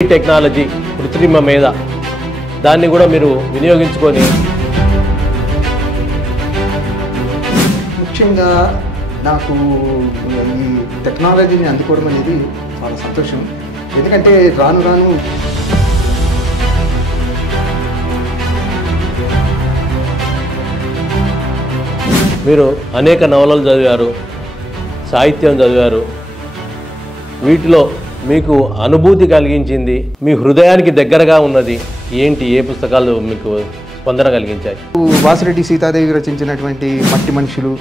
Technology కృత్రిమ మీద దాన్ని కూడా మీరు వినియోగించుకొని ముఖ్యంగా నాకు ఈ టెక్నాలజీని అందుకోవడం అనేది చాలా సంతోషం. ఎందుకంటే రాను రాను మీరు అనేక నవలలు చదివారు, సాహిత్యం చదివారు. వీటిలో మీకు అనుభూతి కలిగించింది, మీ హృదయానికి దగ్గరగా ఉన్నది ఏంటి? ఏ పుస్తకాలు మీకు స్పందన కలిగించాయి? వాసిరెడ్డి సీతాదేవి రచించినటువంటి మట్టి మనుషులు,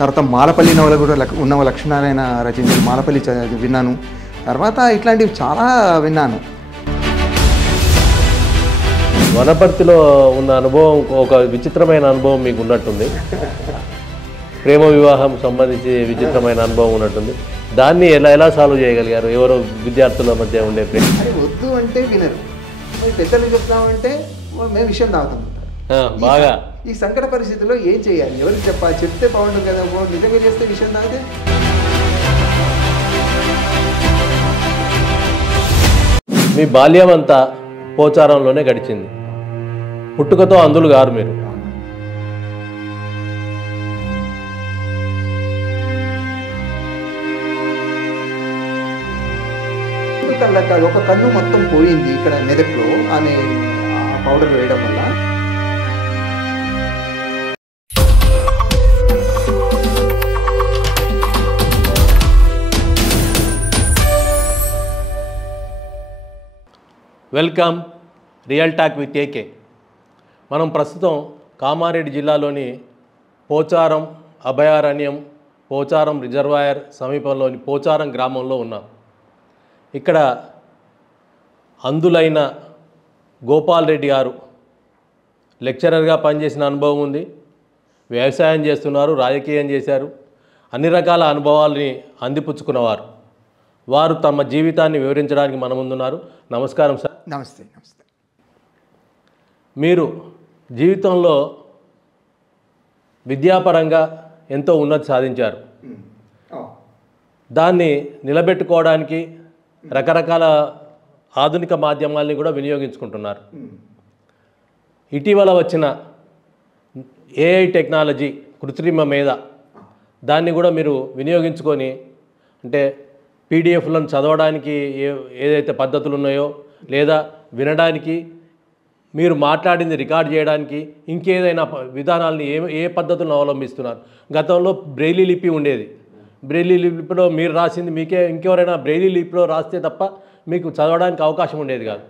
తర్వాత మాలపల్లి నవల కూడా ఉన్న లక్షణాలైన రచించిన మాలపల్లి విన్నాను. తర్వాత ఇట్లాంటివి చాలా విన్నాను. వనపర్తిలో ఉన్న అనుభవం ఒక విచిత్రమైన అనుభవం మీకు ఉన్నట్టుంది. ప్రేమ వివాహం సంబంధించి విచిత్రమైన అనుభవం ఉన్నట్టుంది. దాన్ని ఎలా సాల్వ్ చేయగలిగారు? ఎవరో విద్యార్థుల మధ్య ఉండే ప్రేమ అది వద్దు అంటే వినరు, పెద్దలు చెప్తామంటే మేము విషయం తాగుతాం. బాగా ఈ సంకట పరిస్థితుల్లో ఏం చేయాలి? ఎవరికి చెప్పాలి? చెప్తే బాగుంటుంది కదా, నిజంగా చేస్తే విషయం తాగితే. మీ బాల్యం అంతా పోచారంలోనే గడిచింది. పుట్టుకతో అందులు గారు మీరు. ఒక కన్ను మొత్తం పోయింది ఇక్కడ మెదక్లో ఆమె పౌడర్ వేయడం వల్ల. Welcome real talk with AK. మనం ప్రస్తుతం కామారెడ్డి జిల్లాలోని పోచారం అభయారణ్యం, పోచారం రిజర్వాయర్ సమీపంలోని పోచారం గ్రామంలో ఉన్నాం. ఇక్కడ అందులైన గోపాల్ రెడ్డి గారు లెక్చరర్గా పనిచేసిన అనుభవం ఉంది, వ్యవసాయం చేస్తున్నారు, రాజకీయం చేశారు, అన్ని రకాల అనుభవాల్ని అందిపుచ్చుకున్నవారు. వారు తమ జీవితాన్ని వివరించడానికి మన ముందున్నారు. నమస్కారం సార్. నమస్తే. నమస్తే. మీరు జీవితంలో విద్యాపరంగా ఎంతో ఉన్నతి సాధించారు. దాన్ని నిలబెట్టుకోవడానికి రకరకాల ఆధునిక మాధ్యమాల్ని కూడా వినియోగించుకుంటున్నారు. ఇటీవల వచ్చిన ఏఐ టెక్నాలజీ కృత్రిమ మీద దాన్ని కూడా మీరు వినియోగించుకొని, అంటే పీడిఎఫ్లను చదవడానికి ఏదైతే పద్ధతులు ఉన్నాయో, లేదా వినడానికి, మీరు మాట్లాడింది రికార్డ్ చేయడానికి, ఇంకేదైనా విధానాలని ఏ పద్ధతులను అవలంబిస్తున్నారు? గతంలో బ్రెయిలీ లిపి ఉండేది. బ్రెయిలీ లిపిలో మీరు రాసింది మీకే ఇంకెవరైనా బ్రెయిలీ లిపిలో రాస్తే తప్ప మీకు చదవడానికి అవకాశం ఉండేది కాదు.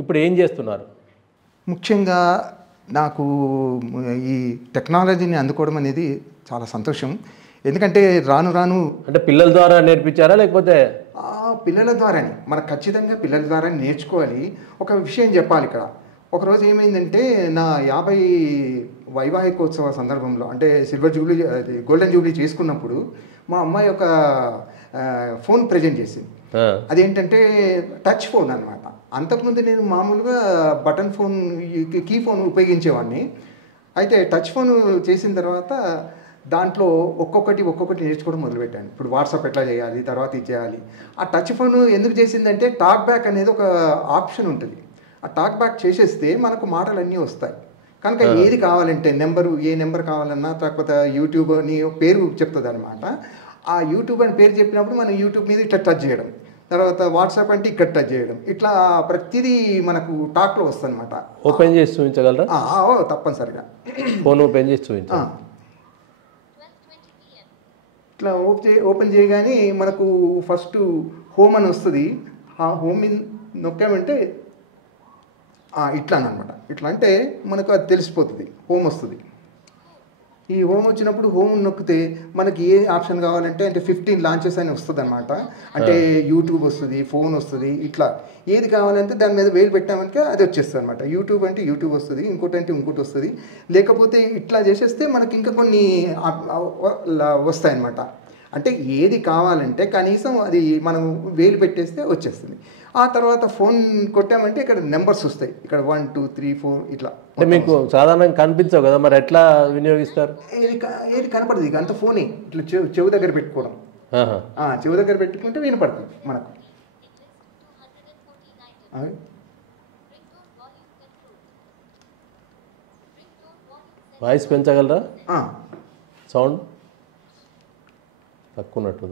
ఇప్పుడు ఏం చేస్తున్నారు? ముఖ్యంగా నాకు ఈ టెక్నాలజీని అందుకోవడం అనేది చాలా సంతోషం. ఎందుకంటే రాను రాను అంటే పిల్లల ద్వారా నేర్పించారా, లేకపోతే పిల్లల ద్వారానే? మనకు ఖచ్చితంగా పిల్లల ద్వారా నేర్చుకోవాలి. ఒక విషయం చెప్పాలి ఇక్కడ. ఒకరోజు ఏమైందంటే, నా 50 వైవాహికోత్సవ సందర్భంలో, అంటే సిల్వర్ జూబ్లీ, గోల్డెన్ జూబ్లీ చేసుకున్నప్పుడు మా అమ్మాయి ఒక ఫోన్ ప్రజెంట్ చేసింది. అదేంటంటే టచ్ ఫోన్ అనమాట. అంతకుముందు నేను మామూలుగా బటన్ ఫోన్, కీ ఫోన్ ఉపయోగించేవాడిని. అయితే టచ్ ఫోన్ చేసిన తర్వాత దాంట్లో ఒక్కొక్కటి నేర్చుకోవడం మొదలుపెట్టాను. ఇప్పుడు వాట్సాప్ ఎట్లా చేయాలి, తర్వాత ఇది చేయాలి. ఆ టచ్ ఫోన్ ఎందుకు చేసిందంటే, టాక్ బ్యాక్ అనేది ఒక ఆప్షన్ ఉంటుంది. ఆ టాక్ బ్యాక్ చేసేస్తే మనకు మాటలన్నీ వస్తాయి. కనుక ఏది కావాలంటే ఏ నెంబర్ కావాలన్నా, లేకపోతే యూట్యూబ్ అని పేరు చెప్తుంది అనమాట. ఆ యూట్యూబ్ అని పేరు చెప్పినప్పుడు మనం యూట్యూబ్ మీద ఇట్లా టచ్ చేయడం, తర్వాత వాట్సాప్ అంటే ఇక్కడ టచ్ చేయడం, ఇట్లా ప్రతిదీ మనకు టాక్లో వస్తుంది అనమాట. ఓపెన్ చేసి చూపించగలరా? తప్పనిసరిగా ఫోన్ ఓపెన్ చేసి చూపించాలి. ఇట్లా ఓపెన్ చేయగానే మనకు ఫస్ట్ హోమ్ అని వస్తుంది. ఆ హోమ్ మీద నొక్కామంటే ఇట్లా అనమాట. ఇట్లా అంటే మనకు అది తెలిసిపోతుంది, హోమ్ వస్తుంది. ఈ హోమ్ వచ్చినప్పుడు హోమ్ నొక్కితే మనకి ఏ ఆప్షన్ కావాలంటే, అంటే 15 లాంచెస్ అని వస్తుంది అనమాట. అంటే యూట్యూబ్ వస్తుంది, ఫోన్ వస్తుంది, ఇట్లా ఏది కావాలంటే దాని మీద వేలు పెట్టామంటే అది వచ్చేస్తుంది అనమాట. యూట్యూబ్ అంటే యూట్యూబ్ వస్తుంది, ఇంకోటి అంటే ఇంకోటి వస్తుంది. లేకపోతే ఇట్లా చేసేస్తే మనకి ఇంకా కొన్ని వస్తాయన్నమాట. అంటే ఏది కావాలంటే కనీసం అది మనం వేలు పెట్టేస్తే వచ్చేస్తుంది. ఆ తర్వాత ఫోన్ కొట్టామంటే ఇక్కడ నెంబర్స్ వస్తాయి. ఇక్కడ 1 2 3 4 ఇట్లా. అంటే మీకు సాధారణంగా కనిపించవు కదా, మరి ఎట్లా వినియోగిస్తారు? ఏది కనపడదు. ఇక అంత ఫోనే ఇట్లా చెవు దగ్గర పెట్టుకోవడం. చెవు దగ్గర పెట్టుకుంటే వినపడుతుంది మనకు. వాయిస్ పెంచగలరా? ఆ, సౌండ్ తక్కువ ఉన్నట్టు.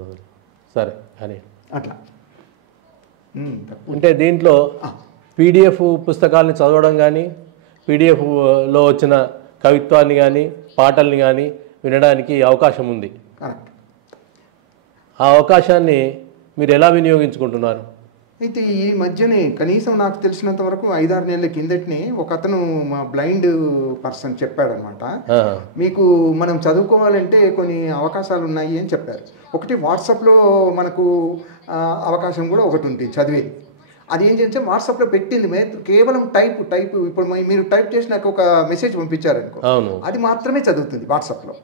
సరే అని అట్లా అంటే దీంట్లో పీడిఎఫ్ పుస్తకాలని చదవడం కానీ, పీడిఎఫ్లో వచ్చిన కవిత్వాన్ని కానీ, పాటల్ని కానీ వినడానికి అవకాశం ఉంది. కరెక్ట్. ఆ అవకాశాన్ని మీరు ఎలా వినియోగించుకుంటున్నారు? అయితే ఈ మధ్యనే కనీసం నాకు తెలిసినంత వరకు 5-6 నెలల కిందటనే ఒక అతను మా బ్లైండ్ పర్సన్ చెప్పాడనమాట, మీకు మనం చదువుకోవాలంటే కొన్ని అవకాశాలు ఉన్నాయి అని చెప్పారు. ఒకటి వాట్సాప్లో మనకు అవకాశం కూడా ఒకటి ఉంది చదివేది. అది ఏం చేస్తే వాట్సాప్లో పెట్టింది కేవలం టైప్ ఇప్పుడు మీరు టైప్ చేసినాక ఒక మెసేజ్ పంపించారనుకో, అది మాత్రమే చదువుతుంది వాట్సాప్లో.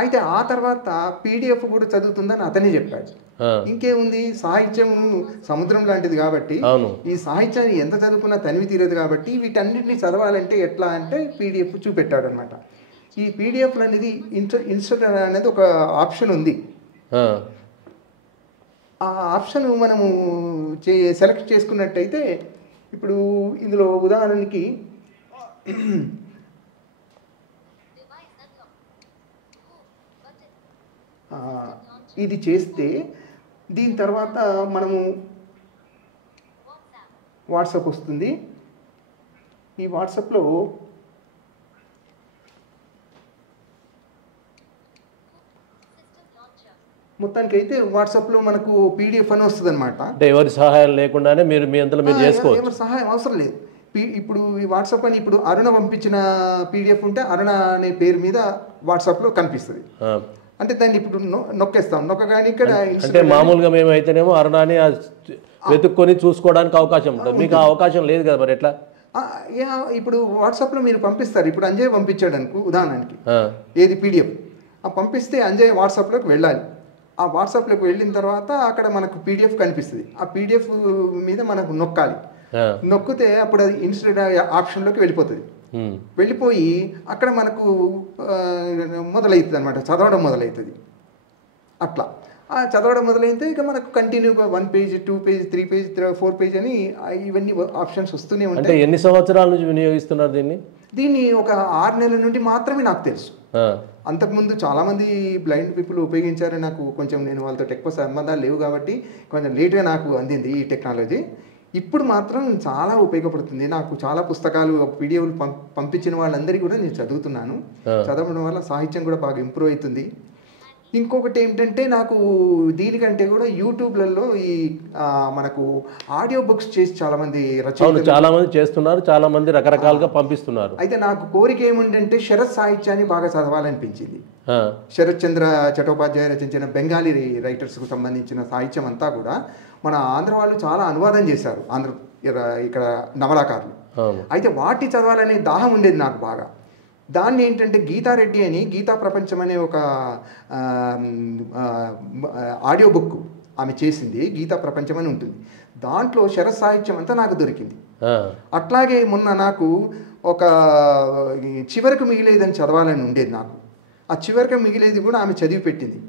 అయితే ఆ తర్వాత పీడిఎఫ్ కూడా చదువుతుందని అతనే చెప్పాడు. ఇంకేముంది, సాహిత్యం సముద్రం లాంటిది కాబట్టి ఈ సాహిత్యాన్ని ఎంత చదువుకున్నా తనివి తీరదు కాబట్టి వీటన్నిటిని చదవాలంటే ఎట్లా అంటే పీడిఎఫ్ చూపెట్టాడు అనమాట. ఈ పీడిఎఫ్ అనేది ఇన్స్టాగ్రామ్ అనేది ఒక ఆప్షన్ ఉంది. ఆ ఆప్షన్ మనము సెలెక్ట్ చేసుకున్నట్టయితే ఇప్పుడు ఇందులో ఉదాహరణకి ఇది చేస్తే దీని తర్వాత మనము వాట్సాప్ వస్తుంది. ఈ వాట్సాప్లో మొత్తానికి అయితే వాట్సాప్లో మనకు పీడిఎఫ్ అని వస్తుంది అనమాట. అంటే ఎవరి సహాయం లేకుండానే మీరు మీ అంతలో మీరు చేసుకోవచ్చు. ఎవరి సహాయం అవసరం లేదు. ఇప్పుడు ఈ వాట్సాప్ అని ఇప్పుడు అరుణ పంపించిన పీడిఎఫ్ ఉంటే అరుణ అనే పేరు మీద వాట్సాప్లో కనిపిస్తుంది. అంటే దాన్ని ఇప్పుడు నొక్కేస్తాం, నొక్కగానే ఇక్కడ అంటే మామూలుగా మేము అయితేనేమో అరుణాని వెతుక్కొని చూసుకోవడానికి అవకాశం ఉంటుంది, మీకు ఆ అవకాశం లేదు కదా, మరి ఎట్లా? ఇప్పుడు వాట్సాప్లో మీరు పంపిస్తారు. ఇప్పుడు అంజయ్ పంపించాడు అనుకో ఉదాహరణకి, ఏది పీడిఎఫ్ పంపిస్తే అంజయ్ వాట్సాప్లోకి వెళ్ళాలి. ఆ వాట్సాప్లోకి వెళ్ళిన తర్వాత అక్కడ మనకు పీడిఎఫ్ కనిపిస్తుంది. ఆ పీడిఎఫ్ మీద మనకు నొక్కాలి. నొక్కితే అప్పుడు అది ఇన్స్టెంట్ ఆప్షన్లోకి వెళ్ళిపోతుంది. వెళ్ళిపోయి అక్కడ మనకు మొదలవుతుంది అనమాట, చదవడం మొదలవుతుంది. అట్లా చదవడం మొదలైతే ఇక మనకు కంటిన్యూగా 1 పేజ్ 2 పేజ్ 3 పేజ్ 4 పేజ్ అని ఇవన్నీ ఆప్షన్స్ వస్తూనే ఉంటాయి. అంటే ఎన్ని సంవత్సరాల నుంచి వినియోగిస్తున్నారు దీన్ని? ఒక 6 నెలల నుండి మాత్రమే నాకు తెలుసు. అంతకుముందు చాలామంది బ్లైండ్ పీపుల్ ఉపయోగించారు. నాకు కొంచెం నేను వాళ్ళతో ఎక్కువ సంబంధాలు లేవు కాబట్టి కొంచెం లేట్గా నాకు అందింది ఈ టెక్నాలజీ. ఇప్పుడు మాత్రం చాలా ఉపయోగపడుతుంది. నాకు చాలా పుస్తకాలు పీడిఎఫ్లు పంపించిన వాళ్ళందరికీ కూడా నేను చదువుతున్నాను. చదవడం వల్ల సాహిత్యం కూడా బాగా ఇంప్రూవ్ అవుతుంది. ఇంకొకటి ఏమిటంటే నాకు దీనికంటే కూడా యూట్యూబ్లలో ఈ మనకు ఆడియో బుక్స్ చేసి చాలామంది చాలామంది చేస్తున్నారు, చాలామంది రకరకాలుగా పంపిస్తున్నారు. అయితే నాకు కోరిక ఏముందంటే శరత్ సాహిత్యాన్ని బాగా చదవాలనిపించింది. శరత్ చంద్ర చటోపాధ్యాయ రచించిన బెంగాలీ రైటర్స్కు సంబంధించిన సాహిత్యం అంతా కూడా మన ఆంధ్ర వాళ్ళు చాలా అనువాదం చేశారు, ఇక్కడ నవలాకారులు. అయితే వాటి చదవాలనే దాహం ఉండేది నాకు బాగా. దాన్ని ఏంటంటే గీతారెడ్డి అని గీతా ప్రపంచం అనే ఒక ఆడియో బుక్ ఆమె చేసింది, గీతా ప్రపంచం అని ఉంటుంది. దాంట్లో శరత్ సాహిత్యం అంతా నాకు దొరికింది. అట్లాగే మొన్న నాకు ఒక చివరకు మిగిలేదని చదవాలని ఉండేది నాకు. ఆ చివరికి మిగిలేది కూడా ఆమె చదివి పెట్టింది.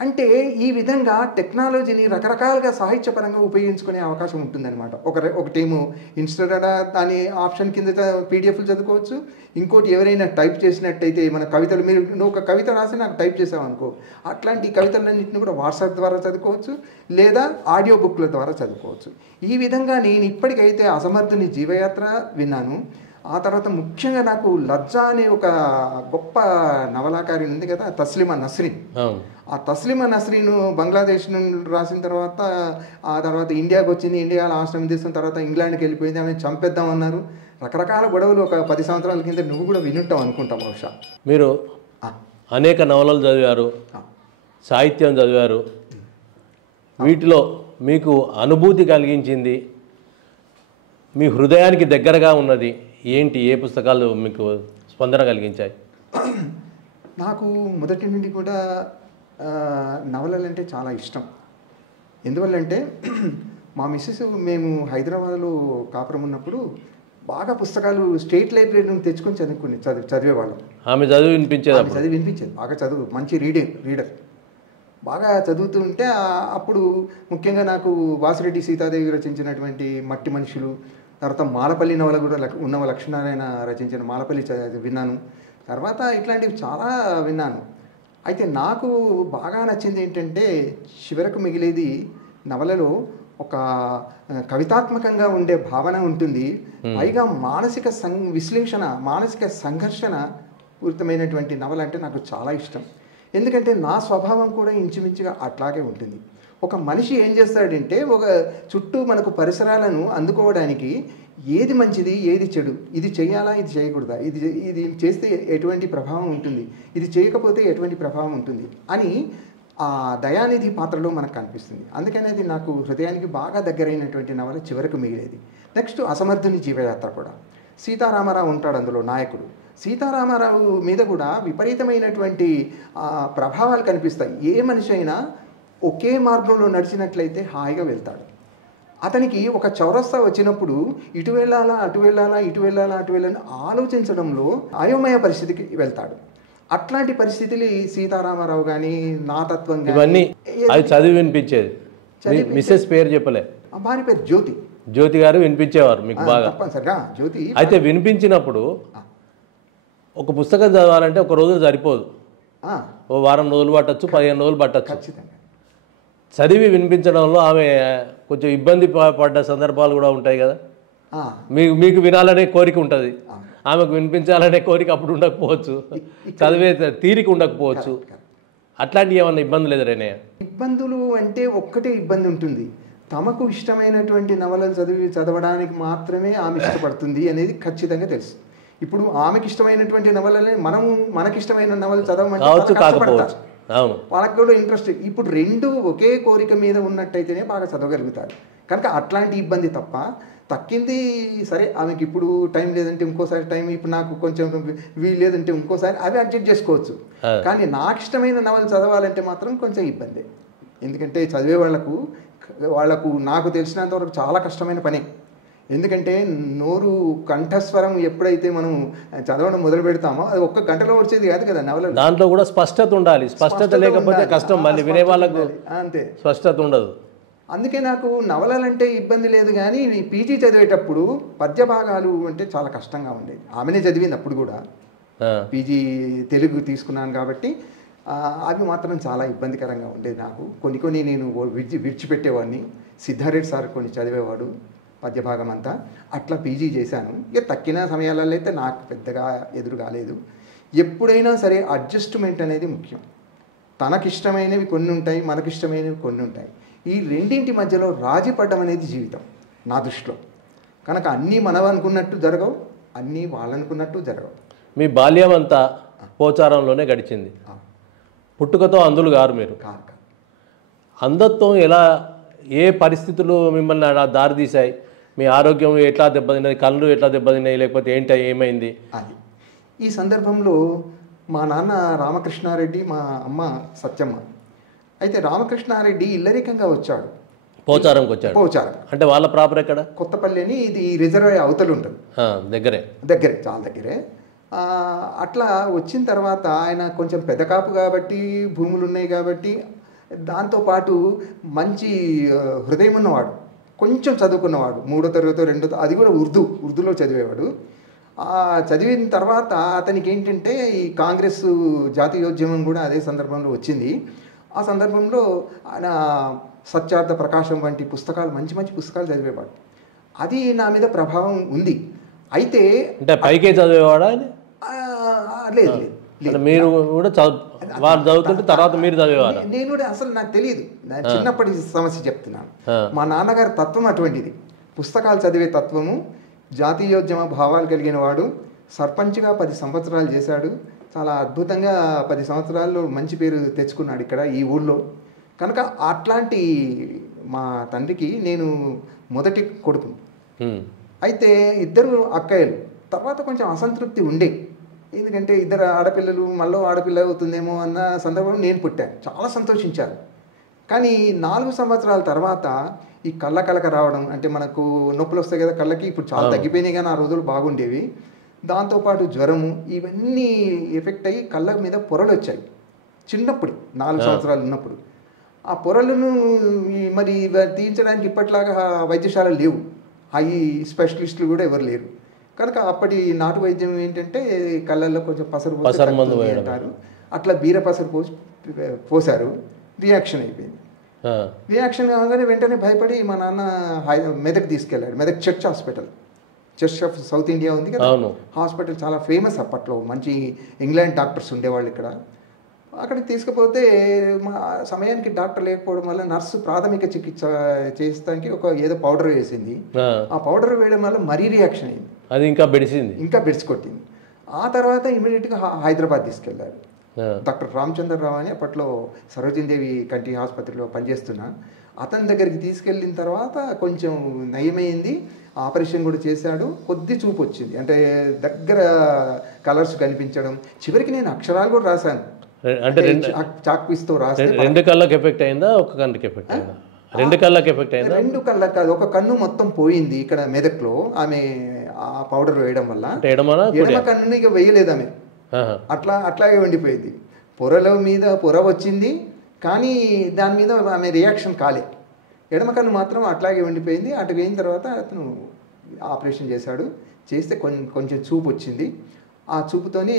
అంటే ఈ విధంగా టెక్నాలజీని రకరకాలుగా సాహిత్యపరంగా ఉపయోగించుకునే అవకాశం ఉంటుందన్నమాట. ఒకటేమో ఇన్స్టెంట్ దాని ఆప్షన్ కింద పీడిఎఫ్లు చదువుకోవచ్చు. ఇంకోటి ఎవరైనా టైప్ చేసినట్టయితే మన కవితలు, నువ్వు ఒక కవిత రాసి నాకు టైప్ చేసావు అనుకో, అట్లాంటి కవితలన్నింటినీ కూడా వాట్సాప్ ద్వారా చదువుకోవచ్చు, లేదా ఆడియో బుక్ల ద్వారా చదువుకోవచ్చు. ఈ విధంగా నేను ఇప్పటికైతే అసమర్థుని జీవయాత్ర విన్నాను. ఆ తర్వాత ముఖ్యంగా నాకు లజ్జా అనే ఒక గొప్ప నవలాకారి ఉంది కదా, తస్లిమా నస్రీన్. ఆ తస్లిమా నస్రీన్ బంగ్లాదేశ్ నుండి రాసిన తర్వాత ఆ తర్వాత ఇండియాకి వచ్చింది. ఇండియాలో ఆశ్రమం తీసుకున్న తర్వాత ఇంగ్లాండ్కి వెళ్ళిపోయింది. ఆమె చంపేద్దామన్నారు. రకరకాల గొడవలు ఒక 10 సంవత్సరాల కింద నువ్వు కూడా వినుంటావు అనుకుంటాం బహుశా. మీరు అనేక నవలలు చదివారు, సాహిత్యం చదివారు. వీటిలో మీకు అనుభూతి కలిగించింది, మీ హృదయానికి దగ్గరగా ఉన్నది ఏంటి? ఏ పుస్తకాలు మీకు స్పందన కలిగించాయి? నాకు మొదటి నుండి కూడా నవలలు అంటే చాలా ఇష్టం. ఎందువల్లంటే మా మిస్సెస్ మేము హైదరాబాద్లో కాపురం ఉన్నప్పుడు బాగా పుస్తకాలు స్టేట్ లైబ్రరీ నుండి తెచ్చుకొని చదివేవాళ్ళం. ఆమె చదివి వినిపించేది బాగా చదువు, మంచి రీడర్. బాగా చదువుతూ ఉంటే అప్పుడు ముఖ్యంగా నాకు వాసిరెడ్డి సీతాదేవి రచించినటువంటి మట్టి మనుషులు, తర్వాత మాలపల్లి నవల కూడా ఉన్నవ లక్ష్మీనారాయణ రచించిన మాలపల్లి విన్నాను. తర్వాత ఇట్లాంటివి చాలా విన్నాను. అయితే నాకు బాగా నచ్చింది ఏంటంటే చివరకు మిగిలేది నవలలో ఒక కవితాత్మకంగా ఉండే భావన ఉంటుంది, పైగా మానసిక విశ్లేషణ, మానసిక సంఘర్షణ పూరితమైనటువంటి నవల అంటే నాకు చాలా ఇష్టం. ఎందుకంటే నా స్వభావం కూడా ఇంచుమించుగా అట్లాగే ఉంటుంది. ఒక మనిషి ఏం చేస్తాడంటే ఒక చుట్టూ మనకు పరిసరాలను అందుకోవడానికి ఏది మంచిది ఏది చెడు, ఇది చేయాలా ఇది చేయకూడదా, ఇది చేస్తే ఎటువంటి ప్రభావం ఉంటుంది, ఇది చేయకపోతే ఎటువంటి ప్రభావం ఉంటుంది అని ఆ దయానిధి పాత్రలో మనకు కనిపిస్తుంది. అందుకని అది నాకు హృదయానికి బాగా దగ్గరైనటువంటి నవల చివరకు మిగిలేది. నెక్స్ట్ అసమర్థుని జీవయాత్ర కూడా. సీతారామారావు ఉంటాడు అందులో నాయకుడు. సీతారామారావు మీద కూడా విపరీతమైనటువంటి ప్రభావాలు కనిపిస్తాయి. ఏ మనిషి అయినా ఒకే మార్గంలో నడిచినట్లయితే హాయిగా వెళ్తాడు. అతనికి ఒక చౌరస్తా వచ్చినప్పుడు ఇటు వెళ్ళాలా అటు వెళ్ళాలా ఇటు వెళ్ళాలా అటు వెళ్ళాలని ఆలోచించడంలో అయోమయ పరిస్థితికి వెళ్తాడు. అట్లాంటి పరిస్థితులు సీతారామారావు కానీ నా తత్వం ఇవన్నీ అది చదివి వినిపించేది. మిస్సెస్ పేరు చెప్పలే, భార్య పేరు జ్యోతి. జ్యోతి గారు వినిపించేవారు మీకు బాగా? తప్పనిసరిగా జ్యోతి. అయితే వినిపించినప్పుడు ఒక పుస్తకం చదవాలంటే ఒక రోజు సరిపోదు, ఓ వారం రోజులు పట్టచ్చు, 15 రోజులు పట్టచ్చు. ఖచ్చితంగా చదివి వినిపించడంలో ఆమె కొంచెం ఇబ్బంది పడ్డ సందర్భాలు కూడా ఉంటాయి కదా. మీకు వినాలనే కోరిక ఉంటుంది, ఆమెకు వినిపించాలనే కోరిక అప్పుడు ఉండకపోవచ్చు, చదివే తీరిక ఉండకపోవచ్చు. అట్లాంటివి ఏమన్నా ఇబ్బంది లేదు రేనయ్య? ఇబ్బందులు అంటే ఒక్కటే ఇబ్బంది ఉంటుంది, తమకు ఇష్టమైనటువంటి నవలలు చదవడానికి మాత్రమే ఆమె ఇష్టపడుతుంది అనేది ఖచ్చితంగా తెలుసు. ఇప్పుడు ఆమెకి ఇష్టమైనటువంటి నవలనే మనకిష్టమైన నవలు చదవమంటే కాకపోవచ్చు, అవును, వాళ్ళకి కూడా ఇంట్రెస్ట్. ఇప్పుడు రెండు ఒకే కోరిక మీద ఉన్నట్టయితేనే బాగా చదవగలుగుతారు. కనుక అట్లాంటి ఇబ్బంది తప్ప తక్కింది సరే, ఆమెకి ఇప్పుడు టైం లేదంటే ఇంకోసారి టైం, ఇప్పుడు నాకు కొంచెం వీలు లేదంటే ఇంకోసారి, అవి అడ్జస్ట్ చేసుకోవచ్చు. కానీ నాకు ఇష్టమైన నవలు చదవాలంటే మాత్రం కొంచెం ఇబ్బంది. ఎందుకంటే చదివే వాళ్ళకు నాకు తెలిసినంత వరకు చాలా కష్టమైన పని. ఎందుకంటే నోరు కంఠస్వరం ఎప్పుడైతే మనం చదవడం మొదలు పెడతామో అది ఒక్క గంటలో వచ్చేది కాదు కదా నవల. దాంట్లో కూడా స్పష్టత ఉండాలి, స్పష్టత లేకపోతే కష్టం, మళ్ళీ వినే వాళ్ళకు అంతే స్పష్టత ఉండదు. అందుకే నాకు నవలలంటే ఇబ్బంది లేదు. కానీ పీజీ చదివేటప్పుడు పద్య భాగాలు అంటే చాలా కష్టంగా ఉండేది. ఆమెనే చదివింది అప్పుడు కూడా, పీజీ తెలుగు తీసుకున్నాను కాబట్టి అవి మాత్రం చాలా ఇబ్బందికరంగా ఉండేది నాకు. కొన్ని నేను విడిచిపెట్టేవాడిని. సిద్ధారెడ్డి సార్ కొన్ని చదివేవాడు పద్యభాగం అంతా, అట్లా పీజీ చేశాను. ఇక తక్కిన సమయాలలో అయితే నాకు పెద్దగా ఎదురు కాలేదు. ఎప్పుడైనా సరే అడ్జస్ట్మెంట్ అనేది ముఖ్యం. తనకిష్టమైనవి కొన్ని ఉంటాయి, మనకిష్టమైనవి కొన్ని ఉంటాయి. ఈ రెండింటి మధ్యలో రాజీ పడ్డం అనేది జీవితం నా దృష్టిలో. కనుక అన్నీ మనం అనుకున్నట్టు జరగవు, అన్నీ వాళ్ళనుకున్నట్టు జరగవు. మీ బాల్యం అంతా పోచారంలోనే గడిచింది. పుట్టుకతో అందులు గారు మీరు. అంధత్వం ఎలా, ఏ పరిస్థితులు మిమ్మల్ని దారి తీశాయి? మీ ఆరోగ్యం ఎట్లా దెబ్బతిన్నది, కళ్ళు ఎట్లా దెబ్బతిన్నాయి, లేకపోతే ఏమైంది? అది ఈ సందర్భంలో మా నాన్న రామకృష్ణారెడ్డి, మా అమ్మ సత్యమ్మ. అయితే రామకృష్ణారెడ్డి ఇల్లరికంగా వచ్చాడు, పోచారంకి వచ్చాడు. పోచారం అంటే వాళ్ళ ప్రాపర్ ఎక్కడ? కొత్తపల్లి అని, ఇది రిజర్వ్ అవతలు ఉంటుంది, దగ్గరే, చాలా దగ్గరే. అట్లా వచ్చిన తర్వాత ఆయన కొంచెం పెద్ద కాపు కాబట్టి, భూములు ఉన్నాయి కాబట్టి, దాంతోపాటు మంచి హృదయం ఉన్నవాడు, కొంచెం చదువుకున్నవాడు, 3వ తరగతి 2వ, అది కూడా ఉర్దూలో చదివేవాడు. చదివిన తర్వాత అతనికి ఏంటంటే ఈ కాంగ్రెస్ జాతీయోద్యమం కూడా అదే సందర్భంలో వచ్చింది. ఆ సందర్భంలో ఆయన సత్యార్థ ప్రకాశం వంటి పుస్తకాలు, మంచి మంచి పుస్తకాలు చదివేవాడు. అది నా మీద ప్రభావం ఉంది. అయితే అంటే పైకే చదివేవాడా? లేదు, మీరు కూడా వాళ్ళు చదువుతుంటే తర్వాత మీరు చదివేవారు? నేను కూడా అసలు నాకు తెలియదు, చిన్నప్పటి సమస్య చెప్తున్నాను. మా నాన్నగారి తత్వం అటువంటిది, పుస్తకాలు చదివే తత్వము, జాతీయోద్యమ భావాలు కలిగిన వాడు. సర్పంచ్గా 10 సంవత్సరాలు చేశాడు. చాలా అద్భుతంగా 10 సంవత్సరాల్లో మంచి పేరు తెచ్చుకున్నాడు ఇక్కడ ఈ ఊళ్ళో. కనుక అట్లాంటి మా తండ్రికి నేను మొదటి కొడుకు. అయితే 2 అక్కయ్యలు. తర్వాత కొంచెం అసంతృప్తి ఉండే, ఎందుకంటే 2 ఆడపిల్లలు, మళ్ళీ ఆడపిల్ల అవుతుందేమో అన్న సందర్భంలో నేను పుట్టాను. చాలా సంతోషించాను. కానీ 4 సంవత్సరాల తర్వాత ఈ కళ్ళ రావడం, అంటే మనకు నొప్పులు వస్తాయి కదా కళ్ళకి, ఇప్పుడు చాలా తగ్గిపోయినాయి కానీ ఆ రోజులు బాగుండేవి. దాంతోపాటు జ్వరము, ఇవన్నీ ఎఫెక్ట్ అయ్యి కళ్ళ మీద పొరలు వచ్చాయి చిన్నప్పుడు, 4 సంవత్సరాలు ఉన్నప్పుడు. ఆ పొరలను మరి తీయించడానికి ఇప్పట్లాగా వైద్యశాలలు లేవు, హై స్పెషలిస్టులు కూడా ఎవరు లేరు. కనుక అప్పటి నాటు వైద్యం ఏంటంటే కళ్ళల్లో కొంచెం పసరు మందు పోసి అంటారు, అట్లా బీర పసరు పోసారు. రియాక్షన్ అయిపోయింది. రియాక్షన్ కాగానే వెంటనే భయపడి మా నాన్న మెదక్ తీసుకెళ్ళాడు. Medak church hospital, church of south India ఉంది కదా, హాస్పిటల్ చాలా ఫేమస్ అప్పట్లో, మంచి ఇంగ్లాండ్ డాక్టర్స్ ఉండేవాళ్ళు ఇక్కడ. అక్కడికి తీసుకుపోతే మా సమయానికి డాక్టర్ లేకపోవడం వల్ల నర్సు ప్రాథమిక చికిత్స చేస్తానికి ఏదో పౌడర్ వేసింది. ఆ పౌడర్ వేయడం వల్ల మరీ రియాక్షన్ అయింది, అది ఇంకా బెడిసి కొట్టింది. ఆ తర్వాత ఇమీడియట్గా హైదరాబాద్ తీసుకెళ్లారు. డాక్టర్ రామచంద్రరావు అని అప్పట్లో సరోజినీదేవి కంటి ఆసుపత్రిలో పనిచేస్తున్నా, అతని దగ్గరికి తీసుకెళ్ళిన తర్వాత కొంచెం నయమైంది. ఆపరేషన్ కూడా చేశాడు. కొద్ది చూపు వచ్చింది, అంటే దగ్గర కలర్స్ కనిపించడం. చివరికి నేను అక్షరాలు కూడా రాశాను, అంటే చాక్ పీస్తో రాస్తే. 2 కళ్ళకి ఎఫెక్ట్ అయిందా, ఒక కన్నుకి ఎఫెక్ట్ అయిందా? 2 కళ్ళకి ఎఫెక్ట్ అయిందా? 2 కళ్ళకి కాదు, ఒక కన్ను మొత్తం పోయింది ఇక్కడ మెదక్లో. ఆమె ఆ పౌడర్ వేయడం వల్ల ఎడమ కన్నుని ఇక వేయలేదు ఆమె, అట్లాగే ఉండిపోయింది. పొరల మీద పొర వచ్చింది కానీ దాని మీద ఆమె రియాక్షన్ కాలే. ఎడమ కన్ను మాత్రం అట్లాగే ఉండిపోయింది. అటు అయిన తర్వాత అతను ఆపరేషన్ చేశాడు. చేస్తే కొంచెం చూపు వచ్చింది. ఆ చూపుతోనే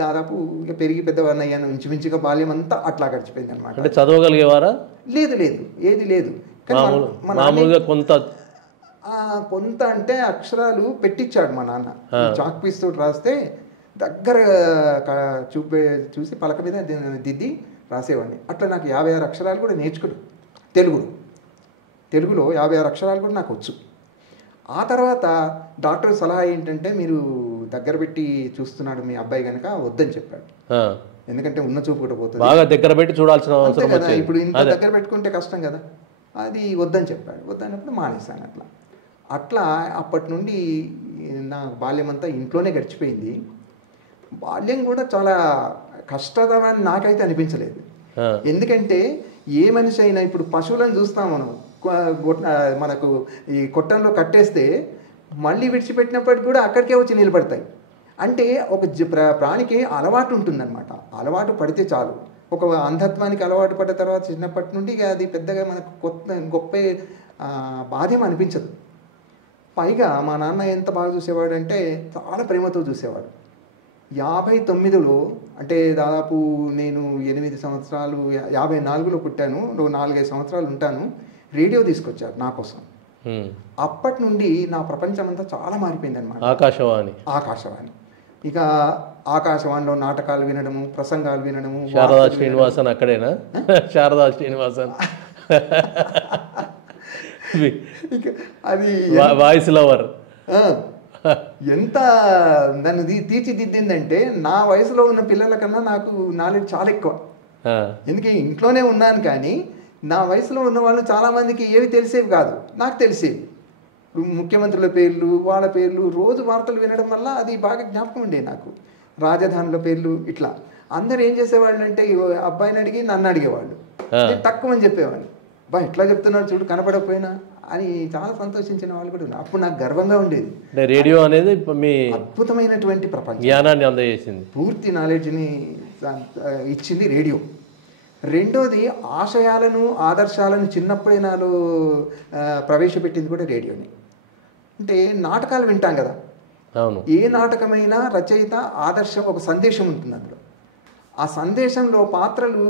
దాదాపు ఇక పెరిగి పెద్దవాడిని అయ్యాను. ఇంచుమించుగా బాల్యం అంతా అట్లా గడిచిపోయింది అనమాట. అంటే చదవగలిగేవారా? లేదు, ఏది లేదు. మామూలుగా కొంత అంటే అక్షరాలు పెట్టించాడు మా నాన్న. చాక్ పీస్ తోటి రాస్తే దగ్గర చూసి పలక మీద దిద్ది రాసేవాడిని. అట్లా నాకు 56 అక్షరాలు కూడా నేర్చుకున్నాను. తెలుగులో 56 అక్షరాలు కూడా నాకు వచ్చు. ఆ తర్వాత డాక్టర్ సలహా ఏంటంటే, మీరు దగ్గర పెట్టి చూస్తున్నాడు మీ అబ్బాయి కనుక వద్దని చెప్పాడు. ఎందుకంటే ఉన్న చూపు కూడా పోతుంది, బాగా దగ్గర పెట్టి చూడాల్సిన అవసరం కదా. ఇప్పుడు ఇంత దగ్గర పెట్టుకుంటే కష్టం కదా, అది వద్దని చెప్పాడు. వద్దన్నప్పుడు మానేశాను. అట్లా అప్పటి నుండి నా బాల్యం అంతా ఇంట్లోనే గడిచిపోయింది. బాల్యం కూడా చాలా కష్టతరమని నాకైతే అనిపించలేదు. ఎందుకంటే ఏ మనిషి అయినా ఇప్పుడు పశువులను చూస్తాం మనం, మనకు ఈ కొట్టంలో కట్టేస్తే మళ్ళీ విడిచిపెట్టినప్పటికి కూడా అక్కడికే వచ్చి నిలబడతాయి. అంటే ఒక ప్రాణికి అలవాటు ఉంటుందన్నమాట. అలవాటు పడితే చాలు. ఒక అంధత్వానికి అలవాటు పడ్డ తర్వాత చిన్నప్పటి నుండి అది పెద్దగా మనకు గొప్ప బాధ్యం అనిపించదు. పైగా మా నాన్న ఎంత బాగా చూసేవాడు అంటే చాలా ప్రేమతో చూసేవాడు. 59లో అంటే దాదాపు నేను 8 సంవత్సరాలు, 54లో పుట్టాను, 4-5 సంవత్సరాలు ఉంటాను. రేడియో తీసుకొచ్చారు నా కోసం. అప్పటి నుండి నా ప్రపంచం అంతా చాలా మారిపోయింది అనమాట. ఆకాశవాణి. ఇక ఆకాశవాణిలో నాటకాలు వినడము, ప్రసంగాలు వినడము. శారదా శ్రీనివాసన్ అక్కడేనా? శారదా శ్రీనివాసన్ అది వాయిస్ లవర్ ఎంత నన్ను తీర్చిదిద్దిందంటే, నా వయసులో ఉన్న పిల్లల కన్నా నాకు నాలెడ్జ్ చాలా ఎక్కువ. ఎందుకంటే ఇంట్లోనే ఉన్నాను కానీ నా వయసులో ఉన్న వాళ్ళు చాలామందికి ఏవి తెలిసేవి కాదు, నాకు తెలిసేవి. ముఖ్యమంత్రుల పేర్లు, వాళ్ళ పేర్లు రోజు వార్తలు వినడం వల్ల అది బాగా జ్ఞాపకం ఉండేది నాకు. రాజధానుల పేర్లు ఇట్లా. అందరు ఏం చేసేవాళ్ళు అంటే అబ్బాయిని అడిగి నన్ను అడిగేవాళ్ళు, తక్కువ అని చెప్పేవాళ్ళు. బా ఎట్లా చెప్తున్నాడు చూడు కనపడకపోయినా అని చాలా సంతోషించిన వాళ్ళు కూడా ఉన్నారు. అప్పుడు నాకు గర్వంగా ఉండేది. రేడియో అనేది మీ అద్భుతమైనటువంటి ప్రపంచం, జ్ఞానాన్ని అందజేసింది, పూర్తి నాలెడ్జ్ని ఇచ్చింది రేడియో. రెండోది ఆశయాలను, ఆదర్శాలను చిన్నప్పుడే నాలో ప్రవేశపెట్టింది కూడా రేడియోని. అంటే నాటకాలు వింటాం కదా, ఏ నాటకమైనా రచయిత ఆదర్శం, ఒక సందేశం ఉంటుంది అందులో. ఆ సందేశంలో పాత్రలు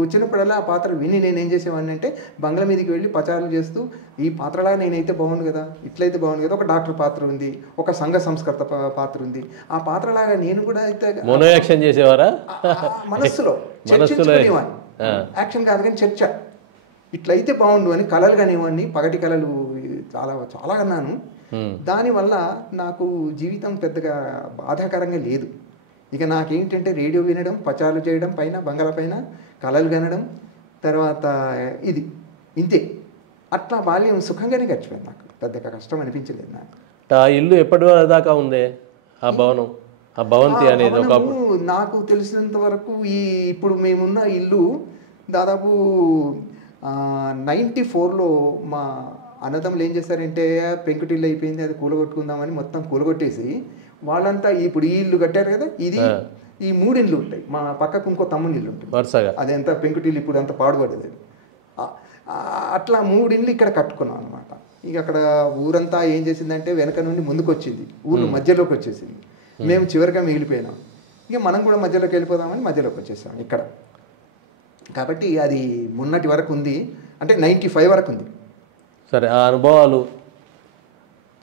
వచ్చినప్పుడల్లా ఆ పాత్ర విని నేనేం చేసేవాడిని అంటే బంగ్లా మీదకి వెళ్ళి ప్రచారం చేస్తూ, ఈ పాత్రలా నేనైతే బాగుండు కదా, ఇట్లయితే బాగుండు కదా. ఒక డాక్టర్ పాత్ర ఉంది, ఒక సంఘ సంస్కర్త పాత్ర ఉంది. ఆ పాత్రలాగా నేను కూడా అయితే మోనోయాక్షన్ చేసేవారా? మనస్సులో చర్చించుకునేవాడిని. యాక్షన్ కాదు కానీ చర్చ, ఇట్లయితే బాగుండు అని కళలు కానివ్వండి, పగటి కళలు చాలా చాలా కన్నాను. దానివల్ల నాకు జీవితం పెద్దగా బాధాకరంగా లేదు. ఇక నాకేంటంటే రేడియో వినడం, ప్రచారాలు చేయడం, పైన బంగాళ పైన కళలు కనడం, తర్వాత ఇది ఇంతే. అట్లా బాల్యం సుఖంగానే గడిచిపోయింది. నాకు పెద్దగా కష్టం అనిపించలేదు. నాకు ఆ ఇల్లు ఎప్పటి దాకా ఉంది? ఆ భవనం, ఆ భవంతి అనేది నాకు తెలిసినంత వరకు ఇప్పుడు మేమున్న ఇల్లు దాదాపు 94లో మా అన్నదమ్ములు ఏం చేశారంటే, పెంకుటిల్లు అయిపోయింది, అది కూలగొట్టుకుందామని మొత్తం కూలగొట్టేసి వాళ్ళంతా ఇప్పుడు ఈ ఇల్లు కట్టారు కదా, ఈ 3 ఇళ్ళు ఉంటాయి. మా పక్కకు ఇంకో తమ్ముని ఇల్లు ఉంటుంది వరుసగా. అది ఎంత పెంకుటిల్లు ఇప్పుడు అంత పాడుపడేది. అట్లా 3 ఇండ్లు ఇక్కడ కట్టుకున్నాం అనమాట. ఇక అక్కడ ఊరంతా ఏం చేసిందంటే వెనక నుండి ముందుకు వచ్చింది, ఊరు మధ్యలోకి వచ్చేసింది. మేము చివరిగా మిగిలిపోయినాం. ఇక మనం కూడా మధ్యలోకి వెళ్ళిపోదామని మధ్యలోకి వచ్చేసాం ఇక్కడ. కాబట్టి అది మొన్నటి వరకు ఉంది, అంటే 95 వరకు ఉంది. సరే, ఆ అనుభవాలు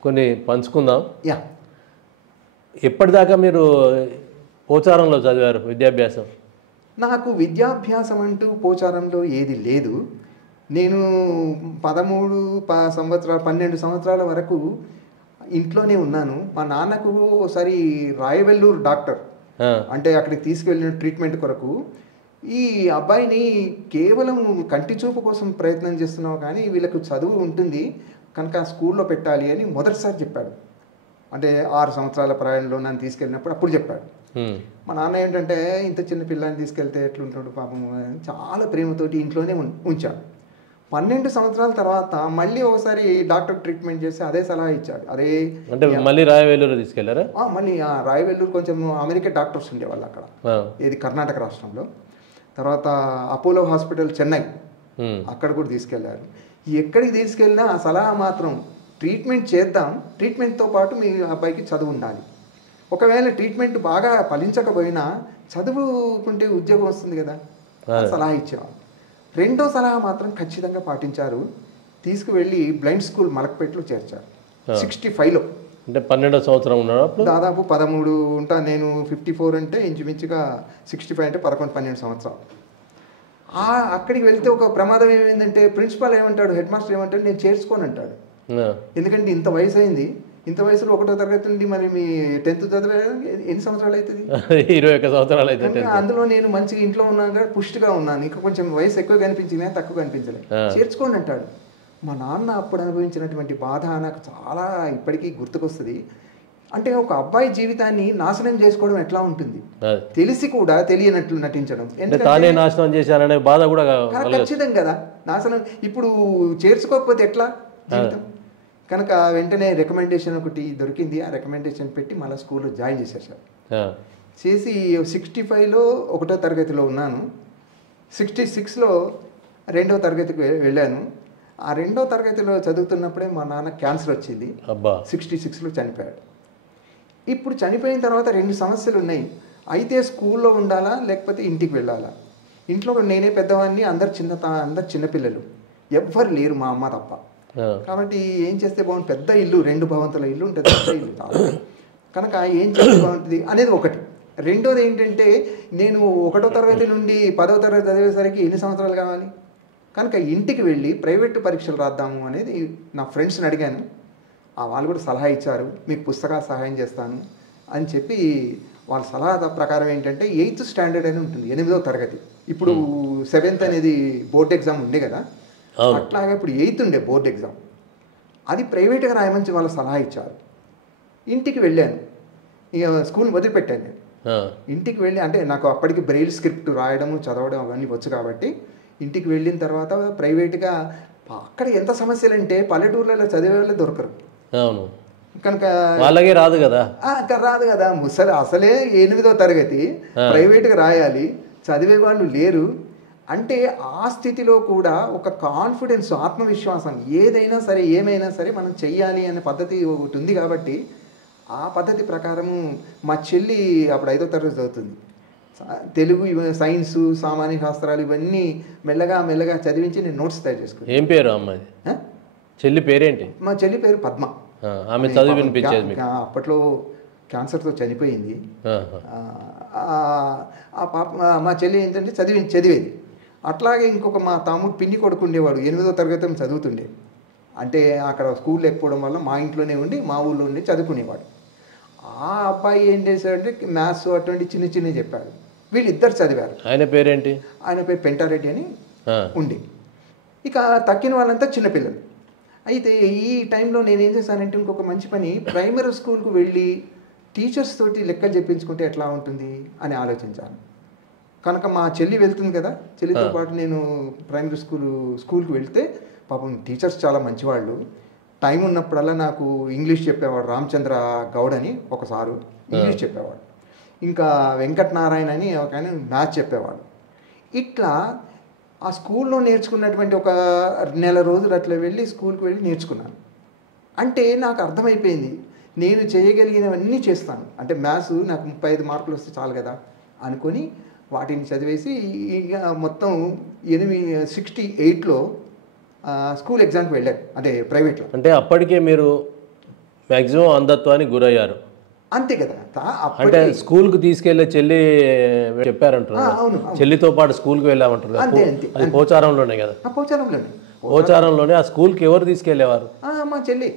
కొన్ని పంచుకుందాం. యా, ఎప్పటిదాకా మీరు పోచారంలో చదివారు విద్యాభ్యాసం? నాకు విద్యాభ్యాసం అంటూ పోచారంలో ఏది లేదు. నేను 12 సంవత్సరాల వరకు ఇంట్లోనే ఉన్నాను. మా నాన్నకు ఒకసారి రాయవెల్లూరు డాక్టర్, అంటే అక్కడికి తీసుకెళ్ళిన ట్రీట్మెంట్ కొరకు, ఈ అబ్బాయిని కేవలం కంటి చూపు కోసం ప్రయత్నం చేస్తున్నావు కానీ వీళ్ళకు చదువు ఉంటుంది కనుక స్కూల్లో పెట్టాలి అని మొదటిసారి చెప్పాడు. అంటే 6 సంవత్సరాల ప్రాయంలో నన్ను తీసుకెళ్ళినప్పుడు అప్పుడు చెప్పాడు. మా నాన్న ఏంటంటే ఇంత చిన్న పిల్లాన్ని తీసుకెళ్తే ఎట్లుంటాడు పాపం అని చాలా ప్రేమతోటి ఇంట్లోనే ఉంచాడు. 12 సంవత్సరాల తర్వాత మళ్ళీ ఒకసారి డాక్టర్ ట్రీట్మెంట్ చేసి అదే సలహా ఇచ్చాడు. అరే అంటే మళ్ళీ రాయవెల్లూరు తీసుకెళ్లారా? మళ్ళీ రాయవెల్లూరు కొంచెం అమెరికన్ డాక్టర్స్ ఉండేవాళ్ళు అక్కడ, ఏది కర్ణాటక రాష్ట్రంలో. తర్వాత అపోలో హాస్పిటల్ చెన్నై, అక్కడ కూడా తీసుకెళ్లారు. ఎక్కడికి తీసుకెళ్ళినా ఆ సలహా మాత్రం ట్రీట్మెంట్ చేద్దాం, ట్రీట్మెంట్తో పాటు మీ అబ్బాయికి చదువు ఉండాలి. ఒకవేళ ట్రీట్మెంట్ బాగా ఫలించకపోయినా చదువుకుంటే ఉద్యోగం వస్తుంది కదా, సలహా ఇచ్చేవాళ్ళు. రెండో సలహా మాత్రం ఖచ్చితంగా పాటించారు. తీసుకువెళ్ళి బ్లైండ్ స్కూల్ మలక్పేటలో చేర్చారు 65లో. అంటే 12వ సంవత్సరం ఉన్నాడు, దాదాపు 13 ఉంటా నేను. 54 అంటే ఇంచుమించుగా 65 అంటే 11-12 సంవత్సరాలు. అక్కడికి వెళ్తే ఒక ప్రమాదం ఏమైందంటే ప్రిన్సిపాల్ ఏమంటాడు, హెడ్ మాస్టర్ ఏమంటాడు, నేను చేర్చుకోని అంటాడు. ఎందుకంటే ఇంత వయసు అయింది, ఇంత వయసులో 1వ తరగతి నుండి మరి మీ 10th చదివేయడానికి ఎన్ని సంవత్సరాలు అవుతుంది? 21 సంవత్సరాలు అవుతుంది. అందులో నేను మంచిగా ఇంట్లో ఉన్నాను కదా, పుష్టిగా ఉన్నాను, ఇంకా కొంచెం వయసు ఎక్కువ కనిపించింది కానీ తక్కువ కనిపించలేదు, చేర్చుకోండి అంటాడు. మా నాన్న అప్పుడు అనుభవించినటువంటి బాధ నాకు చాలా ఇప్పటికీ గుర్తుకొస్తుంది. అంటే ఒక అబ్బాయి జీవితాన్ని నాశనం చేసుకోవడం ఎట్లా ఉంటుంది, తెలిసి కూడా తెలియనట్లు నటించడం, తానే నాశనం చేశారనే బాధ కూడా ఖచ్చితంగా కదా. నాశనం ఇప్పుడు చేర్చుకోకపోతే ఎట్లా జీవితం? కనుక వెంటనే రికమెండేషన్ ఒకటి దొరికింది. ఆ రికమెండేషన్ పెట్టి మళ్ళీ స్కూల్లో జాయిన్ చేసేసారు. చేసి 65లో 1వ తరగతిలో ఉన్నాను. 66లో 2వ తరగతికి వెళ్ళాను. ఆ 2వ తరగతిలో చదువుతున్నప్పుడే మా నాన్న క్యాన్సర్ వచ్చింది. 66లో చనిపోయాడు. ఇప్పుడు చనిపోయిన తర్వాత 2 సమస్యలు ఉన్నాయి. అయితే స్కూల్లో ఉండాలా లేకపోతే ఇంటికి వెళ్ళాలా? ఇంట్లో నేనే పెద్దవాడిని, అందరు చిన్నపిల్లలు, ఎవ్వరు లేరు మా అమ్మ తప్ప. కాబట్టి ఏం చేస్తే బాగుంటుంది, పెద్ద ఇల్లు, 2 భవంతుల ఇల్లు ఉంటుంది, పెద్ద ఇల్లు కనుక ఏం చేస్తే బాగుంటుంది అనేది ఒకటి. రెండోది ఏంటంటే నేను 1వ తరగతి నుండి 10వ తరగతి చదివేసరికి ఎన్ని సంవత్సరాలు కావాలి? కనుక ఇంటికి వెళ్ళి ప్రైవేటు పరీక్షలు రాద్దాము అనేది నా ఫ్రెండ్స్ని అడిగాను. వాళ్ళు కూడా సలహా ఇచ్చారు, మీకు పుస్తకాల సహాయం చేస్తాను అని చెప్పి. వాళ్ళ సలహా ప్రకారం ఏంటంటే 8th స్టాండర్డ్ అని ఉంటుంది, 8వ తరగతి. ఇప్పుడు 7th అనేది బోర్డ్ ఎగ్జామ్ ఉండే కదా, అట్లాగే ఇప్పుడు 8th ఉండే బోర్డ్ ఎగ్జామ్. అది ప్రైవేట్గా రాయమని వాళ్ళ సలహా ఇచ్చారు. ఇంటికి వెళ్ళాను, ఇక స్కూల్ వదిలిపెట్టాను నేను. ఇంటికి వెళ్ళి, అంటే నాకు అప్పటికి బ్రెయిల్ స్క్రిప్ట్ రాయడము చదవడం అవన్నీ వచ్చు కాబట్టి ఇంటికి వెళ్ళిన తర్వాత ప్రైవేట్గా అక్కడ ఎంత సమస్యలు అంటే పల్లెటూర్లలో చదివే వాళ్ళే దొరకరు. కనుక వాళ్ళకే రాదు కదా, రాదు కదా. అసలే 8వ తరగతి ప్రైవేట్గా రాయాలి, చదివే వాళ్ళు లేరు. అంటే ఆ స్థితిలో కూడా ఒక కాన్ఫిడెన్స్, ఆత్మవిశ్వాసం, ఏదైనా సరే ఏమైనా సరే మనం చెయ్యాలి అనే పద్ధతి ఒకటి ఉంది కాబట్టి ఆ పద్ధతి ప్రకారము మా చెల్లి అప్పుడు 5వ తరగతి చదువుతుంది. తెలుగు, సైన్సు, సామాన్య శాస్త్రాలు ఇవన్నీ మెల్లగా చదివించి నేను నోట్స్ తయారు చేసుకున్నాను. ఏం పేరు అమ్మాయి? చెల్లి పేరేంటి? మా చెల్లి పేరు పద్మ. ఆమె చదివి వినిపించేది. అప్పట్లో క్యాన్సర్తో చనిపోయింది. ఆ పాప, మా చెల్లి ఏంటంటే చదివేది. అట్లాగే ఇంకొక మా తమ్ముడు పిన్ని కొడుకు ఉండేవాడు, 8వ తరగతి చదువుతుండే. అంటే అక్కడ స్కూల్ లేకపోవడం వల్ల మా ఇంట్లోనే ఉండి మా ఊళ్ళో ఉండి చదువుకునేవాడు. ఆ అబ్బాయి ఏం చేశాడంటే మ్యాథ్స్ అటువంటి చిన్నవి చెప్పాడు. వీళ్ళిద్దరు చదివారు. ఆయన పేరేంటి? ఆయన పేరు పెంటారెడ్డి అని ఉండి. ఇక తక్కిన వాళ్ళంతా చిన్నపిల్లలు. అయితే ఈ టైంలో నేనేం చేశానంటే ఇంకొక మంచి పని, ప్రైమరీ స్కూల్కు వెళ్ళి టీచర్స్ తోటి లెక్కలు చెప్పించుకుంటే ఎట్లా ఉంటుంది అని ఆలోచించాను. కనుక మా చెల్లి వెళ్తుంది కదా, చెల్లితో పాటు నేను ప్రైమరీ స్కూల్కి వెళ్తే పాపం టీచర్స్ చాలా మంచివాళ్ళు. టైం ఉన్నప్పుడల్లా నాకు ఇంగ్లీష్ చెప్పేవాడు. రామచంద్ర గౌడ్ అని ఒక సారు ఇంగ్లీష్ చెప్పేవాడు. ఇంకా వెంకటనారాయణ అని ఒక ఆయన మ్యాథ్స్ చెప్పేవాడు. ఇట్లా ఆ స్కూల్లో నేర్చుకున్నటువంటి ఒక నెల రోజులు అట్లా వెళ్ళి స్కూల్కి వెళ్ళి నేర్చుకున్నాను. అంటే నాకు అర్థమైపోయింది, నేను చేయగలిగినవన్నీ చేస్తాను. అంటే మ్యాథ్స్ నాకు 35 మార్కులు వస్తే చాలు కదా అనుకొని వాటిని చదివేసి ఇక మొత్తం 68లో స్కూల్ ఎగ్జామ్కి వెళ్ళాను, అంటే ప్రైవేట్లో. అంటే అప్పటికే మీరు మ్యాక్సిమం అంధత్వానికి గురయ్యారు. అంతే కదా. అంటే స్కూల్కి తీసుకెళ్లే చెల్లి చెప్పారంటారు, అవును. చెల్లితో పాటు స్కూల్కి వెళ్ళామంటారు. అంతే అంతే. అది పోచారంలోనే కదా? పోచారంలోనే. పోచారంలోనే. ఆ స్కూల్కి ఎవరు తీసుకెళ్లేవారు? మా చెల్లి.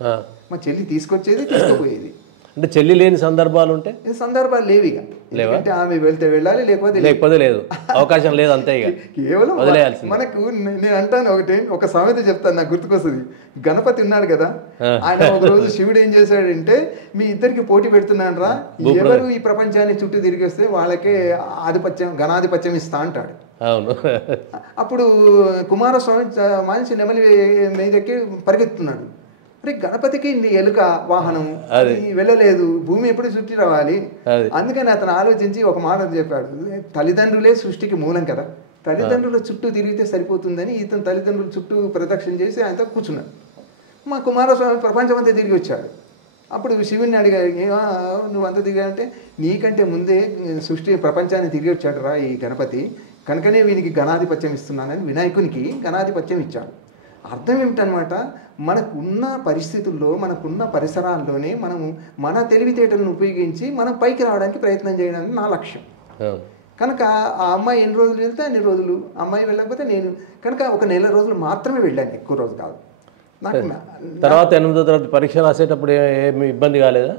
ఆ. మా చెల్లి తీసుకొచ్చేది, తీసుకుపోయేది. అంటే చెల్లి లేని సందర్భాలు ఉంటే? సందర్భాలు లేవు ఇక. లేవంటే ఆమె వెళ్తే వెళ్ళాలి, లేకపోతే లేదు, అవకాశం లేదు, అంతే. ఇక కేవలం వదిలేయాల్సింది. మనకు నేను అంటాను ఒకటి, ఒక సామెత చెప్తాను, నాకు గుర్తుకొస్తుంది. గణపతి ఉన్నాడు కదా, ఆయన ఒక రోజు శివుడు ఏం చేశాడంటే, మీ ఇద్దరికి పోటీ పెడుతున్నాను రా, ఎవరు ఈ ప్రపంచాన్ని చుట్టూ తిరిగి వస్తే వాళ్ళకే ఘనాధిపత్యం ఇస్తా అంటాడు. అవును. అప్పుడు కుమారస్వామి మనిషి నెమలి మీదకి పరిగెత్తున్నాడు. మరి గణపతికి ఎలుక వాహనం అది వెళ్ళలేదు, భూమి ఎప్పుడు చుట్టి రావాలి. అందుకని అతను ఆలోచించి ఒక మాట చెప్పాడు, తల్లిదండ్రులే సృష్టికి మూలం కదా, తల్లిదండ్రుల చుట్టూ తిరిగితే సరిపోతుందని ఇతను తల్లిదండ్రుల చుట్టూ ప్రదక్షిణ చేసి ఆయనతో కూర్చున్నాడు. మా కుమారస్వామి ప్రపంచం అంతా తిరిగి వచ్చాడు. అప్పుడు శివుని అడిగాడు, నువ్వు అంతా తిరిగాడంటే, నీకంటే ముందే సృష్టి ప్రపంచాన్ని తిరిగి వచ్చాడు రా ఈ గణపతి, కనుకనే వీనికి ఘనాధిపత్యం ఇస్తున్నానని వినాయకునికి ఘనాధిపత్యం ఇచ్చాడు. అర్థం ఏమిటనమాట, మనకున్న పరిస్థితుల్లో, మనకున్న పరిసరాల్లోనే మనము మన తెలివితేటలను ఉపయోగించి మనం పైకి రావడానికి ప్రయత్నం చేయడానికి నా లక్ష్యం. కనుక ఆ అమ్మాయి ఎన్ని రోజులు వెళ్తే అన్ని రోజులు, అమ్మాయి వెళ్ళకపోతే నేను కనుక ఒక నెల రోజులు మాత్రమే వెళ్ళాను, ఎక్కువ రోజు కాదు. నాకు తర్వాత 8వ తరగతి పరీక్ష రాసేటప్పుడు ఏమి ఇబ్బంది కాలేదా?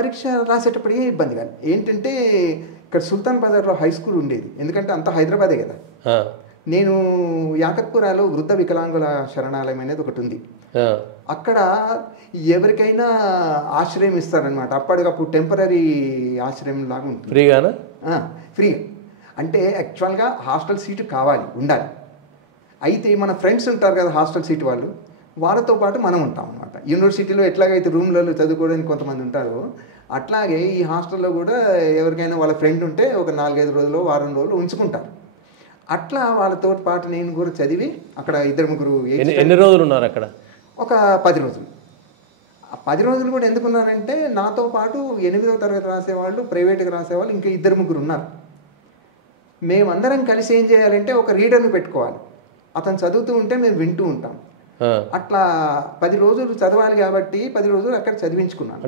పరీక్ష రాసేటప్పుడు ఏ ఇబ్బంది కాదు. ఏంటంటే ఇక్కడ సుల్తాన్ బజార్లో హై స్కూల్ ఉండేది, ఎందుకంటే అంతా హైదరాబాదే కదా. నేను యాకత్పురాలో వృద్ధ వికలాంగుల శరణాలయం అనేది ఒకటి ఉంది. అక్కడ ఎవరికైనా ఆశ్రయం ఇస్తారనమాట, అప్పటికప్పుడు టెంపరీ ఆశ్రయం లాగా ఉంటుంది. ఫ్రీగానా? ఫ్రీగా. అంటే యాక్చువల్గా హాస్టల్ సీటు కావాలి, ఉండాలి. అయితే మన ఫ్రెండ్స్ ఉంటారు కదా హాస్టల్ సీటు వాళ్ళు, వాళ్ళతో పాటు మనం ఉంటాం అనమాట. యూనివర్సిటీలో ఎట్లాగైతే రూమ్లలో చదువుకోవడానికి కొంతమంది ఉంటారో, అట్లాగే ఈ హాస్టల్లో కూడా ఎవరికైనా వాళ్ళ ఫ్రెండ్ ఉంటే ఒక 4-5 రోజులు, వారం రోజులు ఉంచుకుంటారు. అట్లా వాళ్ళతో పాటు నేను కూడా చదివి అక్కడ 2-3 ఎన్ని రోజులు ఉన్నారు అక్కడ? ఒక 10 రోజులు. ఆ 10 రోజులు కూడా ఎందుకున్నారంటే, నాతో పాటు 8వ తరగతి రాసేవాళ్ళు, ప్రైవేట్గా రాసేవాళ్ళు ఇంకా 2-3 ఉన్నారు. మేమందరం కలిసి ఏం చేయాలంటే ఒక రీడర్ని పెట్టుకోవాలి, అతను చదువుతూ ఉంటే మేము వింటూ ఉంటాం. అట్లా 10 రోజులు చదవాలి కాబట్టి 10 రోజులు అక్కడ చదివించుకున్నాను.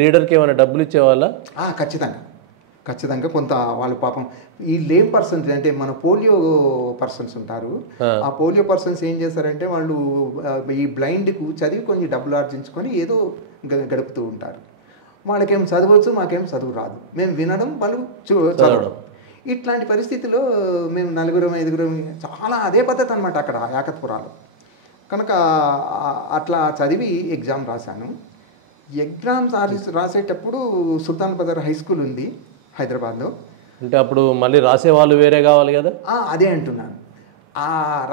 రీడర్కి ఏమైనా డబ్బులు ఇచ్చేవాళ్ళ? ఖచ్చితంగా కొంత వాళ్ళు పాపం ఈ లేమ్ పర్సన్స్, అంటే మన పోలియో పర్సన్స్ ఉంటారు, ఆ పోలియో పర్సన్స్ ఏం చేస్తారంటే వాళ్ళు ఈ బ్లైండ్కు చదివి కొన్ని డబ్బులు ఆర్జించుకొని ఏదో గడుపుతూ ఉంటారు. వాళ్ళకేం చదవచ్చు, మాకేం చదువు రాదు, మేము వినడం, వాళ్ళు చదవడం. ఇట్లాంటి పరిస్థితిలో మేము 4-5 చాలా అదే పద్ధతి అనమాట అక్కడ యాకత్పురాలో. కనుక అట్లా చదివి ఎగ్జామ్ రాశాను. ఎగ్జామ్స్ రాసేటప్పుడు సుల్తాన్ బజార్ హై స్కూల్ ఉంది హైదరాబాద్లో. అంటే అప్పుడు మళ్ళీ రాసేవాళ్ళు వేరే కావాలి కదా? అదే అంటున్నాను.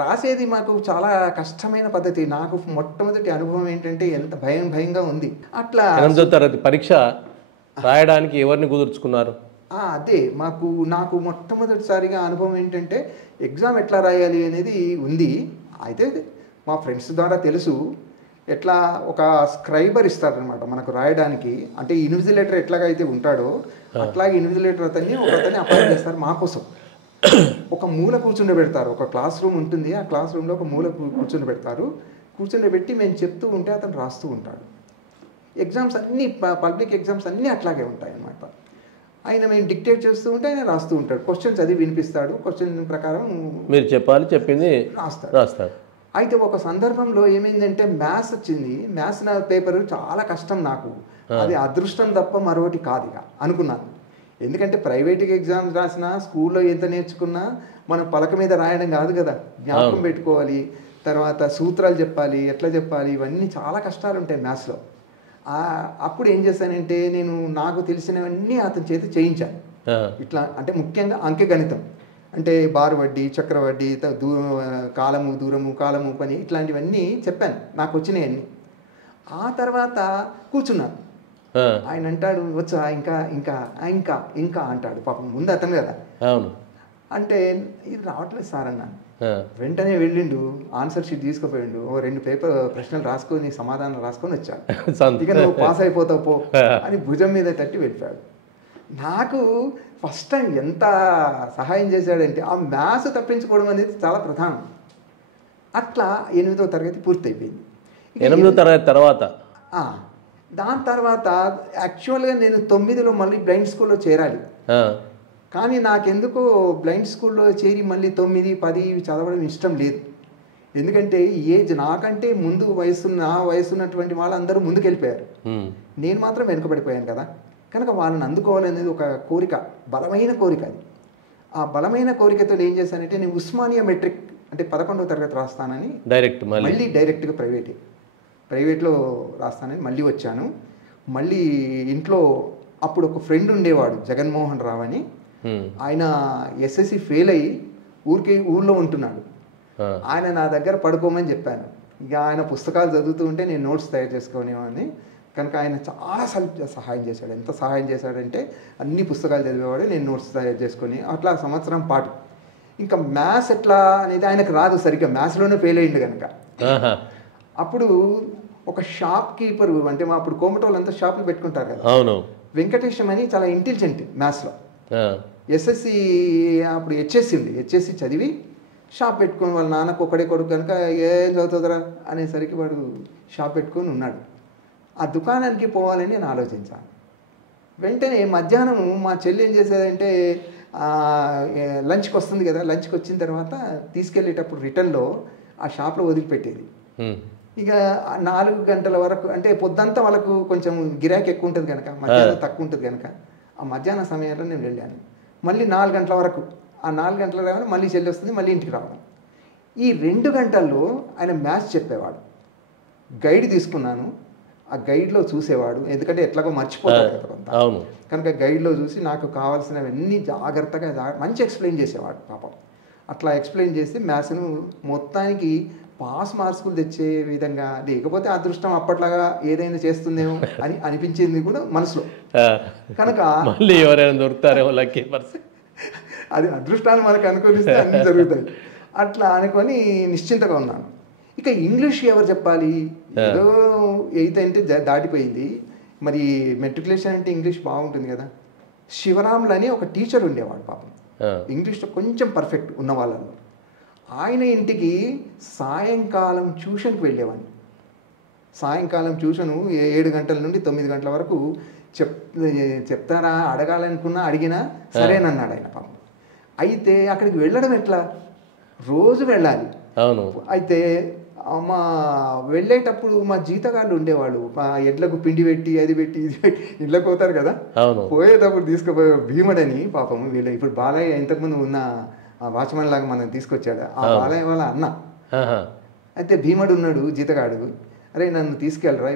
రాసేది మాకు చాలా కష్టమైన పద్ధతి. నాకు మొట్టమొదటి అనుభవం ఏంటంటే ఎంత భయంగా ఉంది. అట్లా 8వ తరగతి పరీక్ష రాయడానికి ఎవరిని కుదుర్చుకున్నారు? అదే నాకు మొట్టమొదటిసారిగా అనుభవం ఏంటంటే ఎగ్జామ్ ఎట్లా రాయాలి అనేది ఉంది. అయితే మా ఫ్రెండ్స్ ద్వారా తెలుసు, ఎట్లా ఒక స్క్రైబర్ ఇస్తారనమాట మనకు రాయడానికి. అంటే ఇన్విజిలేటర్ ఎట్లాగైతే ఉంటాడో అట్లాగే ఇన్విజిలేటర్ ఒకతన్ని అపాయింట్ చేస్తారు మా కోసం. ఒక మూల కూర్చుండి పెడతారు, ఒక క్లాస్ రూమ్ ఉంటుంది, ఆ క్లాస్ రూమ్లో ఒక మూల కూర్చుని పెడతారు. కూర్చుని పెట్టి మేము చెప్తూ ఉంటే అతను రాస్తూ ఉంటాడు. ఎగ్జామ్స్ అన్నీ, పబ్లిక్ ఎగ్జామ్స్ అన్నీ అట్లాగే ఉంటాయి అన్నమాట. ఆయన మేము డిక్టేట్ చేస్తూ ఉంటే ఆయన రాస్తూ ఉంటాడు, క్వశ్చన్స్ అది వినిపిస్తాడు, క్వశ్చన్ ప్రకారం మీరు చెప్పాలి, చెప్పింది రాస్తాడు. అయితే ఒక సందర్భంలో ఏమైందంటే మ్యాథ్స్ వచ్చింది. మ్యాథ్స్ నా పేపర్ చాలా కష్టం నాకు, అది అదృష్టం తప్ప మరొకటి కాదు ఇక అనుకున్నాను. ఎందుకంటే ప్రైవేట్గా ఎగ్జామ్స్ రాసినా, స్కూల్లో ఎంత నేర్చుకున్నా మనం పలక మీద రాయడం కాదు కదా, జ్ఞాపకం పెట్టుకోవాలి, తర్వాత సూత్రాలు చెప్పాలి, ఎట్లా చెప్పాలి, ఇవన్నీ చాలా కష్టాలు ఉంటాయి మ్యాథ్స్లో. అప్పుడు ఏం చేశానంటే నేను నాకు తెలిసినవన్నీ అతని చేతి చేయించాను. ఇట్లా అంటే ముఖ్యంగా అంకెగణితం, అంటే బారు వడ్డీ, చక్రవడ్డీ, కాలము దూరము, కాలము పని, ఇట్లాంటివన్నీ చెప్పాను, నాకు వచ్చినాయన్నీ. ఆ తర్వాత కూర్చున్నాను. ఆయన అంటాడు, వచ్చా ఇంకా ఇంకా ఇంకా ఇంకా అంటాడు. పాపం ముందు అతను కదా. అవును. అంటే ఇది రావట్లేదు సార్ అన్నాను. వెంటనే వెళ్ళిండు, ఆన్సర్ షీట్ తీసుకుపోయిండు, ఓ 2 ప్రశ్నలు రాసుకొని సమాధానం రాసుకొని వచ్చాడు. ఇక నువ్వు పాస్ అయిపోతావు పో అని భుజం మీద తట్టి వెళ్ళిపోయాడు. నాకు ఫస్ట్ టైం ఎంత సహాయం చేశాడంటే ఆ మ్యాథ్స్ తప్పించుకోవడం అనేది చాలా ప్రధానం. అట్లా 8వ తరగతి పూర్తయిపోయింది. 8వ తరగతి తర్వాత దాని తర్వాత యాక్చువల్గా నేను 9లో మళ్ళీ బ్లైండ్ స్కూల్లో చేరాలి. కానీ నాకెందుకో బ్లైండ్ స్కూల్లో చేరి మళ్ళీ 9, 10 చదవడం ఇష్టం లేదు. ఎందుకంటే ఏజ్ నాకంటే ముందు వయసున్నటువంటి వాళ్ళందరూ ముందుకెళ్ళిపోయారు, నేను మాత్రం వెనుకబడిపోయాను కదా. కనుక వాళ్ళని అందుకోవాలనేది ఒక కోరిక, బలమైన కోరిక. అది ఆ బలమైన కోరికతో ఏం చేశానంటే నేను ఉస్మానియా మెట్రిక్ అంటే 11వ తరగతి రాస్తానని మళ్ళీ డైరెక్ట్గా ప్రైవేట్లో రాస్తానని మళ్ళీ వచ్చాను. మళ్ళీ ఇంట్లో అప్పుడు ఒక ఫ్రెండ్ ఉండేవాడు జగన్మోహన్ రావు అని, ఆయన ఎస్ఎస్సి ఫెయిల్ అయ్యి ఊర్లో ఉంటున్నాడు. ఆయన నా దగ్గర పడుకోమని చెప్పాను. ఇక ఆయన పుస్తకాలు చదువుతూ ఉంటే నేను నోట్స్ తయారు చేసుకునేవాడిని. కనుక ఆయన చాలా సహాయం చేశాడు. ఎంత సహాయం చేశాడంటే అన్ని పుస్తకాలు చదివేవాడు, నేను నోట్స్ తయారు చేసుకొని అట్లా సంవత్సరం పాటు. ఇంకా మ్యాథ్స్ ఎట్లా అనేది ఆయనకు రాదు సరిగ్గా, మ్యాథ్స్లోనే ఫెయిల్ అయ్యిండు కనుక. అప్పుడు ఒక షాప్ కీపర్ అంటే మా అప్పుడు కోమటోళ్ళంతా షాపులు పెట్టుకుంటారు కదా, వెంకటేశం అని చాలా ఇంటెలిజెంట్ మ్యాథ్స్లో. ఎస్ఎస్సి అప్పుడు హెచ్ఎస్సి చదివి షాప్ పెట్టుకొని వాళ్ళ నాన్నకు ఒకడే కొడుకు కనుక ఏం చదువుతుందిరా అనేసరికి వాడు షాప్ పెట్టుకొని ఉన్నాడు. ఆ దుకాణానికి పోవాలని నేను ఆలోచించాను. వెంటనే మధ్యాహ్నం మా చెల్లి ఏం చేసేదంటే లంచ్కి వస్తుంది కదా, లంచ్కి వచ్చిన తర్వాత తీసుకెళ్ళేటప్పుడు రిటర్న్లో ఆ షాప్లో వదిలిపెట్టేది. ఇక 4 గంటల వరకు అంటే పొద్దంతా వాళ్ళకు కొంచెం గిరాకీ ఎక్కువ ఉంటుంది కనుక, మధ్యాహ్నం తక్కువ ఉంటుంది కనుక ఆ మధ్యాహ్న సమయంలో నేను వెళ్ళాను. మళ్ళీ 4 గంటల వరకు, ఆ 4 గంటల రాగానే మళ్ళీ చెల్లి వస్తుంది, మళ్ళీ ఇంటికి రావడం. ఈ 2 గంటల్లో ఆయన మ్యాథ్స్ చెప్పేవాడు. గైడ్ తీసుకున్నాను, ఆ గైడ్లో చూసేవాడు, ఎందుకంటే ఎట్లాగో మర్చిపోతాడు కదా కొంత. కనుక గైడ్లో చూసి నాకు కావాల్సినవన్నీ జాగ్రత్తగా మంచి ఎక్స్ప్లెయిన్ చేసేవాడు పాపం. అట్లా ఎక్స్ప్లెయిన్ చేసి మ్యాథ్స్ను మొత్తానికి పాస్ మార్కులు తెచ్చే విధంగా, లేకపోతే అదృష్టం అప్పట్లాగా ఏదైనా చేస్తుందేమో అని అనిపించింది కూడా మనసులో. కనుక మళ్ళీ ఎవరైనా దొరుకుతారేమో లక్కీ పర్సన్, అది అదృష్టాన్ని మనకు అనుకూలిస్తే అన్నీ జరుగుతాయి. అట్లా అనుకొని నిశ్చింతగా ఉన్నాను. ఇక ఇంగ్లీష్ ఎవరు చెప్పాలి, ఏదో 8th అంటే దాటిపోయింది, మరి మెట్రికులేషన్ అంటే ఇంగ్లీష్ బాగుంటుంది కదా. శివరాములు అని ఒక టీచర్ ఉండేవాడు పాపం, ఇంగ్లీష్లో కొంచెం పర్ఫెక్ట్ ఉన్న వాళ్ళలో. ఆయన ఇంటికి సాయంకాలం ట్యూషన్కి వెళ్ళేవాడిని. సాయంకాలం ట్యూషను 7 గంటల నుండి 9 గంటల వరకు చెప్తారా అడగాలనుకున్నా అడిగినా సరేనన్నాడు ఆయన పాపం. అయితే అక్కడికి వెళ్ళడం ఎట్లా, రోజు వెళ్ళాలి. అయితే మా వెళ్ళేటప్పుడు మా జీతగాళ్ళు ఉండేవాళ్ళు, మా ఎడ్లకు పిండి పెట్టి అది పెట్టి ఇది పెట్టి ఇళ్ళకి పోతారు కదా, పోయేటప్పుడు తీసుకుపోయే భీముడని పాపం. వీళ్ళు ఇప్పుడు బాలయ్య ఇంతకుముందు ఉన్న వాచ్మెన్ లాగా మనం తీసుకొచ్చాడు, ఆ బాలయ్య వాళ్ళ అన్న. అయితే భీముడు ఉన్నాడు జీతగాడు, అరే నన్ను తీసుకెళ్ళరా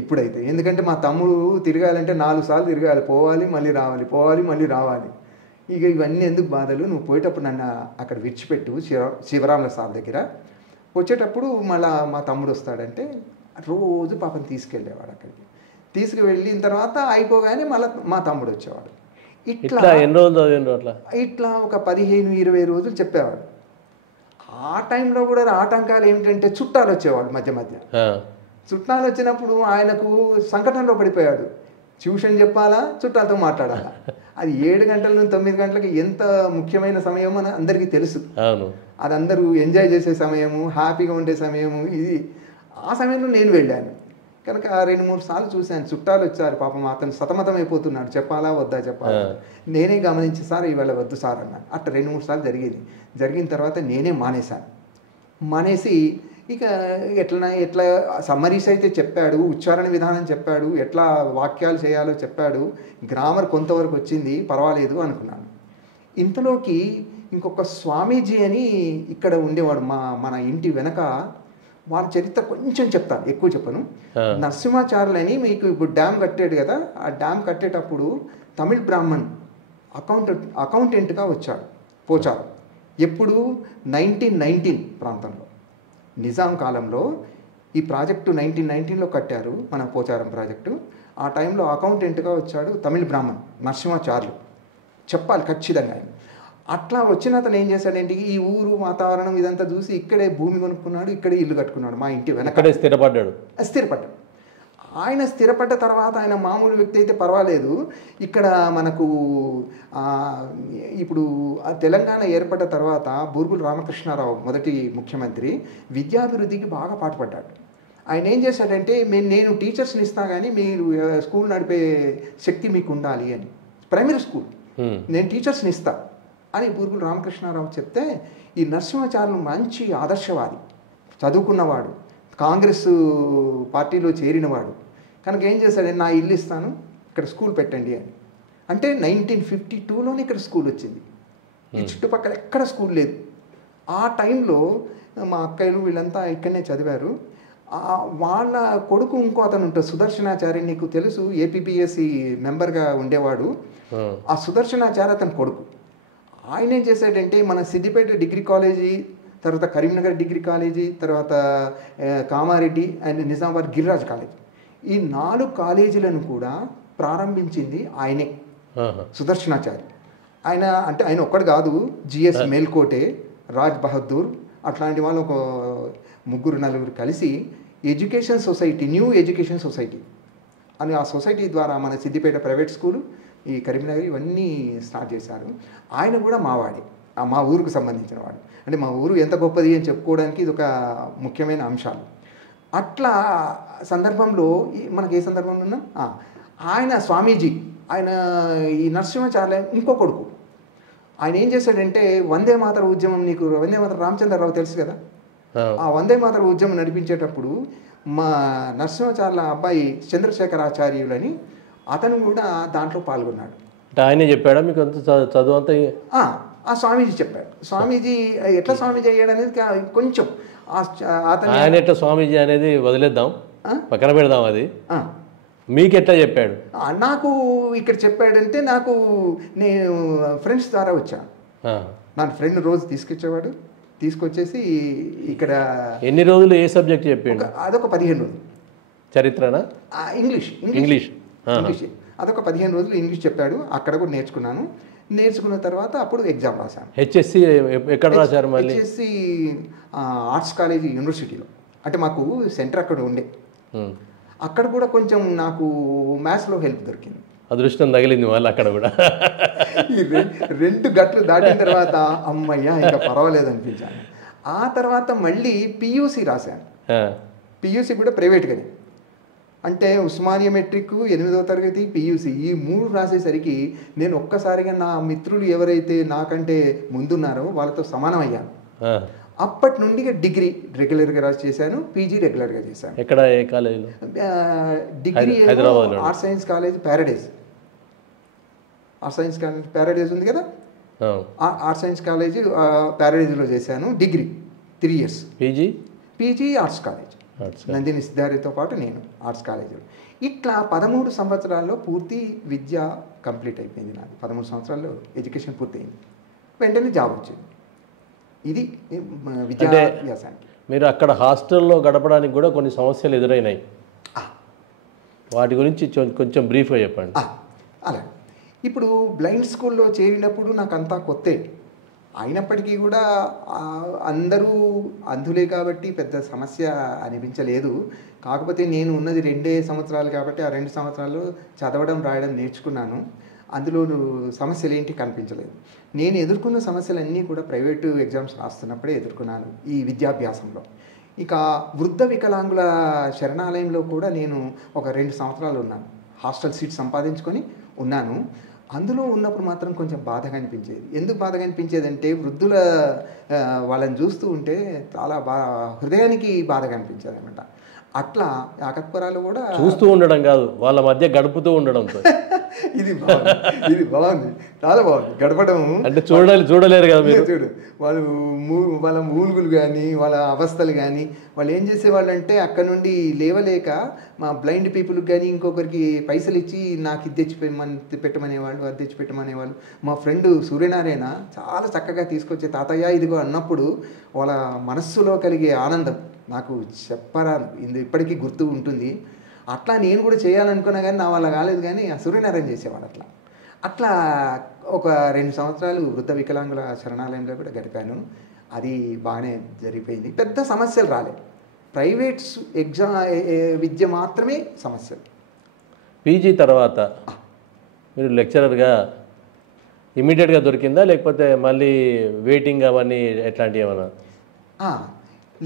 ఇప్పుడైతే, ఎందుకంటే మా తమ్ముడు తిరగాలంటే 4 సార్లు తిరగాలి, పోవాలి మళ్ళీ రావాలి, పోవాలి మళ్ళీ రావాలి. ఇక ఇవన్నీ ఎందుకు బాధలు, నువ్వు పోయేటప్పుడు నన్ను అక్కడ విడిచిపెట్టు శివరాముల సార్ దగ్గర, వచ్చేటప్పుడు మళ్ళీ మా తమ్ముడు వస్తాడంటే రోజు పాపం తీసుకెళ్ళేవాడు. అక్కడికి తీసుకువెళ్ళిన తర్వాత అయిపోగానే మళ్ళీ మా తమ్ముడు వచ్చేవాడు. ఇట్లా ఒక 15-20 రోజులు చెప్పేవాడు. ఆ టైంలో కూడా ఆటంకాలు ఏమిటంటే చుట్టాలు వచ్చేవాడు మధ్య మధ్య. చుట్టాలు వచ్చినప్పుడు ఆయనకు సంకటంలో పడిపోయాడు. ట్యూషన్ చెప్పాలా, చుట్టాలతో మాట్లాడాలా. అది 7 గంటల నుంచి 9 గంటలకి ఎంత ముఖ్యమైన సమయం అని అందరికీ తెలుసు. అది అందరూ ఎంజాయ్ చేసే సమయము, హ్యాపీగా ఉండే సమయము ఇది. ఆ సమయంలో నేను వెళ్ళాను కనుక 2-3 సార్లు చూశాను. చుట్టాలు వచ్చారు పాపం, అతను సతమతం అయిపోతున్నాడు, చెప్పాలా వద్దా చెప్పాలా. నేనే గమనించి సార్ ఇవాళ వద్దు సార్ అన్నాను. అట్లా 2-3 సార్లు జరిగిన తర్వాత నేనే మానేసి ఇక ఎట్లా సమ్మరీస్ అయితే చెప్పాడు, ఉచ్చారణ విధానం చెప్పాడు, ఎట్లా వాక్యాలు చేయాలో చెప్పాడు, గ్రామర్ కొంతవరకు వచ్చింది, పర్వాలేదు అనుకున్నాను. ఇంతలోకి ఇంకొక స్వామీజీ అని ఇక్కడ ఉండేవాడు మన ఇంటి వెనక. వాళ్ళ చరిత్ర కొంచెం చెప్తాను, ఎక్కువ చెప్పను. నరసింహాచార్యులు అని, మీకు ఇప్పుడు డ్యామ్ కట్టాడు కదా, ఆ డ్యామ్ కట్టేటప్పుడు తమిళ్ బ్రాహ్మణ్ అకౌంటెంట్గా వచ్చాడు పోచారం. ఎప్పుడు 1919 ప్రాంతంలో, నిజాం కాలంలో ఈ ప్రాజెక్టు 1919లో కట్టారు మన పోచారం ప్రాజెక్టు. ఆ టైంలో అకౌంటెంట్గా వచ్చాడు తమిళ్ బ్రాహ్మణ్ నరసింహాచార్యులు. చెప్పాలి ఖచ్చితంగా. అట్లా వచ్చిన అతను ఏం చేశాడంటే ఈ ఊరు వాతావరణం ఇదంతా చూసి ఇక్కడే భూమి కొనుక్కున్నాడు, ఇక్కడే ఇల్లు కట్టుకున్నాడు, మా ఇంటి వెనక అక్కడే స్థిరపడ్డాడు. స్థిరపడ్డాడు. ఆయన స్థిరపడ్డ తర్వాత ఆయన మామూలు వ్యక్తి అయితే పర్వాలేదు, ఇక్కడ మనకు ఇప్పుడు తెలంగాణ ఏర్పడ్డ తర్వాత బూర్గుల రామకృష్ణారావు మొదటి ముఖ్యమంత్రి విద్యాభివృద్ధికి బాగా పాటుపడ్డాడు. ఆయన ఏం చేశాడంటే నేను టీచర్స్ని ఇస్తా కానీ మీరు స్కూల్ నడిపే శక్తి మీకు ఉండాలి అని, ప్రైమరీ స్కూల్ నేను టీచర్స్ని ఇస్తా అని బూర్గుల రామకృష్ణారావు చెప్తే ఈ నరసింహాచార్యులు మంచి ఆదర్శవాది, చదువుకున్నవాడు, కాంగ్రెస్ పార్టీలో చేరినవాడు కనుక ఏం చేశాడంటే నా ఇల్లు ఇస్తాను ఇక్కడ స్కూల్ పెట్టండి అని. అంటే 1952లోనే ఇక్కడ స్కూల్ వచ్చింది. ఈ చుట్టుపక్కల ఎక్కడ స్కూల్ లేదు. ఆ టైంలో మా అక్కయ్యలు వీళ్ళంతా ఇక్కడనే చదివారు. వాళ్ళ కొడుకు ఇంకో అతను ఉంటాడు సుదర్శనాచారి, నీకు తెలుసు, ఏపీపీఎస్సి మెంబర్గా ఉండేవాడు. ఆ సుదర్శనాచారి అతని కొడుకు. ఆయన ఏం చేశాడంటే మన సిద్దిపేట డిగ్రీ కాలేజీ, తర్వాత కరీంనగర్ డిగ్రీ కాలేజీ, తర్వాత కామారెడ్డి అండ్ నిజామాబాద్ గిరిరాజ్ కాలేజ్, ఈ 4 కాలేజీలను కూడా ప్రారంభించింది ఆయనే, సుదర్శనాచారి. ఆయన ఒక్కడు కాదు, జిఎస్ మేల్కోటే, రాజ్ బహదూర్ అట్లాంటి వాళ్ళు ఒక 3-4 కలిసి education society, new education society అని ఆ సొసైటీ ద్వారా మన సిద్దిపేట ప్రైవేట్ స్కూలు, ఈ కరీంనగర్ ఇవన్నీ స్టార్ట్ చేశారు. ఆయన కూడా మావాడే, మా ఊరుకు సంబంధించిన వాడు. అంటే మా ఊరు ఎంత గొప్పది అని చెప్పుకోవడానికి ఇది ఒక ముఖ్యమైన అంశాలు. అట్లా సందర్భంలో మనకి ఏ సందర్భంలో ఉన్నాం, ఆయన స్వామీజీ, ఆయన ఈ నరసింహాచార్య ఇంకో కొడుకు. ఆయన ఏం చేశాడంటే వందే మాతర ఉద్యమం, నీకు వందే మాతర రామచంద్రరావు తెలుసు కదా, ఆ వందే మాతర ఉద్యమం నడిపించేటప్పుడు మా నరసింహాచార్యుల అబ్బాయి చంద్రశేఖరాచార్యులని అతను కూడా దాంట్లో పాల్గొన్నాడు. ఆయనే చెప్పాడా మీకు అంత చదువు అంతా? ఆ స్వామీజీ చెప్పాడు. స్వామీజీ ఎట్లా స్వామీజీ అయ్యాడు అనేది కొంచెం ఆయన ఎట్లా స్వామీజీ అనేది వదిలేద్దాం, పక్కన పెడదాం. అది మీకు ఎట్లా చెప్పాడు? నాకు ఇక్కడ చెప్పాడంటే నేను ఫ్రెండ్స్ ద్వారా వచ్చాను. నా ఫ్రెండ్ రోజు తీసుకొచ్చేవాడు, తీసుకొచ్చేసి ఇక్కడ ఎన్ని రోజులు ఏ సబ్జెక్ట్ చెప్పాడు? అదొక 15 రోజులు. చరిత్రనా? ఇంగ్లీష్. అదొక 15 రోజులు ఇంగ్లీష్ చెప్పాడు. అక్కడ కూడా నేర్చుకున్న తర్వాత అప్పుడు ఎగ్జామ్ రాశాను. హెచ్ఎస్సి ఎక్కడ రాశారు మళ్ళీ? హెచ్ఎస్సి ఆర్ట్స్ కాలేజ్ యూనివర్సిటీలో, అంటే మాకు సెంటర్ అక్కడ ఉండే. అక్కడ కూడా కొంచెం నాకు మ్యాథ్స్లో హెల్ప్ దొరికింది. అదృష్టం తగిలింది వాళ్ళు అక్కడ కూడా. ఈ 2 గట్లు దాటిన తర్వాత అమ్మయ్య ఇంకా పర్వాలేదు అనిపించాను. ఆ తర్వాత మళ్ళీ పియూసీ రాశాను. పియూసీ కూడా ప్రైవేట్గానే, అంటే ఉస్మానియా మెట్రిక్, 8వ తరగతి, పియూసీ, ఈ 3 రాసేసరికి నేను ఒక్కసారిగా నా మిత్రులు ఎవరైతే నాకంటే ముందున్నారో వాళ్ళతో సమానం అయ్యాను. అప్పటి నుండి డిగ్రీ రెగ్యులర్గా చేశాను, పీజీ రెగ్యులర్గా చేశాను. ఎక్కడ, ఏ కాలేజీలో? Degree arts science college paradise, arts science college paradise ఉంది కదా, ఆర్ట్స్ సైన్స్ కాలేజ్ ప్యారడైజ్లో చేశాను degree 3 years. PG arts college Nandini సిద్ధార్థతో పాటు నేను ఆర్ట్స్ కాలేజీలో. ఇట్లా 13 సంవత్సరాల్లో పూర్తి విద్య కంప్లీట్ అయిపోయింది నాది. 13 సంవత్సరాల్లో ఎడ్యుకేషన్ పూర్తయింది, వెంటనే జాబ్ వచ్చింది. ఇది విద్యాభ్యాసానికి. మీరు అక్కడ హాస్టల్లో గడపడానికి కూడా కొన్ని సమస్యలు ఎదురైనాయి, వాటి గురించి కొంచెం బ్రీఫ్గా చెప్పండి. అలా ఇప్పుడు బ్లైండ్ స్కూల్లో చేరినప్పుడు నాకు అంతా కొత్తే, అయినప్పటికీ కూడా అందరూ అంధులే కాబట్టి పెద్ద సమస్య అనిపించలేదు. కాకపోతే నేను ఉన్నది 2 సంవత్సరాలు కాబట్టి ఆ 2 సంవత్సరాలు చదవడం రాయడం నేర్చుకున్నాను. అందులో సమస్యలు ఏంటి కనిపించలేదు. నేను ఎదుర్కొన్న సమస్యలన్నీ కూడా ప్రైవేటు ఎగ్జామ్స్ రాస్తున్నప్పుడే ఎదుర్కొన్నాను ఈ విద్యాభ్యాసంలో. ఇక వృద్ధ వికలాంగుల శరణాలయంలో కూడా నేను ఒక 2 సంవత్సరాలు ఉన్నాను. హాస్టల్ సీట్ సంపాదించుకొని ఉన్నాను. అందులో ఉన్నప్పుడు మాత్రం కొంచెం బాధగా అనిపించేది. ఎందుకు బాధగా అనిపించేది అంటే వృద్ధుల వాళ్ళని చూస్తూ ఉంటే చాలా హృదయానికి బాధగా అనిపించేది అనమాట. అట్లా యాకత్పురాలు కూడా చూస్తూ ఉండడం కాదు, వాళ్ళ మధ్య గడుపుతూ ఉండడంతో ఇది బాగుంది, చాలా బాగుంది. గడపడం అంటే చూడలేరు కదా మీరు. చూడు వాళ్ళ మూలుగులు కానీ వాళ్ళ అవస్థలు కానీ వాళ్ళు ఏం చేసేవాళ్ళు అంటే అక్కడ నుండి లేవలేక మా బ్లైండ్ పీపుల్కి కానీ ఇంకొకరికి పైసలు ఇచ్చి నాకు ఇది పెట్టమనేవాళ్ళు, అది తెచ్చి పెట్టమనేవాళ్ళు. మా ఫ్రెండ్ సూర్యనారాయణ చాలా చక్కగా తీసుకొచ్చే తాతయ్య ఇదిగో అన్నప్పుడు వాళ్ళ మనస్సులో కలిగే ఆనందం నాకు చెప్పరాదు, ఇది ఇప్పటికీ గుర్తు ఉంటుంది. అట్లా నేను కూడా చేయాలనుకున్నా కానీ నా వల్ల కాలేదు. కానీ ఆ సూర్యనారాయణ చేసేవాడు. అట్లా ఒక 2 సంవత్సరాలు వృద్ధ వికలాంగుల శరణాలయంలో కూడా గడిపాను. అది బాగానే జరిగిపోయింది. పెద్ద సమస్యలు రాలే. ప్రైవేట్స్ విద్య మాత్రమే సమస్యలు. పీజీ తర్వాత మీరు లెక్చరర్గా ఇమీడియట్గా దొరికిందా, లేకపోతే మళ్ళీ వెయిటింగ్ అవన్నీ ఎట్లాంటివి ఏమన్నా?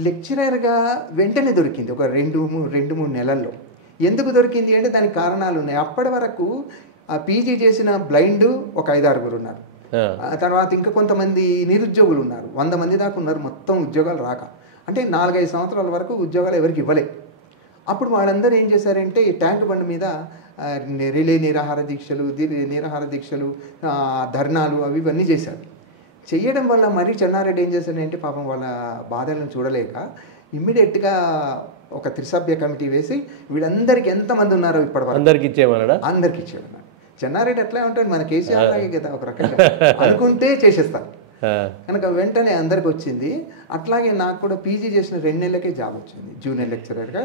లెక్చరర్గా వెంటనే దొరికింది ఒక 2-3 నెలల్లో. ఎందుకు దొరికింది అంటే దానికి కారణాలు ఉన్నాయి. అప్పటి వరకు పీజీ చేసిన బ్లైండ్ ఒక 5-6 ఉన్నారు. తర్వాత ఇంకా కొంతమంది నిరుద్యోగులు ఉన్నారు. 100 మంది దాకా ఉన్నారు మొత్తం ఉద్యోగాలు రాక. అంటే 4-5 సంవత్సరాల వరకు ఉద్యోగాలు ఎవరికి ఇవ్వలే. అప్పుడు వాళ్ళందరూ ఏం చేశారంటే ఈ ట్యాంక్ బండ్ మీద రిలే నిరాహార దీక్షలు, ధర్నాలు అవి ఇవన్నీ చేశారు. చేయడం వల్ల మరీ చెన్నారెడ్డి ఏం చేశాడంటే పాపం వాళ్ళ బాధలను చూడలేక ఇమ్మీడియట్గా ఒక త్రిసభ్య కమిటీ వేసి వీళ్ళందరికీ ఎంతమంది ఉన్నారో ఇప్పటివరకు అందరికి ఇచ్చేయమన్నాడు. చెన్నారెడ్డి అట్లా ఉంటాడు, మన కేసీఆర్ లాగే కదా ఒక రకంగా అనుకుంటే చేసేస్తారు కనుక వెంటనే అందరికి వచ్చింది. అట్లాగే నాకు కూడా పీజీ చేసిన 2 నెలలకే జాబ్ వచ్చింది జూనియర్ లెక్చరర్గా.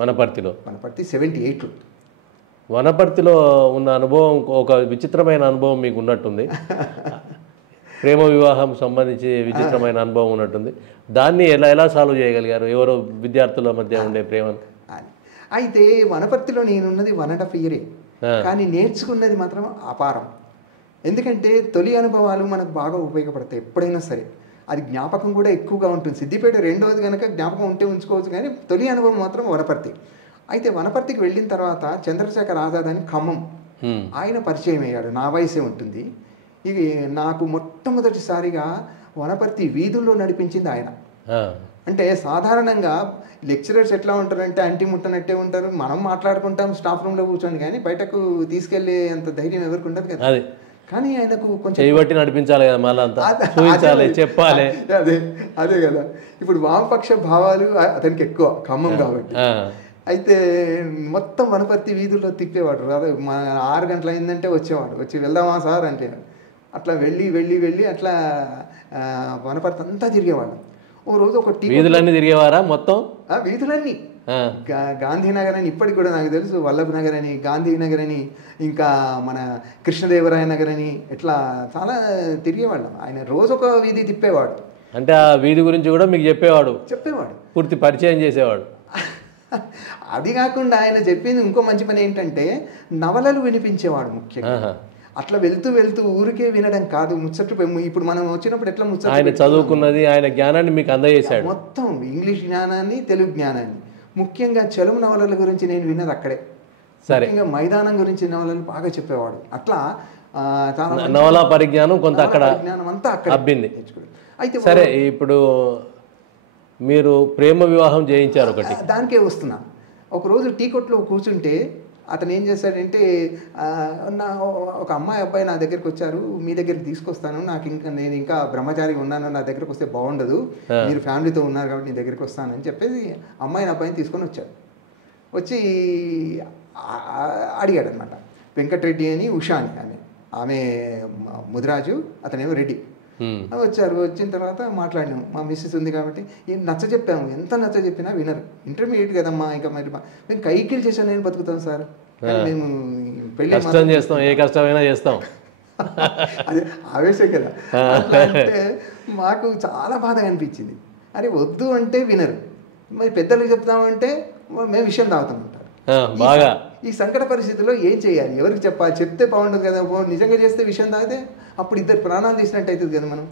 వనపర్తి 78లో. వనపర్తిలో ఉన్న అనుభవం ఒక విచిత్రమైన అనుభవం మీకు ఉన్నట్టుంది. ప్రేమ వివాహం సంబంధించి విచిత్రమైన అనుభవం ఉన్నట్టుంది. దాన్ని ఎలా సాల్వ్ చేయగలిగారు? ఎవరో విద్యార్థుల మధ్య ఉండే ప్రేమను. అయితే వనపర్తిలో నేనున్నది 1.5 year, కానీ నేర్చుకున్నది మాత్రం అపారం. ఎందుకంటే తొలి అనుభవాలు మనకు బాగా ఉపయోగపడతాయి ఎప్పుడైనా సరే. అది జ్ఞాపకం కూడా ఎక్కువగా ఉంటుంది. సిద్దిపేట రెండవది కనుక జ్ఞాపకం ఉంటే ఉంచుకోవచ్చు, కానీ తొలి అనుభవం మాత్రం వనపర్తి. అయితే వనపర్తికి వెళ్ళిన తర్వాత చంద్రశేఖర్ ఆజాద్ అని ఖమ్మం ఆయన పరిచయం అయ్యాడు. నా వయసే ఉంటుంది. ఇది నాకు మొట్టమొదటిసారిగా వనపర్తి వీధుల్లో నడిపించింది ఆయన. అంటే సాధారణంగా లెక్చరర్స్ ఎట్లా ఉంటారంటే అంటి ముట్టనట్టే ఉంటారు. మనం మాట్లాడుకుంటాం స్టాఫ్ రూమ్లో కూర్చొని, కానీ బయటకు తీసుకెళ్లే అంత ధైర్యం ఎవరికి ఉండదు కదా. కానీ ఆయనకు కొంచెం చేయబట్టి నడిపించాలి కదా, మళ్ళీ చూపించాలి, చెప్పాలి. అదే కదా. ఇప్పుడు వామపక్ష భావాలు అతనికి ఎక్కువ ఖమ్మం కాబట్టి. అయితే మొత్తం వనపర్తి వీధుల్లో తిప్పేవాడు. మన 6 గంటలు అయిందంటే వచ్చేవాడు. వచ్చి వెళ్దామా సార్ అంటే అట్లా వెళ్ళి అట్లా వనపర్తి అంతా తిరిగేవాడు. ఓ రోజు ఒక వీధులన్నీ తిరిగేవారా మొత్తం? వీధులన్నీ, గాంధీనగర్ అని ఇప్పటికి కూడా నాకు తెలుసు, వల్లభ్ నగర్ అని, గాంధీనగర్ అని, ఇంకా మన కృష్ణదేవరాయ నగర్ అని, ఇట్లా చాలా తిరిగేవాళ్ళం. ఆయన రోజు ఒక వీధి తిప్పేవాడు. అంటే ఆ వీధి గురించి కూడా మీకు చెప్పేవాడు, పూర్తి పరిచయం చేసేవాడు. అది కాకుండా ఆయన చెప్పింది ఇంకో మంచి పని ఏంటంటే నవలలు వినిపించేవాడు ముఖ్యంగా. అట్లా వెళ్తూ ఊరికే వినడం కాదు, ముచ్చట్లు. ఇప్పుడు మనం వచ్చినప్పుడు ఎట్లా ముచ్చట్లు, ఆయన చదువుకున్నది, ఆయన జ్ఞానాన్ని మీకు అందజేశాడు. మొత్తం ఇంగ్లీష్ జ్ఞానాన్ని, తెలుగు జ్ఞానాన్ని. ముఖ్యంగా చలుము నవలల గురించి నేను విన్నది అక్కడే. ముఖ్యంగా మైదానం గురించి నవలలు బాగా చెప్పేవాడు. అట్లా చాలా నవలా పరిజ్ఞానం కొంత అక్కడ అంతా అక్కడ అబ్బింది. అయితే సరే, ఇప్పుడు మీరు ప్రేమ వివాహం చేయించారు ఒకటి, దానికే వస్తున్నా. ఒకరోజు టీ కొట్లో కూర్చుంటే అతను ఏం చేశాడంటే, ఒక అమ్మాయి అబ్బాయి నా దగ్గరికి వచ్చారు, మీ దగ్గరికి తీసుకొస్తాను, నేను ఇంకా బ్రహ్మచారిగా ఉన్నాను, నా దగ్గరికి వస్తే బాగుండదు, మీరు ఫ్యామిలీతో ఉన్నారు కాబట్టి నీ దగ్గరికి వస్తానని చెప్పేసి అమ్మాయిని అబ్బాయిని తీసుకొని వచ్చాడు. వచ్చి అడిగాడు అనమాట. వెంకటరెడ్డి అని, ఉషా అని, ఆమె ముదిరాజు, అతనేమో రెడ్డి. వచ్చారు. వచ్చిన తర్వాత మాట్లాడినాము. మా మిస్సెస్ ఉంది కాబట్టి నచ్చ చెప్పాము. ఎంత నచ్చ చెప్పినా వినరు. ఇంటర్మీడియట్ కదమ్మా, ఇంకా మరి మేము కైకిల్ చేసాను, నేను బతుకుతాను సార్, మేము పెళ్లి చేస్తాం, ఏ కష్టమైనా చేస్తాం. అదే ఆవేశం కదా. అంటే మాకు చాలా బాధగా అనిపించింది. అరే వద్దు అంటే వినరు, మరి పెద్దలకు చెప్తామంటే మేము విషయం తాగుతామంటారు. బాగా ఈ సంకట పరిస్థితుల్లో ఏం చేయాలి, ఎవరికి చెప్పాలి? చెప్తే బాగుండదు కదా, నిజంగా చేస్తే విషయం తాగితే అప్పుడు 2 ప్రాణాలు తీసినట్టు అవుతుంది కదా మనం.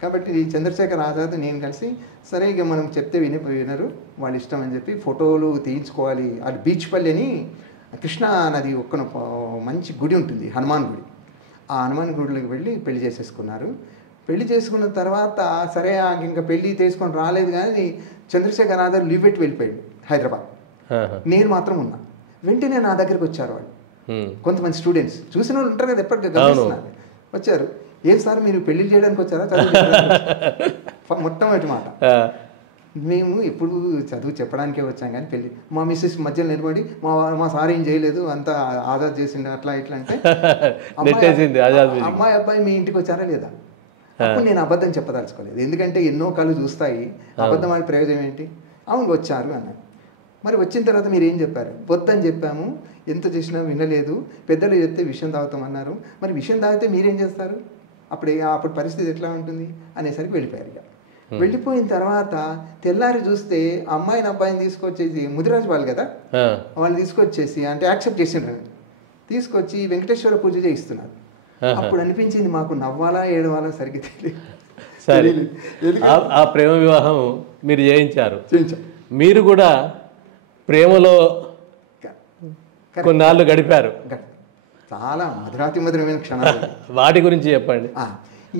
కాబట్టి చంద్రశేఖర్ ఆజాద్ నేను కలిసి సరే ఇక మనం చెప్తే వినరు, వాళ్ళ ఇష్టం అని చెప్పి ఫోటోలు తీయించుకోవాలి. అది బీచ్పల్లి అని కృష్ణా నది ఒక్కన మంచి గుడి ఉంటుంది, హనుమాన్ గుడి. ఆ హనుమాన్ గుడిలోకి వెళ్ళి పెళ్లి చేసేసుకున్నారు. పెళ్లి చేసుకున్న తర్వాత సరే ఇంకా పెళ్లి తీసుకొని రాలేదు, కానీ చంద్రశేఖర్ ఆజాద్ లీవ్ పెట్టి వెళ్ళిపోయాడు హైదరాబాద్. నేను మాత్రం ఉన్నా. వెంటనే నా దగ్గరికి వచ్చారు వాళ్ళు, కొంతమంది స్టూడెంట్స్, చూసిన వాళ్ళు ఉంటారు కదా, ఎప్పటికీ గమనిస్తున్నారు. వచ్చారు. ఏం సార్ మీరు పెళ్లి చేయడానికి వచ్చారా? మొట్టమొదటి మాట, మేము ఎప్పుడు చదువు చెప్పడానికే వచ్చాం కానీ పెళ్లి. మా మిస్సెస్ మధ్యలో నిలబడి మా సార్ ఏం చేయలేదు, అంతా ఆజాద్ చేసిండు అట్లా ఇట్లా అంటే, అమ్మాయి అబ్బాయి మీ ఇంటికి వచ్చారా లేదా? అప్పుడు నేను అబద్ధం చెప్పదలుచుకోలేదు, ఎందుకంటే ఎన్నో కళ్ళు చూస్తాయి, అబద్ధం ఆడి ప్రయోజనం ఏంటి? అవును వచ్చారు అన్నాను. మరి వచ్చిన తర్వాత మీరు ఏం చెప్పారు? వద్దని చెప్పాము, ఎంత చేసినా వినలేదు, పెద్దలు చెప్తే విషయం తాగుతామన్నారు. మరి విషయం తాగితే మీరేం చేస్తారు? అప్పుడు పరిస్థితి ఎట్లా ఉంటుంది అనేసరికి వెళ్ళిపోయారు. ఇక వెళ్ళిపోయిన తర్వాత తెల్లారి చూస్తే అమ్మాయిని అబ్బాయిని తీసుకొచ్చేసి, ముదిరాజు వాళ్ళు కదా, వాళ్ళు తీసుకొచ్చేసి అంటే యాక్సెప్ట్ చేసిండ్రు, తీసుకొచ్చి వెంకటేశ్వర పూజ చేయిస్తున్నారు. అప్పుడు అనిపించింది మాకు నవ్వాలా ఏడవాలా సరిగ్గా తెలియదు. సరే, ఆ ప్రేమ వివాహం మీరు చేయించారు. మీరు కూడా ప్రేమలో కొన్నాళ్ళు గడిపారు. చాలా మధురమైన క్షణాలు. వాటి గురించి చెప్పండి.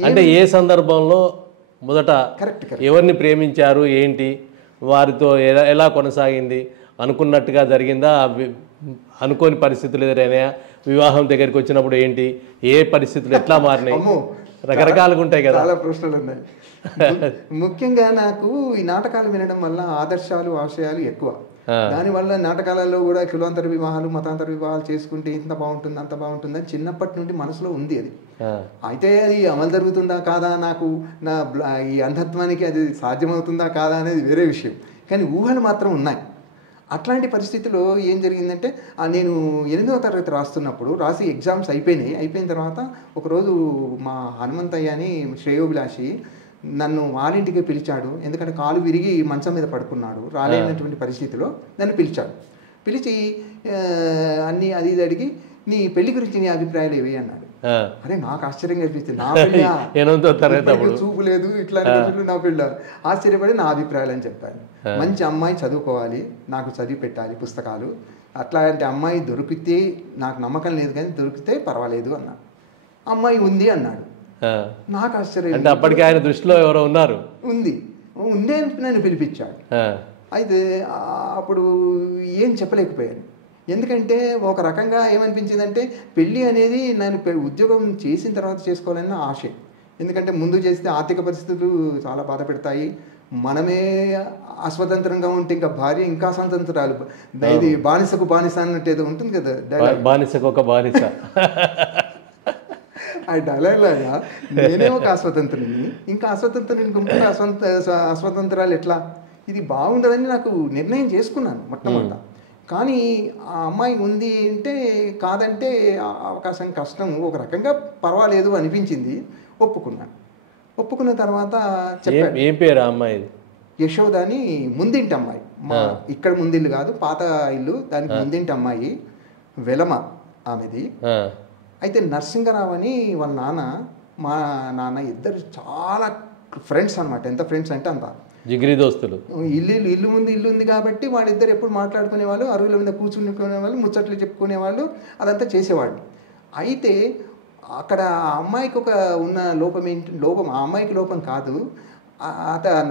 అంటే ఏ సందర్భంలో మొదట ఎవరిని ప్రేమించారు, ఏంటి, వారితో ఎలా కొనసాగింది, అనుకున్నట్టుగా జరిగిందా, అనుకోని పరిస్థితులు ఎదురైనాయా, వివాహం దగ్గరికి వచ్చినప్పుడు ఏంటి, ఏ పరిస్థితులు ఎట్లా మారినాయి, రకరకాలుగా ఉంటాయి కదా. చాలా ప్రశ్నలు ఉన్నాయి. ముఖ్యంగా నాకు ఈ నాటకాలు వినడం వల్ల ఆదర్శాలు ఆశయాలు ఎక్కువ. దానివల్ల నాటకాలలో కూడా కులాంతర వివాహాలు మతాంతర వివాహాలు చేసుకుంటే ఇంత బాగుంటుంది అంత బాగుంటుంది అని చిన్నప్పటి నుండి మనసులో ఉంది. అది అయితే అది అమలు జరుగుతుందా కాదా, నాకు ఈ అంధత్వానికి అది సాధ్యమవుతుందా కాదా అనేది వేరే విషయం, కానీ ఊహలు మాత్రం ఉన్నాయి. అట్లాంటి పరిస్థితిలో ఏం జరిగిందంటే నేను 8వ తరగతి రాసి ఎగ్జామ్స్ అయిపోయిన తర్వాత ఒకరోజు మా హనుమంతయ్య అని శ్రేయోభిలాషి నన్ను వాళ్ళింటికి పిలిచాడు. ఎందుకంటే కాలు విరిగి మంచం మీద పడుకున్నాడు, రాలేనటువంటి పరిస్థితిలో నన్ను పిలిచి అన్నీ అది ఇది అడిగి, నీ పెళ్లి గురించి నీ అభిప్రాయాలు ఏవి అన్నాడు. అరే నాకు ఆశ్చర్యంగా అనిపిస్తుంది, నా పెళ్ళి చూపు లేదు ఇట్లాంటి రోజులు నా పెళ్ళ. ఆశ్చర్యపడి నా అభిప్రాయాలు అని చెప్పాను. మంచి అమ్మాయి చదువుకోవాలి, నాకు చదివి పెట్టాలి పుస్తకాలు, అట్లాంటి అమ్మాయి దొరికితే నాకు నమ్మకం లేదు కానీ దొరికితే పర్వాలేదు అన్నాడు. అమ్మాయి ఉంది అన్నాడు. నాకు ఆశ్చర్యం. అంటే అప్పటికి ఆయన దృష్టిలో ఎవరో ఉందే నన్ను పిలిపించాడు. అయితే అప్పుడు ఏం చెప్పలేకపోయాను. ఎందుకంటే ఒక రకంగా ఏమనిపించిందంటే పెళ్ళి అనేది నేను ఉద్యోగం చేసిన తర్వాత చేసుకోవాలన్న ఆశ. ఎందుకంటే ముందు చేస్తే ఆర్థిక పరిస్థితులు చాలా బాధ పెడతాయి, మనమే అస్వతంత్రంగా ఉంటే ఇంకా భార్య ఇంకా స్వతంత్రాలు, ఇది బానిసకు బానిస అన్నట్టు ఏదో ఉంటుంది కదా, బానిసకు ఒక బానిస. ఆ డైలాగ్ లాగా నేనే ఒక అస్వతంత్రుని, ఇంకా అస్వతంత్రుని ఇంకొక అస్వతంత్రాలు ఎట్లా, ఇది బాగుండదని నాకు నిర్ణయం చేసుకున్నాను మొట్టమొదట. కానీ ఆ అమ్మాయి ఉంది అంటే కాదంటే అవకాశం కష్టం, ఒక రకంగా పర్వాలేదు అనిపించింది, ఒప్పుకున్న తర్వాత చెప్పాను. ఏం పేరు ఆ అమ్మాయి? యశోద అని, ముందింటి అమ్మాయి. మా ఇక్కడ ముందిల్లు కాదు, పాత ఇల్లు, దానికి ముందింటి అమ్మాయి, వెలమ ఆమెది. అయితే నరసింగరావు అని వాళ్ళ నాన్న, మా నాన్న ఇద్దరు చాలా ఫ్రెండ్స్ అనమాట. ఎంత ఫ్రెండ్స్ అంటే అంత జిగిరి దోస్తులు. ఇల్లు ముందు ఇల్లు ఉంది కాబట్టి వాళ్ళిద్దరు ఎప్పుడు మాట్లాడుకునేవాళ్ళు, అరుగుల మీద కూర్చునేవాళ్ళు, ముచ్చట్లు చెప్పుకునేవాళ్ళు, అదంతా చేసేవాళ్ళు. అయితే అక్కడ ఆ అమ్మాయికి ఒక ఉన్న లోపం ఆ అమ్మాయికి లోపం కాదు,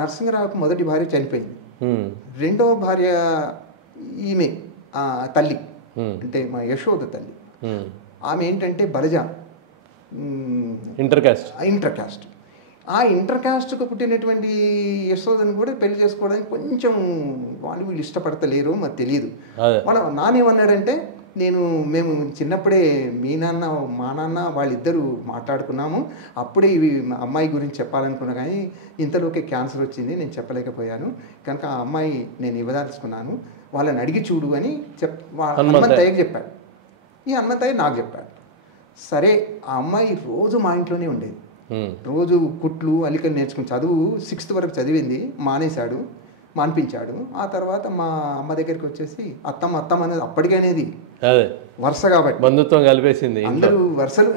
నరసింగరావుకి మొదటి భార్య చనిపోయింది, రెండవ భార్య ఈమె తల్లి, అంటే మా యశోద తల్లి. ఆమె ఏంటంటే బలజ, ఇంటర్ క్యాస్ట్. ఆ ఇంటర్ క్యాస్ట్కు పుట్టినటువంటి యశోదని కూడా పెళ్లి చేసుకోవడానికి కొంచెం వీళ్ళు ఇష్టపడతలేరు, మరి తెలియదు. మన నానేమన్నాడంటే, మేము చిన్నప్పుడే మీ నాన్న మా నాన్న వాళ్ళిద్దరూ మాట్లాడుకున్నాము, అప్పుడే ఇవి అమ్మాయి గురించి చెప్పాలనుకున్నా కానీ ఇంతలోకే క్యాన్సర్ వచ్చింది, నేను చెప్పలేకపోయాను, కనుక ఆ అమ్మాయి నేను ఇవ్వదలుచుకున్నాను, వాళ్ళని అడిగి చూడు అని హనుమంతయ్యకి చెప్పాడు. ఈ హనుమంతయ్య నాకు చెప్పాడు. సరే, ఆ అమ్మాయి రోజు మా ఇంట్లోనే ఉండేది, రోజు కుట్లు అల్లికలు నేర్చుకుని, చదువు 6th వరకు చదివింది, మానిపించాడు. ఆ తర్వాత మా అమ్మ దగ్గరికి వచ్చేసి అత్తమ్మ అనేది అప్పటికే అనేది వరుస కాబట్టి బంధుత్వం కలిపేసింది, అందరూ వరుసలు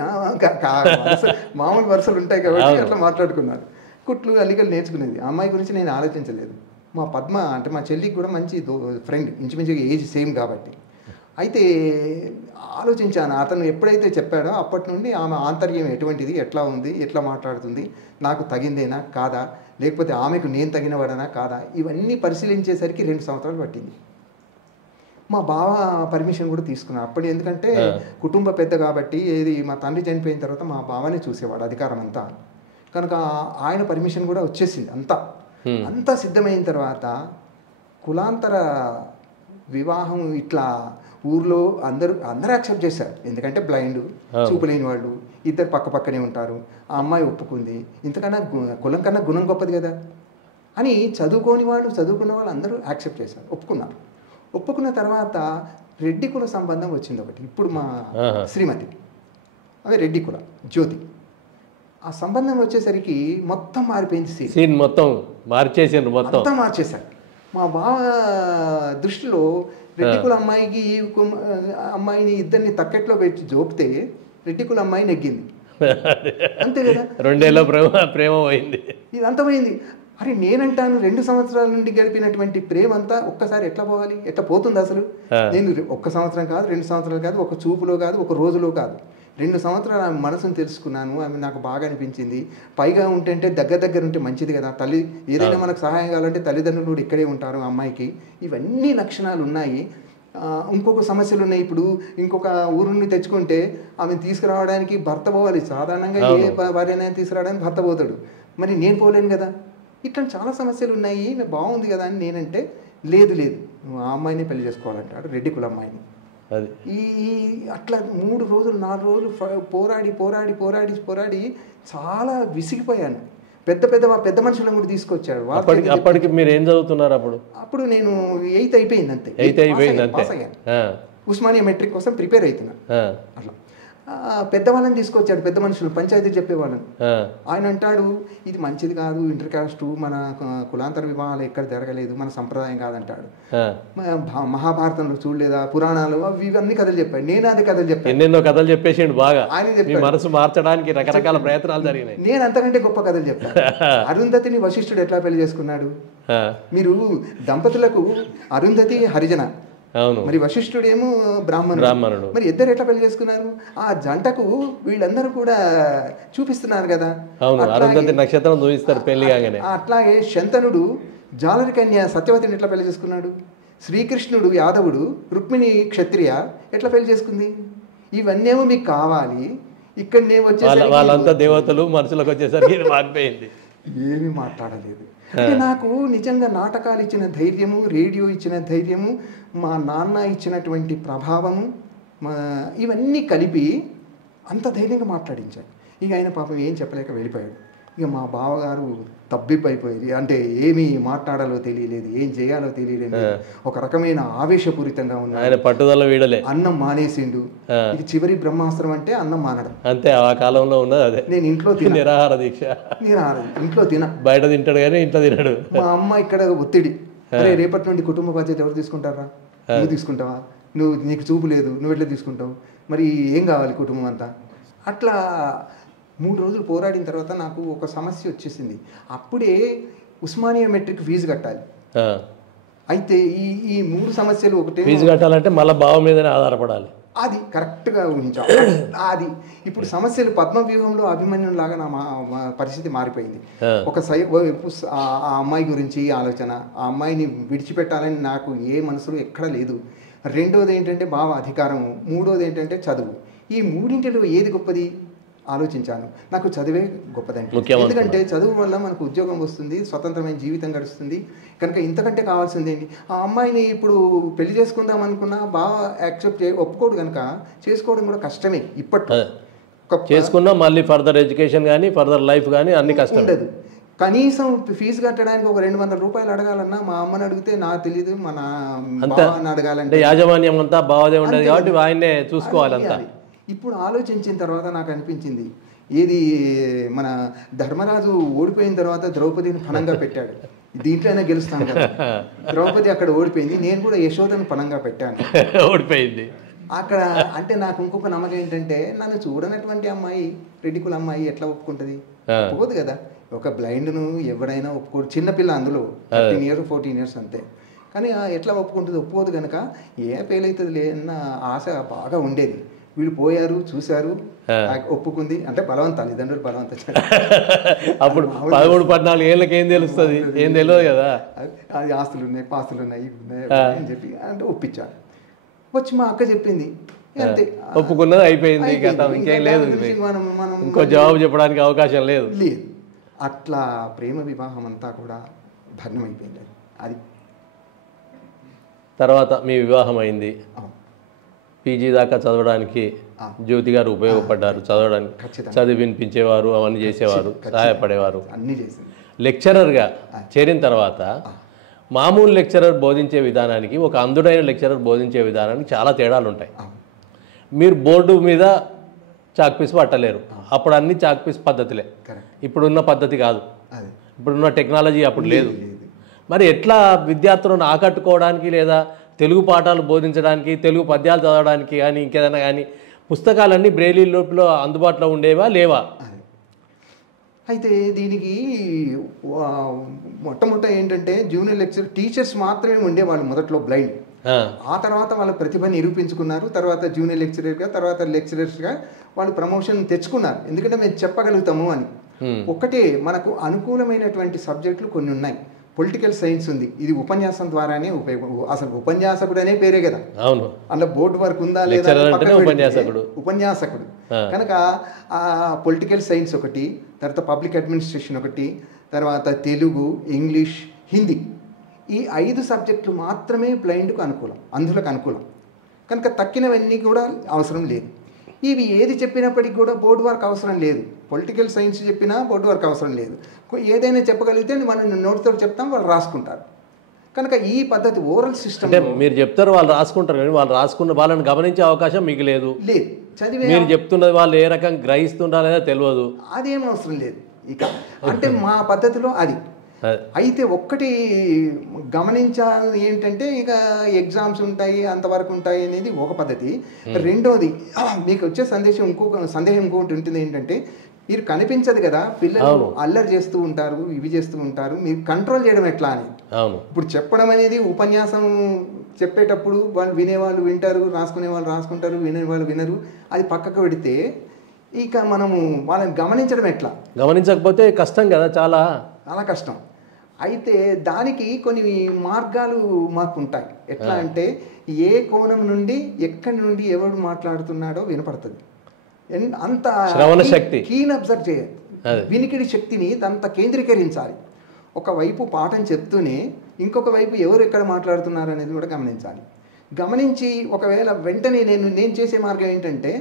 మామూలు వరుసలు ఉంటాయి కాబట్టి అట్లా మాట్లాడుకున్నారు. కుట్లు అల్లికలు నేర్చుకునేది. ఆ అమ్మాయి గురించి నేను ఆలోచించలేదు. మా పద్మ అంటే మా చెల్లికి కూడా మంచి ఫ్రెండ్, ఇంచుమించుగా ఏజ్ సేమ్ కాబట్టి. అయితే ఆలోచించాను, అతను ఎప్పుడైతే చెప్పాడో అప్పటి నుండి ఆమె ఆంతర్యం ఎటువంటిది, ఎట్లా ఉంది, ఎట్లా మాట్లాడుతుంది, నాకు తగిందేనా కాదా, లేకపోతే ఆమెకు నేను తగినవాడనా కాదా, ఇవన్నీ పరిశీలించేసరికి 2 సంవత్సరాలు పట్టింది. మా బావ పర్మిషన్ కూడా తీసుకున్నాను అప్పుడు, ఎందుకంటే కుటుంబ పెద్ద కాబట్టి, మా తండ్రి చనిపోయిన తర్వాత మా బావనే చూసేవాడు అధికారం అంతా, కనుక ఆయన పర్మిషన్ కూడా వచ్చేసింది. అంతా సిద్ధమైన తర్వాత కులాంతర వివాహం ఇట్లా ఊర్లో అందరూ యాక్సెప్ట్ చేశారు. ఎందుకంటే బ్లైండ్, చూపులేని వాళ్ళు ఇద్దరు పక్కనే ఉంటారు. ఆ అమ్మాయి ఒప్పుకుంది. ఇంతకన్నా కులం కన్నా గుణం గొప్పది కదా అని చదువుకున్న వాళ్ళు అందరూ యాక్సెప్ట్ చేశారు, ఒప్పుకున్నారు. ఒప్పుకున్న తర్వాత రెడ్డి కుల సంబంధం వచ్చింది ఒకటి. ఇప్పుడు మా శ్రీమతి అవి రెడ్డి కుల జ్యోతి. ఆ సంబంధం వచ్చేసరికి మొత్తం మారిపోయింది. సీన్ మొత్తం మార్చేసారు, మొత్తం మార్చేశారు. మా బావ దృష్టిలో రెడ్డి కుల అమ్మాయికి అమ్మాయిని ఇద్దరిని తక్కెట్లో పెట్టి జోపితే రెడ్డి కుల అమ్మాయి నెగ్గింది. అంతే కదా, 2 ఏళ్ళ ప్రేమ పోయింది, ఇది అంతమైంది. అరే నేనంటాను 2 సంవత్సరాల నుండి గడిపినటువంటి ప్రేమ అంతా ఒక్కసారి ఎట్లా పోవాలి, ఎట్లా పోతుంది అసలు? నేను 1 సంవత్సరం కాదు, 2 సంవత్సరాలు కాదు, ఒక చూపులో కాదు, ఒక రోజులో కాదు, 2 సంవత్సరాలు ఆమె మనసును తెలుసుకున్నాను. ఆమె నాకు బాగా అనిపించింది. పైగా ఉంటే దగ్గర ఉంటే మంచిది కదా. తల్లి ఏదైనా మనకు సహాయం కావాలంటే తల్లిదండ్రులు కూడా ఇక్కడే ఉంటారు అమ్మాయికి. ఇవన్నీ లక్షణాలు ఉన్నాయి. ఇంకొక సమస్యలు ఉన్నాయి. ఇప్పుడు ఇంకొక ఊరు నుండి తెచ్చుకుంటే ఆమెను తీసుకురావడానికి భర్త పోవాలి. సాధారణంగా ఏ భార్యనైనా తీసుకురావడానికి భర్త పోతాడు. మరి నేను పోలేను కదా. ఇట్లా చాలా సమస్యలు ఉన్నాయి. బాగుంది కదా అని నేనంటే లేదు నువ్వు ఆ అమ్మాయిని పెళ్లి చేసుకోవాలంటాడు, రెడ్డి కుల అమ్మాయిని. ఈ అట్లా 3 రోజులు 4 రోజులు పోరాడి చాలా విసిగిపోయాను. పెద్ద మనుషులను కూడా తీసుకొచ్చాడు. అప్పటికి మీరు ఏం చదువుతున్నారు? అప్పుడు నేను 8th అయిపోయింది అంతే. పాస్ అయ్యాను. ఉస్మానియా మెట్రిక్ కోసం ప్రిపేర్ అవుతున్నా. అట్లా పెద్దవాళ్ళని తీసుకొచ్చాడు, పెద్ద మనుషులు, పంచాయతీ చెప్పేవాళ్ళని. ఆయన అంటాడు ఇది మంచిది కాదు, ఇంటర్ కాస్ట్, మన కులాంతర వివాహాలు ఎక్కడ జరగలేదు, మన సంప్రదాయం కాదంటాడు. మహాభారతంలో చూడలేదా, పురాణాలు ఇవన్నీ కథలు చెప్పాడు. నేను అదే కథలు చెప్పాను, ఎన్నెన్నో కథలు చెప్పేసిండు. బాగా ఆయన చెప్పాడు, మనసు మార్చడానికి రకరకాల ప్రయత్నాలు జరిగినాయి. నేను అంతకంటే గొప్ప కథలు చెప్పాను. అరుంధతిని వశిష్ఠుడు ఎట్లా పెళ్లి చేసుకున్నాడు? మీరు దంపతులకు అరుంధతి హరిజన, మరి వశిష్ఠుడేమో బ్రాహ్మణుడు. మరి ఇద్దరు ఎట్లా పెళ్లి చేసుకున్నారు? ఆ జంటకు వీళ్ళందరూ కూడా చూపిస్తున్నారు కదా, నక్షత్రం చూపిస్తారు పెళ్లి కాగానే. అట్లాగే శంతనుడు జాలరి కన్య సత్యవతిని ఎట్లా పెళ్లి చేసుకున్నాడు? శ్రీకృష్ణుడు యాదవుడు రుక్మిణి క్షత్రియ ఎట్లా పెళ్లి చేసుకుంది? ఇవన్నీ ఏమో మీకు కావాలి. ఇక్కడ నేను వచ్చేసరికి వాళ్ళంతా దేవతలు, మనుషులకు వచ్చేసరికి మారిపోయింది. ఏమీ మాట్లాడలేదు. అంటే నాకు నిజంగా నాటకాలు ఇచ్చిన ధైర్యము, రేడియో ఇచ్చిన ధైర్యము, మా నాన్న ఇచ్చినటువంటి ప్రభావము, ఇవన్నీ కలిపి అంత ధైర్యంగా మాట్లాడించాడు. ఇక ఆయన పాపం ఏం చెప్పలేక వెళ్ళిపోయాడు. ఇక మా బావగారు తబ్బిబ్బైపోయింది. అంటే ఏమి మాట్లాడాలో తెలియలేదు, ఏం చేయాలో తెలియలేదు. ఒక రకమైన ఆవేశపూరితంగా ఉన్నాడు. ఆయన పట్టుదల వీడలే. అన్నం మానేసిండు. ఇది చివరి బ్రహ్మాస్త్రం అంటే అన్నం మానడం. అంతే ఆ కాలంలో ఉన్నది అదే. నేను ఇంట్లో నిరాహార దీక్ష. ఇంట్లో బయట తింటాడు కానీ ఇంట్లో తినడు. మా అమ్మ ఇక్కడ ఒత్తిడి, రేపటి నుండి కుటుంబ బాధ్యత ఎవరు తీసుకుంటారా? నువ్వు తీసుకుంటావా? నీకు చూపు లేదు, నువ్వు ఎట్లా తీసుకుంటావు? మరి ఏం కావాలి కుటుంబం అంతా? అట్లా 3 రోజులు పోరాడిన తర్వాత నాకు ఒక సమస్య వచ్చేసింది. అప్పుడే ఉస్మానియా మెట్రిక్ ఫీజు కట్టాలి. అయితే ఈ 3 సమస్యలు, ఒకటే ఫీజు కట్టాలంటే మళ్ళీ బావ మీదనే ఆధారపడాలి. అది కరెక్ట్గా ఊహించాం. అది ఇప్పుడు సమస్యలు పద్మవ్యూహంలో అభిమన్యుని లాగా నా పరిస్థితి మారిపోయింది. ఆ అమ్మాయి గురించి ఆలోచన, ఆ అమ్మాయిని విడిచిపెట్టాలని నాకు ఏ మనసులో ఎక్కడ లేదు. రెండోది ఏంటంటే బావ అధికారము, మూడోది ఏంటంటే చదువు. ఈ మూడింటిలో ఏది గొప్పది ఆలోచించాను. నాకు చదివే గొప్పదండి. ఎందుకంటే చదువు వల్ల మనకు ఉద్యోగం వస్తుంది, స్వతంత్రమైన జీవితం గడుస్తుంది. కనుక ఇంతకంటే కావాల్సింది ఏంటి? ఆ అమ్మాయిని ఇప్పుడు పెళ్లి చేసుకుందాం అనుకున్నా బాగా యాక్సెప్ట్ ఒప్పుకోడు, కనుక చేసుకోవడం కూడా కష్టమే. ఇప్పట్లో చేసుకున్నా మళ్ళీ ఫర్దర్ ఎడ్యుకేషన్ కానీ ఫర్దర్ లైఫ్ కానీ అన్ని కష్టం ఉండదు. కనీసం ఫీజు కట్టడానికి ఒక 200 రూపాయలు అడగాలన్నా మా అమ్మని అడిగితే నాకు తెలియదు, మన బావని అడగాలంటే యాజమాన్యం అంతా బావదే ఉండదు కాబట్టి ఆయన్నే చూసుకోవాలి. ఇప్పుడు ఆలోచించిన తర్వాత నాకు అనిపించింది, ఏది మన ధర్మరాజు ఓడిపోయిన తర్వాత ద్రౌపదిని పణంగా పెట్టాడు. దీంట్లో అయినా గెలుస్తాను కదా. ద్రౌపది అక్కడ ఓడిపోయింది, నేను కూడా యశోదను పణంగా పెట్టాను, ఓడిపోయింది అక్కడ. అంటే నాకు ఇంకొక నమ్మకం ఏంటంటే, నన్ను చూడనటువంటి అమ్మాయి, రెడ్డి కుల అమ్మాయి ఎట్లా ఒప్పుకుంటుంది? ఒప్పుకోదు కదా. ఒక బ్లైండ్ను ఎవరైనా ఒప్పుకోడు, చిన్నపిల్ల అందులో 13 years 14 years అంతే. కానీ ఎట్లా ఒప్పుకుంటుంది? ఒప్పుకోదు. కనుక ఏ పేలవుతుంది లేదన్న ఆశ బాగా ఉండేది. వీళ్ళు పోయారు, చూశారు, ఒప్పుకుంది. అంటే తల్లిదండ్రులు బలవంతం. అప్పుడు 13-14 ఏళ్ళకి ఏం తెలుస్తుంది? ఏం తెలియదు కదా. అది ఆస్తులు ఉన్నాయి, పాస్తులు ఉన్నాయి, ఇవి ఉన్నాయి అని చెప్పి అంటే ఒప్పించారు. వచ్చి మా అక్క చెప్పింది, అంతే, ఒప్పుకున్నది అయిపోయింది. ఇంకేం లేదు, ఇంకో జవాబు చెప్పడానికి అవకాశం లేదు. అట్లా ప్రేమ వివాహం అంతా కూడా భగ్నమైపోయింది. అది తర్వాత మీ వివాహం అయింది. పీజీ దాకా చదవడానికి జ్యోతి గారు ఉపయోగపడ్డారు. చదవడానికి చదివి వినిపించేవారు, అవన్నీ చేసేవారు, సహాయపడేవారు. అన్నీ చేసింది. లెక్చరర్గా చేరిన తర్వాత మామూలు లెక్చరర్ బోధించే విధానానికి ఒక అంధుడైన లెక్చరర్ బోధించే విధానానికి చాలా తేడాలు ఉంటాయి. మీరు బోర్డు మీద చాక్పీస్ పట్టలేరు, అప్పుడు అన్ని చాక్పీస్ పద్ధతులే, ఇప్పుడున్న పద్ధతి కాదు, ఇప్పుడున్న టెక్నాలజీ అప్పుడు లేదు. మరి ఎట్లా విద్యార్థులను ఆకట్టుకోవడానికి లేదా తెలుగు పాఠాలు బోధించడానికి, తెలుగు పద్యాలు చదవడానికి కానీ ఇంకేదైనా కానీ పుస్తకాలన్నీ బ్రెయిలీ లోపల అందుబాటులో ఉండేవా లేవా? అయితే దీనికి మొట్టమొదట ఏంటంటే జూనియర్ లెక్చర్ టీచర్స్ మాత్రమే ఉండేవాళ్ళు మొదట్లో బ్లైండ్. ఆ తర్వాత వాళ్ళ ప్రతిభ నిరూపించుకున్నారు. తర్వాత జూనియర్ లెక్చరర్గా, తర్వాత లెక్చరర్స్గా వాళ్ళు ప్రమోషన్ తెచ్చుకున్నారు. ఎందుకంటే మేము చెప్పగలుగుతాము అని. ఒకటే మనకు అనుకూలమైనటువంటి సబ్జెక్టులు కొన్ని ఉన్నాయి. పొలిటికల్ సైన్స్ ఉంది, ఇది ఉపన్యాసం ద్వారానే ఉపయోగం. అసలు ఉపన్యాసకుడు అనే పేరే కదా, అవును, అందులో బోర్డు వర్క్ ఉందా లేదా, ఉపన్యాసకుడు కనుక ఆ పొలిటికల్ సైన్స్ ఒకటి, తర్వాత పబ్లిక్ అడ్మినిస్ట్రేషన్ ఒకటి, తర్వాత తెలుగు, ఇంగ్లీష్, హిందీ, ఈ 5 సబ్జెక్టులు మాత్రమే బ్లైండ్కు అనుకూలం, అందులకు అనుకూలం. కనుక తక్కినవన్నీ కూడా అవసరం లేదు. ఇవి ఏది చెప్పినప్పటికీ కూడా బోర్డు వర్క్ అవసరం లేదు. పొలిటికల్ సైన్స్ చెప్పినా బోర్డు వర్క్ అవసరం లేదు. ఏదైనా చెప్పగలిగితే మనం నోటితో చెప్తాం, వాళ్ళు రాసుకుంటారు. కనుక ఈ పద్ధతి ఓరల్ సిస్టమ్ మీరు చెప్తారు, వాళ్ళు రాసుకుంటారు, కానీ వాళ్ళు రాసుకున్న వాళ్ళని గమనించే అవకాశం మీకు లేదు. చదివే మీరు చెప్తున్నది వాళ్ళు ఏ రకంగా గ్రహిస్తుండాలేదో తెలియదు, అదేం అవసరం లేదు. ఇక అంటే మా పద్ధతిలో అది. అయితే ఒక్కటి గమనించాలి ఏంటంటే, ఇక ఎగ్జామ్స్ ఉంటాయి, అంతవరకు ఉంటాయి అనేది ఒక పద్ధతి. రెండోది మీకు వచ్చే సందేహం ఇంకొకటి ఉంటుంది ఏంటంటే, మీరు కనిపించదు కదా, పిల్లలు అల్లరి చేస్తూ ఉంటారు, ఇవి చేస్తూ ఉంటారు, మీరు కంట్రోల్ చేయడం ఎట్లా అని. ఇప్పుడు చెప్పడం అనేది ఉపన్యాసం చెప్పేటప్పుడు వాళ్ళు వినేవాళ్ళు వింటారు, రాసుకునే వాళ్ళు రాసుకుంటారు, వినేవాళ్ళు వినరు, అది పక్కకు పెడితే ఇక మనము వాళ్ళని గమనించడం ఎట్లా? గమనించకపోతే కష్టం కదా, చాలా చాలా కష్టం. అయితే దానికి కొన్ని మార్గాలు మాకు ఉంటాయి. ఎట్లా అంటే, ఏ కోణం నుండి ఎక్కడి నుండి ఎవరు మాట్లాడుతున్నాడో వినపడుతుంది. అంత శ్రవణ శక్తి, కీన్ అబ్జర్వ్ చేయాలి, వినికిడి శక్తిని అంత కేంద్రీకరించాలి. ఒకవైపు పాఠం చెప్తూనే ఇంకొక వైపు ఎవరు ఎక్కడ మాట్లాడుతున్నారు అనేది కూడా గమనించాలి. గమనించి ఒకవేళ వెంటనే నేను చేసే మార్గం ఏంటంటే,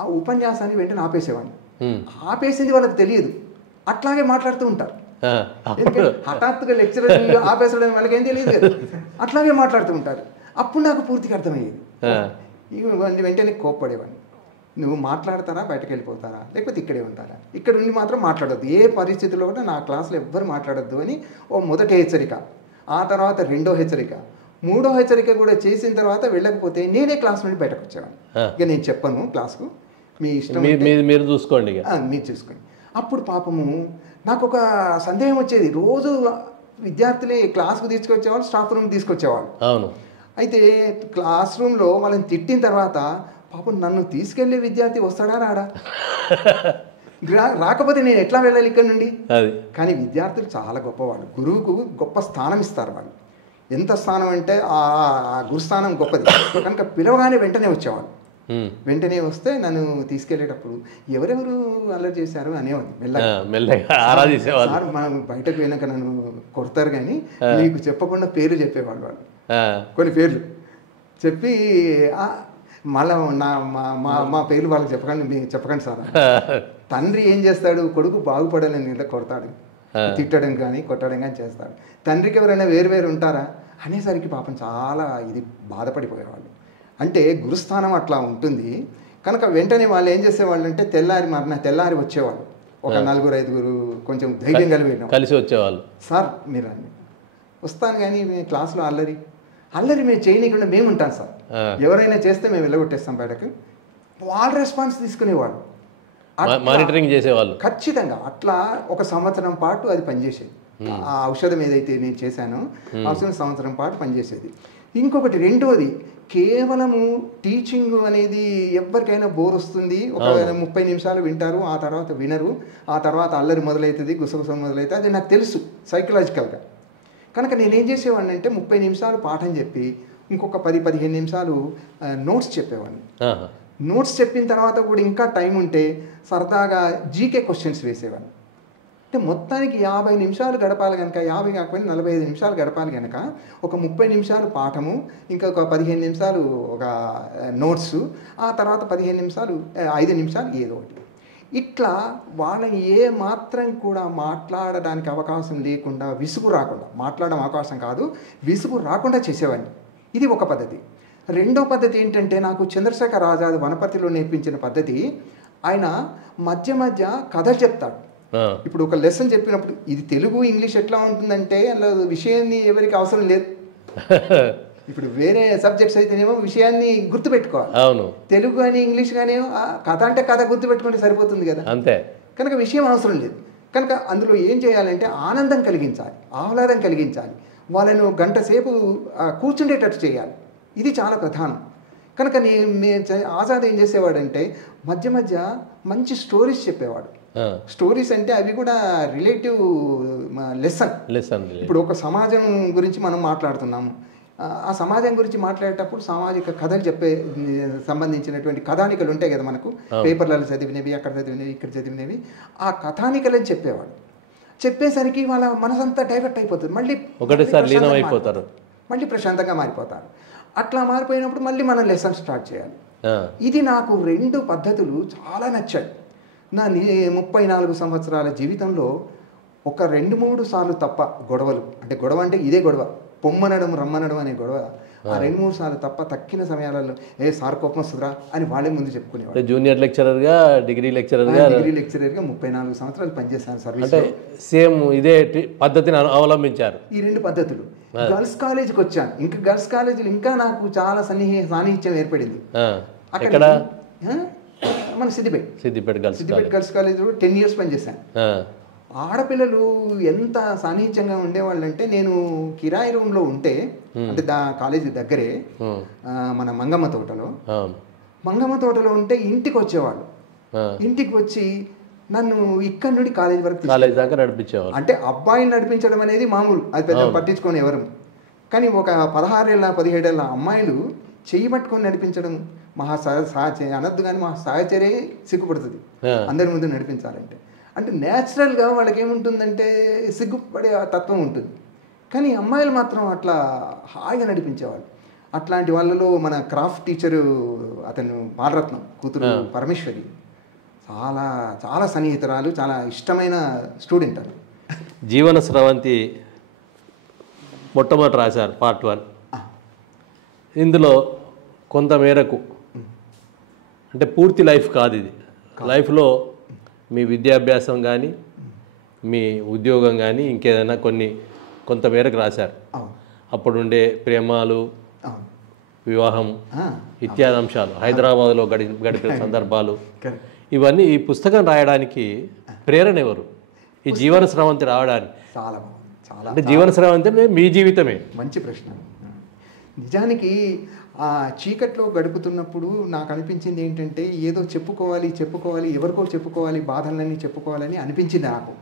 ఆ ఉపన్యాసాన్ని వెంటనే ఆపేసేవాడిని. ఆపేసింది వాళ్ళకి తెలియదు, అట్లాగే మాట్లాడుతూ ఉంటారు. హఠాత్తుగా లెక్చరర్ ఆపేసడం వాళ్ళకి ఏం తెలియదు కదా, అట్లాగే మాట్లాడుతూ ఉంటారు. అప్పుడు నాకు పూర్తిగా అర్థమయ్యేది. వెంటనే కోప్పడేవాడిని, నువ్వు మాట్లాడతారా, బయటకు వెళ్ళిపోతారా, లేకపోతే ఇక్కడే ఉంటారా, ఇక్కడ ఉండి మాత్రం మాట్లాడొద్దు, ఏ పరిస్థితుల్లో కూడా నా క్లాస్లో ఎవ్వరు మాట్లాడొద్దు అని మొదటి హెచ్చరిక. ఆ తర్వాత రెండో హెచ్చరిక, మూడో హెచ్చరిక కూడా చేసిన తర్వాత వెళ్ళకపోతే నేనే క్లాస్ నుండి బయటకు వచ్చేవాడిని. ఇక నేను చెప్పను క్లాస్కు, మీ ఇష్టం, మీరు చూసుకోండి, మీరు చూసుకోండి. అప్పుడు పాపము నాకు ఒక సందేహం వచ్చేది. రోజు విద్యార్థులే క్లాస్కు తీసుకొచ్చేవాళ్ళు, స్టాఫ్ రూమ్ తీసుకొచ్చేవాళ్ళు. అవును. అయితే క్లాస్ రూమ్లో వాళ్ళని తిట్టిన తర్వాత పాపం నన్ను తీసుకెళ్లే విద్యార్థి వస్తాడా రాడా, రాకపోతే నేను ఎట్లా వెళ్ళాలి ఇక్కడ నుండి. కానీ విద్యార్థులు చాలా గొప్పవాళ్ళు, గురువుకు గొప్ప స్థానం ఇస్తారు వాళ్ళు. ఎంత స్థానం అంటే ఆ గురుస్థానం గొప్పది. కనుక పిలవగానే వెంటనే వచ్చేవాళ్ళు. వెంటనే వస్తే నన్ను తీసుకెళ్లేటప్పుడు ఎవరెవరు అల్లరి చేశారు అనేవాళ్ళు. సార్ మనం బయటకు పోయినాక నన్ను కొడతారు కానీ మీకు చెప్పకుండా పేరు చెప్పేవాళ్ళు వాళ్ళు. కొన్ని పేర్లు చెప్పి మళ్ళా మా పేర్లు వాళ్ళకి చెప్పకండి సార్. తండ్రి ఏం చేస్తాడు, కొడుకు బాగుపడాలని ఇలా కొడతాడు, తిట్టడం కానీ కొట్టడం కానీ చేస్తాడు. తండ్రికి ఎవరైనా వేరు ఉంటారా అనేసరికి పాపం చాలా ఇది బాధపడిపోయేవాళ్ళు. అంటే గురుస్థానం అట్లా ఉంటుంది. కనుక వెంటనే వాళ్ళు ఏం చేసేవాళ్ళు అంటే తెల్లారి వచ్చేవాళ్ళు. ఒక 4-5 కొంచెం ధైర్యం కలిసి వచ్చేవాళ్ళు. సార్ మీరు అండి వస్తాను కానీ క్లాస్లో అల్లరి మేము చేయనీయకుండా మేము ఉంటాం సార్, ఎవరైనా చేస్తే మేము వెళ్ళగొట్టేస్తాం బయటకు. వాళ్ళ రెస్పాన్స్ తీసుకునేవాళ్ళు, మానిటరింగ్ చేసేవాళ్ళు. ఖచ్చితంగా అట్లా 1 సంవత్సరం పాటు అది పనిచేసేది. ఆ ఔషధం ఏదైతే నేను చేశానో ఔషధం సంవత్సరం పాటు పనిచేసేది. ఇంకొకటి రెండోది, కేవలము టీచింగ్ అనేది ఎవరికైనా బోర్ వస్తుంది. ఒక 30 నిమిషాలు వింటారు, ఆ తర్వాత వినరు, ఆ తర్వాత అల్లరి మొదలవుతుంది, గుసగుసం మొదలవుతుంది. అది నాకు తెలుసు సైకలాజికల్గా. కనుక నేనేం చేసేవాడిని అంటే 30 నిమిషాలు పాఠం చెప్పి ఇంకొక 10-15 నిమిషాలు నోట్స్ చెప్పేవాడిని. నోట్స్ చెప్పిన తర్వాత కూడా ఇంకా టైం ఉంటే సరదాగా జీకే క్వశ్చన్స్ వేసేవాడిని. అంటే మొత్తానికి 50 నిమిషాలు గడపాలి కనుక, 50 కాకపోయినా 45 నిమిషాలు గడపాలి కనుక ఒక 30 నిమిషాలు పాఠము, ఇంకా ఒక 15 నిమిషాలు ఒక నోట్స్, ఆ తర్వాత 15 నిమిషాలు 5 నిమిషాలు ఏదో ఒకటి. ఇట్లా వాళ్ళని ఏ మాత్రం కూడా మాట్లాడడానికి అవకాశం లేకుండా, విసుగు రాకుండా, మాట్లాడడం అవకాశం కాదు, విసుగు రాకుండా చేసేవాడిని. ఇది ఒక పద్ధతి. రెండో పద్ధతి ఏంటంటే, నాకు చంద్రశేఖర్ ఆజాద్ వనపర్తిలో నేర్పించిన పద్ధతి, ఆయన మధ్య మధ్య కథలు చెప్తాడు. ఇప్పుడు ఒక లెసన్ చెప్పినప్పుడు ఇది తెలుగు ఇంగ్లీష్ ఎట్లా ఉంటుందంటే, అందులో విషయాన్ని ఎవరికి అవసరం లేదు. ఇప్పుడు వేరే సబ్జెక్ట్స్ అయితేనేమో విషయాన్ని గుర్తుపెట్టుకోవాలి. అవును, తెలుగు అని ఇంగ్లీష్ కానీ కథ అంటే కథ గుర్తుపెట్టుకుంటే సరిపోతుంది కదా, అంతే. కనుక విషయం అవసరం లేదు. కనుక అందులో ఏం చేయాలంటే ఆనందం కలిగించాలి, ఆహ్లాదం కలిగించాలి, వాళ్ళను గంట సేపు కూర్చుండేటట్టు చేయాలి. ఇది చాలా ప్రధానం. కనుక ఆజాద్ ఏం చేసేవాడంటే మధ్య మధ్య మంచి స్టోరీస్ చెప్పేవాడు. స్టోరీస్ అంటే అవి కూడా రిలేటివ్ లెసన్. ఇప్పుడు ఒక సమాజం గురించి మనం మాట్లాడుతున్నాము, ఆ సమాజం గురించి మాట్లాడేటప్పుడు సామాజిక కథలు సంబంధించినటువంటి కథానికలు ఉంటాయి కదా మనకు, పేపర్లలో చదివినవి, అక్కడ చదివినవి, ఇక్కడ చదివినవి, ఆ కథానికలని చెప్పేవాడు. చెప్పేసరికి వాళ్ళ మనసంతా డైవర్ట్ అయిపోతుంది, మళ్ళీ ఒకటేసారి లీనం అయిపోతారు, మళ్ళీ ప్రశాంతంగా మారిపోతారు. అట్లా మారిపోయినప్పుడు మళ్ళీ మనం లెసన్ స్టార్ట్ చేయాలి. ఇది నాకు 2 పద్ధతులు చాలా నచ్చాయి. నా 34 సంవత్సరాల జీవితంలో ఒక 2-3 సార్లు తప్ప గొడవలు, అంటే గొడవ అంటే ఇదే గొడవ, పొమ్మనడం రమ్మనడం అనే గొడవ, ఆ 2-3 సార్లు తప్ప తక్కిన సమయాలలో సార్ కోపం వస్తుందా అని వాళ్ళే ముందు చెప్పుకునేవాడు. జూనియర్ లెక్చరర్గా, డిగ్రీ లెక్చరర్గా 34 సంవత్సరాలు పనిచేశాను సర్వీస్. సేమ్ ఇదే పద్ధతిని అవలంబించారు. ఈ 2 పద్ధతులు. గర్ల్స్ కాలేజీకి వచ్చాను. ఇంకా గర్ల్స్ కాలేజీలు ఇంకా నాకు చాలా సాన్నిహిత్యం ఏర్పడింది. అక్కడ మన సిద్దిపేట గర్ల్స్ కాలేజీలో 10 years పనిచేశాను. ఆడపిల్లలు ఎంత సాన్నిహిత్యంగా ఉండేవాళ్ళు అంటే, నేను కిరాయి రూమ్లో ఉంటే, అంటే కాలేజీ దగ్గరే మన మంగమ్మ తోటలో ఉంటే ఇంటికి వచ్చేవాళ్ళు. ఇంటికి వచ్చి నన్ను ఇక్కడి నుండి కాలేజీ వరకు దాకా నడిపించేవాళ్ళు. అంటే అబ్బాయిని నడిపించడం అనేది మామూలు, అది పెద్ద పట్టించుకొని ఎవరు. కానీ ఒక 16 ఏళ్ళ 17 ఏళ్ళ అమ్మాయిలు చెయ్యి పట్టుకొని నడిపించడం మహా అనద్దు, కానీ మహా సహచర్యే సిగ్గుపడుతుంది అందరి ముందు నడిపించాలంటే. అంటే న్యాచురల్గా వాళ్ళకి ఏముంటుందంటే సిగ్గుపడే తత్వం ఉంటుంది. కానీ అమ్మాయిలు మాత్రం అట్లా హాయిగా నడిపించేవాళ్ళు. అట్లాంటి వాళ్ళలో మన క్రాఫ్ట్ టీచరు, అతను బాలరత్నం కూతురు పరమేశ్వరి, చాలా చాలా సన్నిహితురాలు, చాలా ఇష్టమైన స్టూడెంట్. అది జీవన స్రవంతి మొట్టమొదటి రాశారు Part 1. ఇందులో కొంతమేరకు, అంటే పూర్తి లైఫ్ కాదు ఇది, లైఫ్లో మీ విద్యాభ్యాసం కానీ, మీ ఉద్యోగం కానీ, ఇంకేదైనా కొంతమేరకు రాశారు. అప్పుడుండే ప్రేమాలు, వివాహం ఇత్యాది అంశాలు, హైదరాబాద్లో గడిపిన సందర్భాలు, ఇవన్నీ ఈ పుస్తకం రాయడానికి ప్రేరణ ఎవరు? ఈ జీవన స్రవంతి రావడానికి? చాలా బాగుంది. చాలా అంటే జీవన స్రవంతి అంటే మీ జీవితమే. మంచి ప్రశ్న. నిజానికి ఆ చీకట్లో గడుపుతున్నప్పుడు నాకు అనిపించింది ఏంటంటే, ఏదో చెప్పుకోవాలి, ఎవరికో చెప్పుకోవాలి, బాధలన్నీ చెప్పుకోవాలని అనిపించింది నాకు.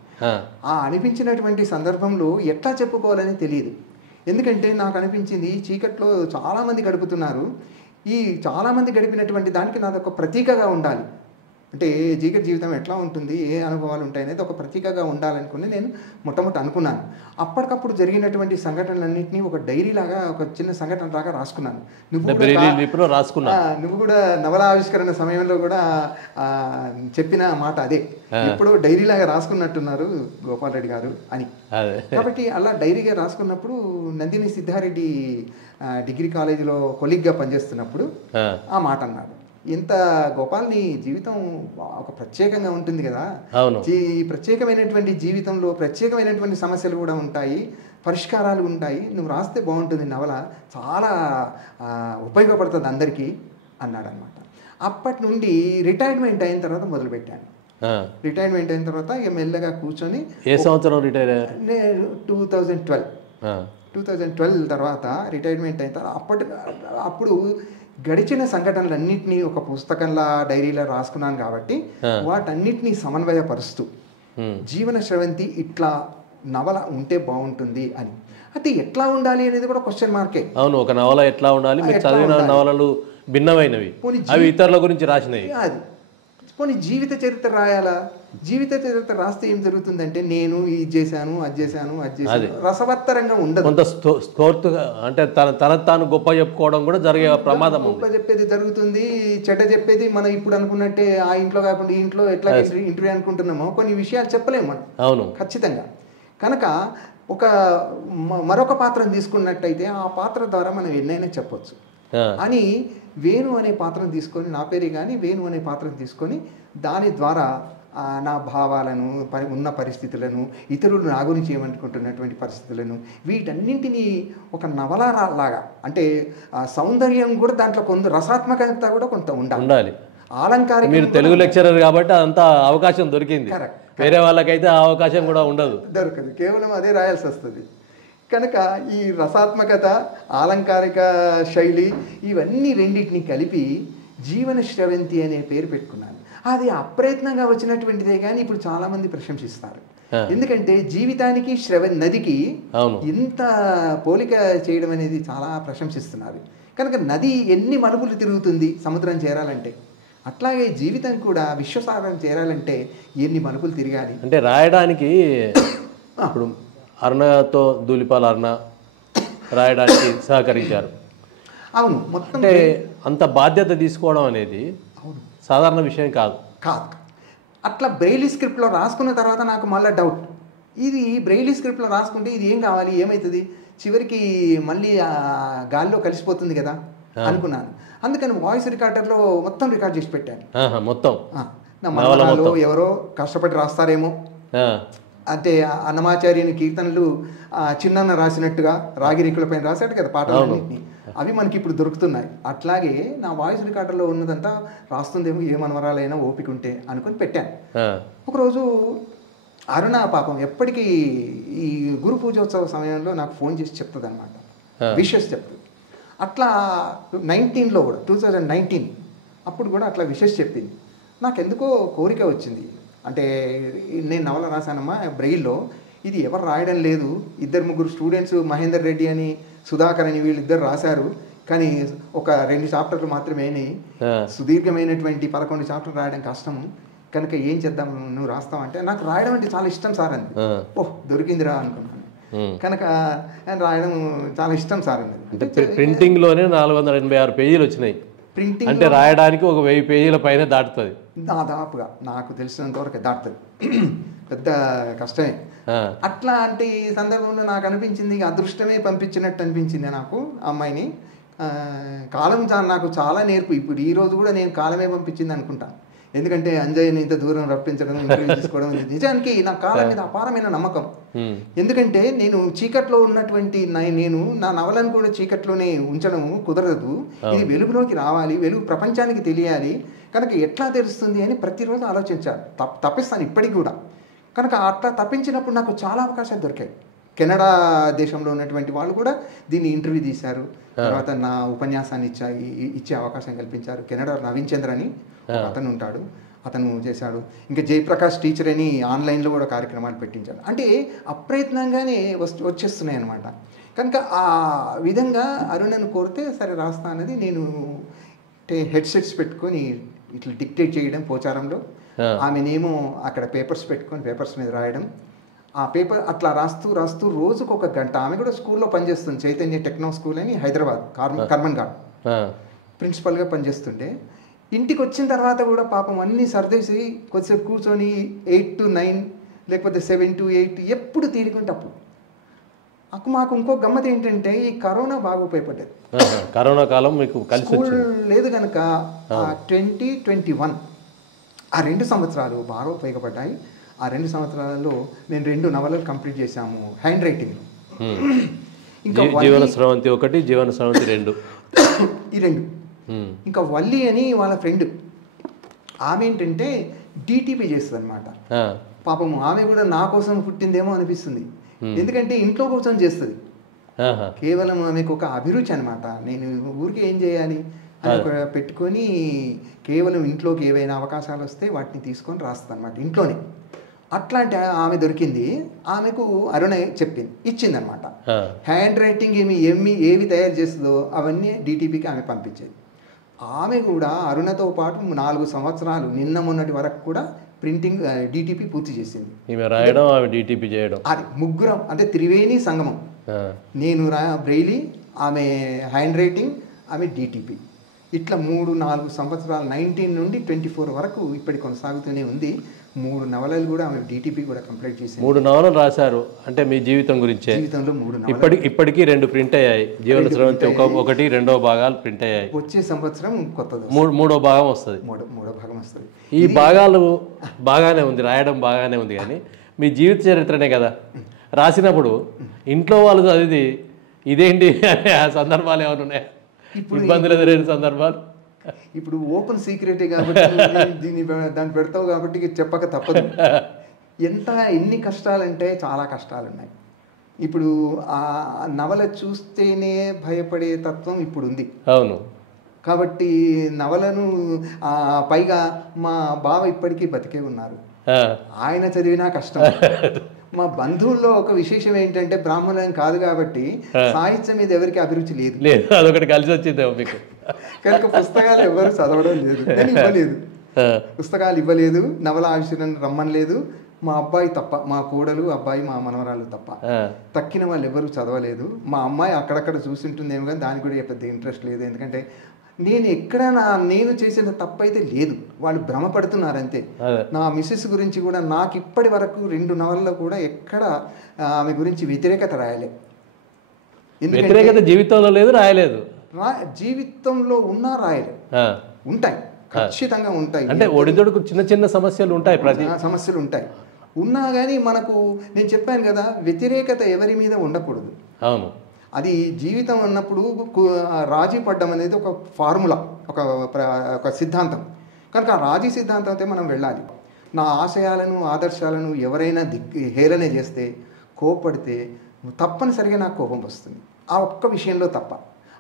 ఆ అనిపించినటువంటి సందర్భంలో ఎట్లా చెప్పుకోవాలని తెలియదు. ఎందుకంటే నాకు అనిపించింది, చీకట్లో చాలామంది గడుపుతున్నారు, ఈ చాలామంది గడిపినటువంటి దానికి నాదొక ప్రతీకగా ఉండాలి. అంటే చీకటి జీవితం ఎట్లా ఉంటుంది, ఏ అనుభవాలు ఉంటాయి అనేది ఒక ప్రతీకగా ఉండాలనుకుని నేను మొట్టమొదటి అనుకున్నాను. అప్పటికప్పుడు జరిగినటువంటి సంఘటనలన్నింటినీ ఒక డైరీ లాగా, ఒక చిన్న సంఘటన లాగా రాసుకున్నాను. నువ్వు కూడా నవల ఆవిష్కరణ సమయంలో కూడా చెప్పిన మాట అదే, ఇప్పుడు డైరీ లాగా రాసుకున్నట్టున్నారు గోపాల్ రెడ్డి గారు అని. కాబట్టి అలా డైరీగా రాసుకున్నప్పుడు నందిని సిద్ధారెడ్డి డిగ్రీ కాలేజీలో కొలీగ్గా పనిచేస్తున్నప్పుడు ఆ మాట అన్నాడు. ఇంత గోపాల్, నీ జీవితం ఒక ప్రత్యేకంగా ఉంటుంది కదా, ఈ ప్రత్యేకమైనటువంటి జీవితంలో ప్రత్యేకమైనటువంటి సమస్యలు కూడా ఉంటాయి, పరిష్కారాలు ఉంటాయి, నువ్వు రాస్తే బాగుంటుంది నవల, చాలా ఉపయోగపడుతుంది అందరికీ అన్నాడు అనమాట. అప్పటి నుండి రిటైర్మెంట్ అయిన తర్వాత మొదలుపెట్టాను. రిటైర్మెంట్ అయిన తర్వాత ఇక మెల్లగా కూర్చొని, ఏ సంవత్సరం రిటైర్? నేను 2012 తర్వాత రిటైర్మెంట్ అయిన తర్వాత అప్పుడు గడిచిన సంఘటనలన్నింటినీ ఒక పుస్తకంలా, డైరీలో రాసుకున్నాను కాబట్టి వాటన్నిటినీ సమన్వయపరుస్తూ జీవన స్రవంతి ఇట్లా నవల ఉంటే బాగుంటుంది అని. అయితే ఎట్లా ఉండాలి అనేది కూడా క్వశ్చన్ మార్కే. అవును, ఒక నవల ఎట్లా ఉండాలి? మీరు చదివిన నవలలు భిన్నమైనవి, అవి ఇతరుల గురించి రాసినవి. అది పోనీ జీవిత చరిత్ర రాయాలా? జీవిత చరిత్ర రాస్తే ఏం జరుగుతుందంటే నేను ఇది చేశాను, అది చేశాను, అది చేశాను, రసవత్తరంగా ఉండదు. కొంత స్కోర్తుగా అంటే తన తాను గొప్ప చెప్పుకోవడం కూడా జరిగే ప్రమాదం ఉంది. గొప్ప చెప్పేది జరుగుతుంది, చెడ్డ చెప్పేది మనం ఇప్పుడు అనుకున్నట్టే ఆ ఇంట్లో కాకుండా ఈ ఇంట్లో ఎట్లా ఇంటర్వ్యూ అనుకుంటున్నామో కొన్ని విషయాలు చెప్పలేము మనం. అవును, ఖచ్చితంగా. కనుక మరొక పాత్రను తీసుకున్నట్టయితే ఆ పాత్ర ద్వారా మనం ఎన్నైనా చెప్పొచ్చు అని వేణు అనే పాత్రను తీసుకొని, నా పేరే కానీ వేణు అనే పాత్రను తీసుకొని దాని ద్వారా నా భావాలను, ఉన్న పరిస్థితులను, ఇతరులు నా గురించి ఏమనుకుంటున్నటువంటి పరిస్థితులను, వీటన్నింటినీ ఒక నవలలాగా, అంటే సౌందర్యం కూడా దాంట్లో కొంత రసాత్మకత కూడా కొంత ఉండాలి. అలంకారం. మీరు తెలుగు లెక్చరర్ కాబట్టి అంతా అవకాశం దొరికింది. వేరే వాళ్ళకైతే ఆ అవకాశం కూడా దొరకదు, కేవలం అదే రాయాల్సి వస్తుంది. కనుక ఈ రసాత్మకత, ఆలంకారిక శైలి ఇవన్నీ రెండింటిని కలిపి జీవన శ్రవంతి అనే పేరు పెట్టుకున్నాను. అది అప్రయత్నంగా వచ్చినటువంటిదే కానీ ఇప్పుడు చాలామంది ప్రశంసిస్తారు. ఎందుకంటే జీవితానికి నదికి ఇంత పోలిక చేయడం అనేది చాలా ప్రశంసిస్తున్నారు. కనుక నది ఎన్ని మలుపులు తిరుగుతుంది సముద్రం చేరాలంటే, అట్లాగే జీవితం కూడా విశ్వసాగరం చేరాలంటే ఎన్ని మలుపులు తిరగాలి. అంటే రాయడానికి ఇప్పుడు అరుణతో ధూళిపాల అరుణ రాయడానికి సహకరించారు. అవును, మొత్తం అంటే అంత బాధ్యత తీసుకోవడం అనేది సాధారణ విషయం కాదు. అట్లా బ్రెయిలీ స్క్రిప్ట్లో రాసుకున్న తర్వాత నాకు మళ్ళీ డౌట్, ఇది బ్రెయిలీ స్క్రిప్ట్లో రాసుకుంటే ఇది ఏం కావాలి, ఏమవుతుంది, చివరికి మళ్ళీ గాల్లో కలిసిపోతుంది కదా అనుకున్నాను. అందుకని వాయిస్ రికార్డర్లో మొత్తం రికార్డ్ చేసి పెట్టాను. మొత్తం నా మనవరాలు ఎవరో కష్టపడి రాస్తారేమో, అంటే అన్నమాచార్యుని కీర్తనలు చిన్న రాసినట్టుగా రాగిరికుల పైన రాశాడు కదా పాటలన్నింటినీ, అవి మనకి ఇప్పుడు దొరుకుతున్నాయి. అట్లాగే నా వాయిస్ రికార్డర్లో ఉన్నదంతా రాస్తుందేమో, ఏ మనవరాలైనా ఓపిక ఉంటే అనుకుని పెట్టాను. ఒకరోజు అరుణ పాపం ఎప్పటికీ ఈ గురు పూజోత్సవ సమయంలో నాకు ఫోన్ చేసి చెప్తుంది అనమాట, విషెస్ చెప్తుంది. అట్లా 19లో కూడా 2019 అప్పుడు కూడా అట్లా విషెస్ చెప్పింది. నాకెందుకో కోరిక వచ్చింది, అంటే నేను నవల రాశానమ్మా బ్రెయిల్లో, ఇది ఎవరు రాయడం లేదు, 2-3 స్టూడెంట్స్ మహేందర్ రెడ్డి అని సుధాకర్ అని వీళ్ళిద్దరు రాశారు, కానీ ఒక 2 చాప్టర్లు మాత్రమే, సుదీర్ఘమైనటువంటి 11 చాప్టర్లు రాయడం కష్టము, కనుక ఏం చేద్దాం, నువ్వు రాస్తావంటే నాకు రాయడం అంటే చాలా ఇష్టం సార్ అంది. ఓహ్ దొరికిందిరా అనుకున్నాను. కనుక రాయడం చాలా ఇష్టం సార్ అన్నది. అంటే ప్రింటింగ్లోనే 486 పేజీలు వచ్చినాయి. ప్రింటింగ్ అంటే రాయడానికి ఒక 1000 పేజీల పైన దాటుతుంది దాదాపుగా, నాకు తెలిసినంత వరకు దాటుతుంది, పెద్ద కష్టమే. అట్లా అంటే ఈ సందర్భంలో నాకు అనిపించింది, అదృష్టమే పంపించినట్టు అనిపించింది నాకు అమ్మాయిని. కాలం నాకు చాలా నేర్పు. ఇప్పుడు ఈ రోజు కూడా నేను కాలమే పంపించింది అనుకుంటాను, ఎందుకంటే అంజయ్యని ఇంత దూరం రప్పించడం, ఇంటర్వ్యూ తీసుకోవడం, నిజానికి నా కాలం మీద అపారమైన నమ్మకం. ఎందుకంటే నేను చీకట్లో ఉన్నటువంటి నేను నా నవలను కూడా చీకట్లోనే ఉంచడం కుదరదు, ఇది వెలుగులోకి రావాలి, వెలుగు ప్రపంచానికి తెలియాలి, కనుక ఎట్లా తెలుస్తుంది అని ప్రతిరోజు ఆలోచించాను, తప్పిస్తాను ఇప్పటికి కూడా. కనుక అట్లా తప్పించినప్పుడు నాకు చాలా అవకాశాలు దొరికాయి. కెనడా దేశంలో ఉన్నటువంటి వాళ్ళు కూడా దీన్ని ఇంటర్వ్యూ తీశారు, తర్వాత నా ఉపన్యాసాన్ని ఇచ్చే అవకాశం కల్పించారు. కెనడా నవీన్ చంద్ర అని అతను ఉంటాడు, అతను చేశాడు. ఇంకా జయప్రకాష్ టీచర్ అని ఆన్లైన్లో కూడా కార్యక్రమాలు పెట్టించాడు. అంటే అప్రయత్నంగానే వచ్చేస్తున్నాయి అన్నమాట. కనుక ఆ విధంగా అరుణను కోరితే సరే రాస్తా అనేది, నేను హెడ్సెట్స్ పెట్టుకొని ఇట్లా డిక్టేట్ చేయడం పోచారంలో, ఆమెనేమో అక్కడ పేపర్స్ పెట్టుకొని పేపర్స్ మీద రాయడం, ఆ పేపర్ అట్లా రాస్తూ రాస్తూ రోజుకు 1 గంట. ఆమె కూడా స్కూల్లో పనిచేస్తుంది, చైతన్య టెక్నో స్కూల్ అని హైదరాబాద్, కర్మన్ ఘాట్ ప్రిన్సిపల్గా పనిచేస్తుంటే. ఇంటికి వచ్చిన తర్వాత కూడా పాపం అన్నీ సర్దేసి కొద్దిసేపు కూర్చొని 8 to 9 లేకపోతే 7 to 8 ఎప్పుడు తీరుకుంటే అప్పుడు. మాకు ఇంకో గమ్మత్ ఏంటంటే ఈ కరోనా బాగా ఉపయోగపడ్డది. కరోనా కాలం మీకు స్కూల్ లేదు కనుక 2021 ఆ 2 సంవత్సరాలు బాగా ఉపయోగపడ్డాయి. ఆ 2 సంవత్సరాలలో నేను 2 నవలలు కంప్లీట్ చేశాము హ్యాండ్ రైటింగ్లో. ఇంకా జీవన స్రవంతి 1, జీవన స్రవంతి 2, ఈ 2. ఇంకా వల్లి అని వాళ్ళ ఫ్రెండ్, ఆమె ఏంటంటే డిటిపి చేస్తుంది అనమాట. పాపం ఆమె కూడా నా కోసం పుట్టిందేమో అనిపిస్తుంది, ఎందుకంటే ఇంట్లో కూర్చొని చేస్తుంది. కేవలం ఆమెకు ఒక అభిరుచి అనమాట, నేను ఊరికి ఏం చేయాలి అని ఒక పెట్టుకొని కేవలం ఇంట్లోకి ఏవైనా అవకాశాలు వస్తే వాటిని తీసుకొని రాస్తుంది అనమాట ఇంట్లోనే. అట్లాంటి ఆమె దొరికింది, ఆమెకు అరుణ ఇచ్చిందనమాట. హ్యాండ్ రైటింగ్ ఏవి తయారు చేస్తుందో అవన్నీ డిటిపికి ఆమె పంపించేది. ఆమె కూడా అరుణతో పాటు 4 సంవత్సరాలు నిన్న మొన్నటి వరకు కూడా ప్రింటింగ్ డిటిపి పూర్తి చేసింది. ఈమె రాయడం, ఆమె డిటిపి చేయడం. అది ముగ్గురం అంటే త్రివేణి సంగమం. నేను బ్రెయిలీ, ఆమె హ్యాండ్ రైటింగ్, ఆమె డిటిపి. ఇట్లా 3-4 సంవత్సరాలు 19 నుండి 24 వరకు ఇప్పటి కొనసాగుతూనే ఉంది. 3 నవలలు కూడా ఆమె డిటిపి కూడా కంప్లీట్ చేసింది. 3 నవలలు రాశారు అంటే మీ జీవితం గురించే. జీవితంలో 3 నవలలు ఇప్పటికీ 2 ప్రింట్ అయ్యాయి. జీవన స్రవంతి ఒకటి, రెండో భాగాలు ప్రింట్ అయ్యాయి. వచ్చే సంవత్సరం కొత్తది మూడో భాగం వస్తుంది. మూడో భాగం వస్తుంది. ఈ భాగాలు బాగానే ఉంది, రాయడం బాగానే ఉంది, కానీ మీ జీవిత చరిత్రనే కదా రాసినప్పుడు ఇంట్లో వాళ్ళు చదివి ఇదేంటి అనే ఆ సందర్భాలు ఏమైనా ఉన్నాయా? ఇబ్బందులు ఎదురైన సందర్భాలు? ఇప్పుడు ఓపెన్ సీక్రెటే కాబట్టి దీన్ని దాన్ని పెడతావు కాబట్టి చెప్పక తప్పదు. ఎన్ని కష్టాలంటే చాలా కష్టాలు ఉన్నాయి. ఇప్పుడు ఆ నవల చూస్తేనే భయపడే తత్వం ఇప్పుడు ఉంది. అవును. కాబట్టి నవలను పైగా మా బావ ఇప్పటికీ బతికే ఉన్నారు. ఆయన చదివినా కష్టం. మా బంధువుల్లో ఒక విశేషం ఏంటంటే బ్రాహ్మణులం కాదు కాబట్టి సాహిత్యం మీద ఎవరికి అభిరుచి లేదు. అదొకటి కలిసి వచ్చింది మీకు. కనుక పుస్తకాలు ఎవరు చదవడం లేదు, ఇవ్వలేదు. పుస్తకాలు ఇవ్వలేదు, నవల ఆవిష్కరణ రమ్మనలేదు. మా అబ్బాయి తప్ప, మా కోడలు అబ్బాయి, మా మనవరాలు తప్ప తక్కిన వాళ్ళు ఎవరు చదవలేదు. మా అమ్మాయి అక్కడక్కడ చూసింటుందేమో కానీ దానికి కూడా పెద్ద ఇంట్రెస్ట్ లేదు. ఎందుకంటే నేను చేసిన తప్పైతే లేదు, వాళ్ళు భ్రమపడుతున్నారు అంతే. నా మిస్సెస్ గురించి కూడా నాకు ఇప్పటి వరకు 2 నవలలో కూడా ఎక్కడ ఆమె గురించి వ్యతిరేకత రాయలేదు. వ్యతిరేకత జీవితంలో లేదు, రాయలేదు. జీవితంలో ఉన్నా రాయలేదు. ఉంటాయి, ఖచ్చితంగా ఉంటాయి. అంటే ఒడిదొడుకు చిన్న చిన్న సమస్యలు ఉంటాయి, ప్రతి సమస్యలు ఉంటాయి. ఉన్నా కానీ మనకు నేను చెప్పాను కదా, వ్యతిరేకత ఎవరి మీద ఉండకూడదు. అవును. అది జీవితం అన్నప్పుడు రాజీ పడ్డం అనేది ఒక ఫార్ములా, ఒక సిద్ధాంతం. కనుక ఆ రాజీ సిద్ధాంతంతో మనం వెళ్ళాలి. నా ఆశయాలను ఆదర్శాలను ఎవరైనా హేళన చేస్తే, కోపడితే తప్పనిసరిగా నాకు కోపం వస్తుంది. ఆ ఒక్క విషయంలో తప్ప.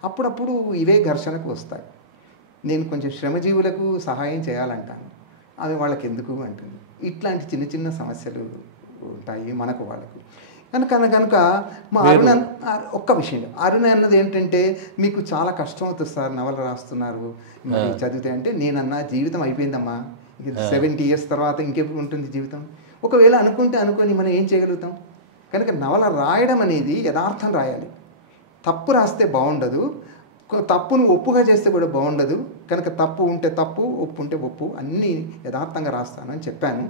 అప్పుడప్పుడు ఇవే ఘర్షణకు వస్తాయి. నేను కొంచెం శ్రమజీవులకు సహాయం చేయాలంటాను, అవి వాళ్ళకి ఎందుకు అంటుంది. ఇట్లాంటి చిన్న చిన్న సమస్యలు ఉంటాయి మనకు వాళ్ళకు. కనుక మా అరుణ ఒక్క విషయం, అరుణ అన్నది ఏంటంటే మీకు చాలా కష్టం అవుతుంది సార్ నవల రాస్తున్నారు మరి చదివితే అంటే, నేనన్నా జీవితం అయిపోయిందమ్మా, 70 years తర్వాత ఇంకెప్పుడు ఉంటుంది జీవితం. ఒకవేళ అనుకొని మనం ఏం చేయగలుగుతాం. కనుక నవల రాయడం అనేది యథార్థం రాయాలి. తప్పు రాస్తే బాగుండదు, తప్పును ఒప్పుగా చేస్తే కూడా బాగుండదు. కనుక తప్పు ఉంటే తప్పు, ఒప్పు ఉంటే ఒప్పు, అన్నీ యథార్థంగా రాస్తాను అని చెప్పాను.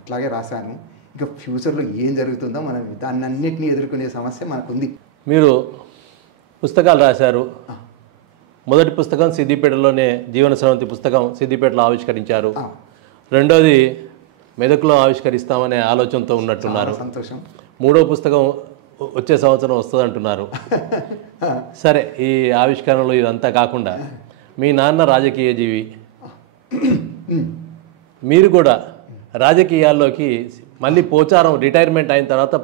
అట్లాగే రాశాను. ఇక ఫ్యూచర్లో ఏం జరుగుతుందో మనం దాన్ని అన్నింటినీ ఎదుర్కొనే సమస్య మనకుంది. మీరు పుస్తకాలు రాశారు. మొదటి పుస్తకం సిద్దిపేటలోనే జీవన స్రవంతి పుస్తకం సిద్దిపేటలో ఆవిష్కరించారు. రెండోది మెదక్లో ఆవిష్కరిస్తామనే ఆలోచనతో ఉన్నట్టున్నారు. సంతోషం. మూడో పుస్తకం వచ్చే సంవత్సరం వస్తుంది అంటున్నారు. సరే, ఈ ఆవిష్కరణలు ఇదంతా కాకుండా మీ నాన్న రాజకీయ జీవి, మీరు కూడా రాజకీయాల్లోకి మళ్ళీ పోచారం రిటైర్మెంట్ అయిన తర్వాత,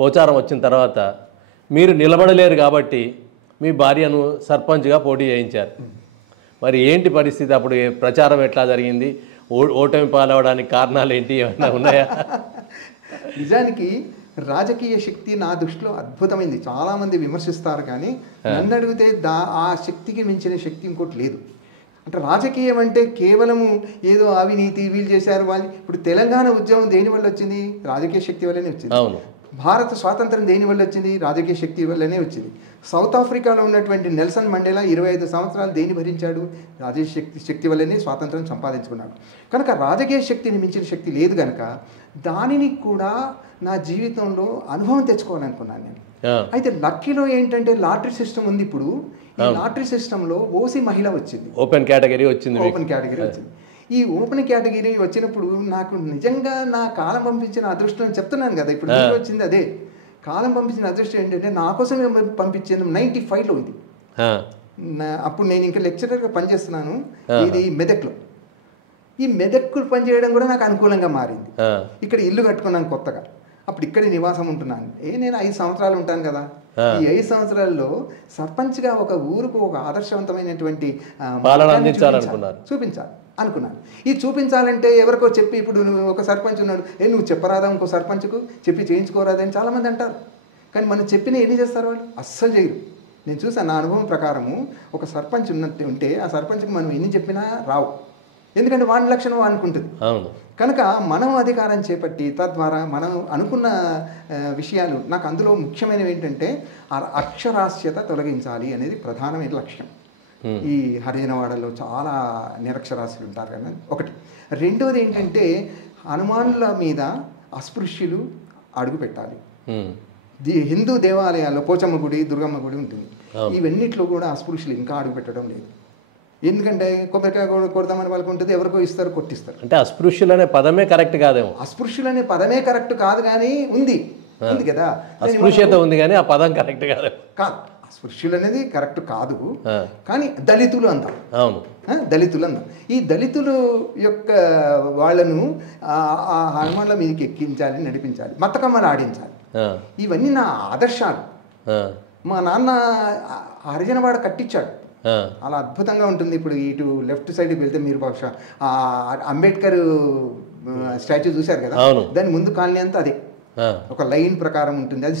పోచారం వచ్చిన తర్వాత మీరు నిలబడలేరు కాబట్టి మీ భార్యను సర్పంచ్గా పోటీ చేయించారు. మరి ఏంటి పరిస్థితి? అప్పుడు ప్రచారం ఎట్లా జరిగింది? ఓటమి పాలవడానికి కారణాలు ఏంటి, ఏమైనా ఉన్నాయా? నిజానికి రాజకీయ శక్తి నా దృష్టిలో అద్భుతమైంది. చాలామంది విమర్శిస్తారు, కానీ నన్ను అడిగితే ఆ శక్తికి మించిన శక్తి ఇంకోటి లేదు. అంటే రాజకీయం అంటే కేవలము ఏదో అవినీతి వీళ్ళు చేశారు వాళ్ళు. ఇప్పుడు తెలంగాణ ఉద్యమం దేని వల్ల వచ్చింది? రాజకీయ శక్తి వల్లనే వచ్చింది. భారత స్వాతంత్రం దేని వల్ల వచ్చింది? రాజకీయ శక్తి వల్లనే వచ్చింది. సౌత్ ఆఫ్రికాలో ఉన్నటువంటి నెల్సన్ మండేలా 25 సంవత్సరాలు దేని భరించాడు? రాజకీయ శక్తి వల్లనే స్వాతంత్రం సంపాదించుకున్నాడు. కనుక రాజకీయ శక్తిని మించిన శక్తి లేదు. కనుక దానిని కూడా నా జీవితంలో అనుభవం తెచ్చుకోవాలనుకున్నాను నేను. అయితే లక్కీలో ఏంటంటే లాటరీ సిస్టమ్ ఉంది. ఇప్పుడు ఈ లాటరీ సిస్టంలో ఓసీ మహిళ వచ్చింది, ఓపెన్ కేటగిరీ వచ్చింది. ఈ ఓపెన్ కేటగిరీ వచ్చినప్పుడు నాకు నిజంగా నా కాలం పంపించిన అదృష్టం చెప్తున్నాను కదా, ఇప్పుడు వచ్చింది అదే. కాలం పంపించిన అదృష్టం ఏంటంటే నా కోసం పంపించింది 95లో ఇది. అప్పుడు నేను ఇంకా లెక్చరర్గా పనిచేస్తున్నాను ఇది మెదక్లో. ఈ మెదక్కు పనిచేయడం కూడా నాకు అనుకూలంగా మారింది. ఇక్కడ ఇల్లు కట్టుకున్నాను కొత్తగా. అప్పుడు ఇక్కడే నివాసం ఉంటున్నాను. నేను 5 సంవత్సరాలు ఉంటాను కదా. ఈ 5 సంవత్సరాల్లో సర్పంచ్గా ఒక ఊరుకు ఒక ఆదర్శవంతమైనటువంటి చూపించాలి అనుకున్నాను. ఇది చూపించాలంటే ఎవరికో చెప్పి, ఇప్పుడు ఒక సర్పంచ్ ఉన్నాడు, నువ్వు చెప్పరాదా ఇంకో సర్పంచ్కు చెప్పి చేయించుకోరాదని చాలామంది అంటారు. కానీ మనం చెప్పిన ఎన్ని చేస్తారు వాళ్ళు? అస్సలు చేయరు. నేను చూసాను. నా అనుభవం ప్రకారము ఒక సర్పంచ్ ఉన్నట్టు ఉంటే ఆ సర్పంచ్కి మనం ఎన్ని చెప్పినా రావు, ఎందుకంటే వాని లక్షణం వానికి ఉంటుంది. అవును. కనుక మనం అధికారం చేపట్టి తద్వారా మనం అనుకున్న విషయాలు, నాకు అందులో ముఖ్యమైనవి ఏంటంటే అక్షరాస్యత తొలగించాలి అనేది ప్రధానమైన లక్ష్యం. ఈ హరిజనవాడలో చాలా నిరక్షరాస్యులు ఉంటారు కదా, ఒకటి. రెండోది ఏంటంటే హనుమానుల మీద అస్పృశ్యులు అడుగు పెట్టాలి. హిందూ దేవాలయాల్లో పోచమ్మ గుడి, దుర్గమ్మ గుడి ఉంటుంది. ఇవన్నిట్లో కూడా అస్పృశ్యులు ఇంకా అడుగు పెట్టడం లేదు. ఎందుకంటే కొబ్బరికాయ కొడదామని వాళ్ళకు ఉంటుంది, ఎవరికో ఇస్తారు, కొట్టిస్తారు. అంటే అస్పృశ్యులు అనే పదమే కరెక్ట్ కాదేమో. అస్పృశ్యులు అనే పదమే కరెక్ట్ కాదు, కానీ ఉంది కదా, అస్పృశ్యత ఉంది కానీ ఆ పదం కరెక్ట్ కాదు. అస్పృశ్యులు అనేది కరెక్ట్ కాదు, కానీ దళితులు అందాం. అవును, దళితులు అందాం. ఈ దళితులు యొక్క వాళ్ళను ఆ హనుమాన్ల మీదకి ఎక్కించాలి, నడిపించాలి, మతకమ్మలు ఆడించాలి. ఇవన్నీ నా ఆదర్శాలు. మా నాన్న హరిజనవాడ కట్టించాడు, అలా అద్భుతంగా ఉంటుంది. ఇప్పుడు ఇటు లెఫ్ట్ సైడ్కి వెళ్తే మీరు బహుశా అంబేద్కర్ స్టాచ్యూ చూశారు కదా, దాని ముందు కాలనీ అంతా అదే ఒక లైన్ ప్రకారం ఉంటుంది. అది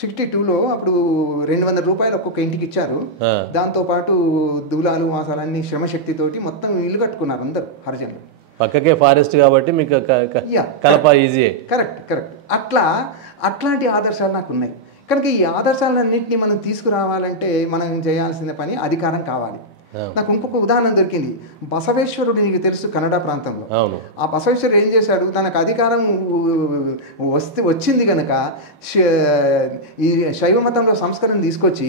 62లో అప్పుడు 200 రూపాయలు ఒక్కొక్క ఇంటికి ఇచ్చారు. దాంతోపాటు దూలాలు మాసాలన్నీ శ్రమశక్తితోటి మొత్తం ఇల్లు కట్టుకున్నారు అందరు హరిజనులు. పక్కకే ఫారెస్ట్ కాబట్టి మీకు కలప ఈజీ. కరెక్ట్. అట్లాంటి ఆదర్శాలు నాకు ఉన్నాయి. కనుక ఈ ఆదర్శాలన్నింటినీ మనం తీసుకురావాలంటే మనం చేయాల్సిన పని అధికారం కావాలి. నాకు ఇంకొక ఉదాహరణ దొరికింది. బసవేశ్వరుడు నీకు తెలుసు, కన్నడ ప్రాంతంలో. ఆ బసవేశ్వరుడు ఏం చేశాడు, తనకు అధికారం వచ్చింది కనుక ఈ శైవ మతంలో సంస్కరణ తీసుకొచ్చి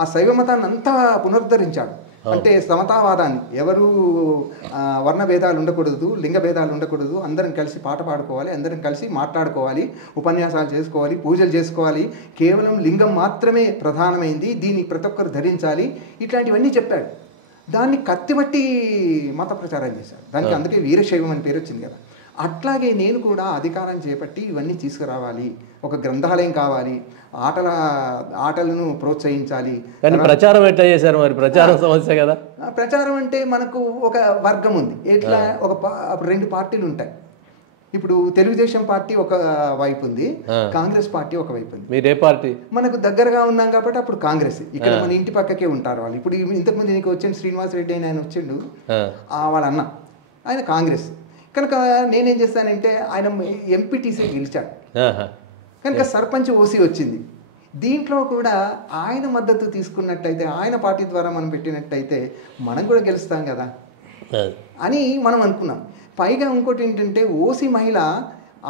ఆ శైవ మతాన్ని అంతా పునరుద్ధరించాడు. అంటే సమతావాదాన్ని, ఎవరు వర్ణ భేదాలు ఉండకూడదు, లింగ భేదాలు ఉండకూడదు, అందరం కలిసి పాట పాడుకోవాలి, అందరం కలిసి మాట్లాడుకోవాలి, ఉపన్యాసాలు చేసుకోవాలి, పూజలు చేసుకోవాలి, కేవలం లింగం మాత్రమే ప్రధానమైంది, దీన్ని ప్రతి ఒక్కరు ధరించాలి, ఇట్లాంటివన్నీ చెప్పాడు. దాన్ని కత్తిబట్టి మత ప్రచారం చేశాడు. దానికి అందుకే వీరశైవం అని పేరు వచ్చింది కదా. అట్లాగే నేను కూడా అధికారం చేపట్టి ఇవన్నీ తీసుకురావాలి. ఒక గ్రంథాలయం కావాలి, ఆటలను ప్రోత్సహించాలి. కానీ ప్రచారం ఎట్లా చేశారు మరి? ప్రచారం సమస్య కదా. ప్రచారం అంటే మనకు ఒక వర్గం ఉంది. ఎట్లా అప్పుడు 2 పార్టీలు ఉంటాయి. ఇప్పుడు తెలుగుదేశం పార్టీ ఒక వైపు ఉంది, కాంగ్రెస్ పార్టీ ఒక వైపు ఉంది. మీరే పార్టీ? మనకు దగ్గరగా ఉన్నాం కాబట్టి అప్పుడు కాంగ్రెస్. ఇక్కడ మన ఇంటి పక్కకే ఉంటారు వాళ్ళు. ఇప్పుడు ఇంతకుముందు నీకు వచ్చిన శ్రీనివాస్ రెడ్డి అని ఆయన వచ్చిండు, వాళ్ళ అన్న, ఆయన కాంగ్రెస్. కనుక నేనేం చేస్తానంటే ఆయన ఎంపీటీసీ గెలిచాడు కనుక సర్పంచ్ ఓసీ వచ్చింది. దీంట్లో కూడా ఆయన మద్దతు తీసుకున్నట్టయితే, ఆయన పార్టీ ద్వారా మనం పెట్టినట్టయితే మనం కూడా గెలుస్తాం కదా అని మనం అనుకున్నాం. పైగా ఇంకోటి ఏంటంటే ఓసీ మహిళ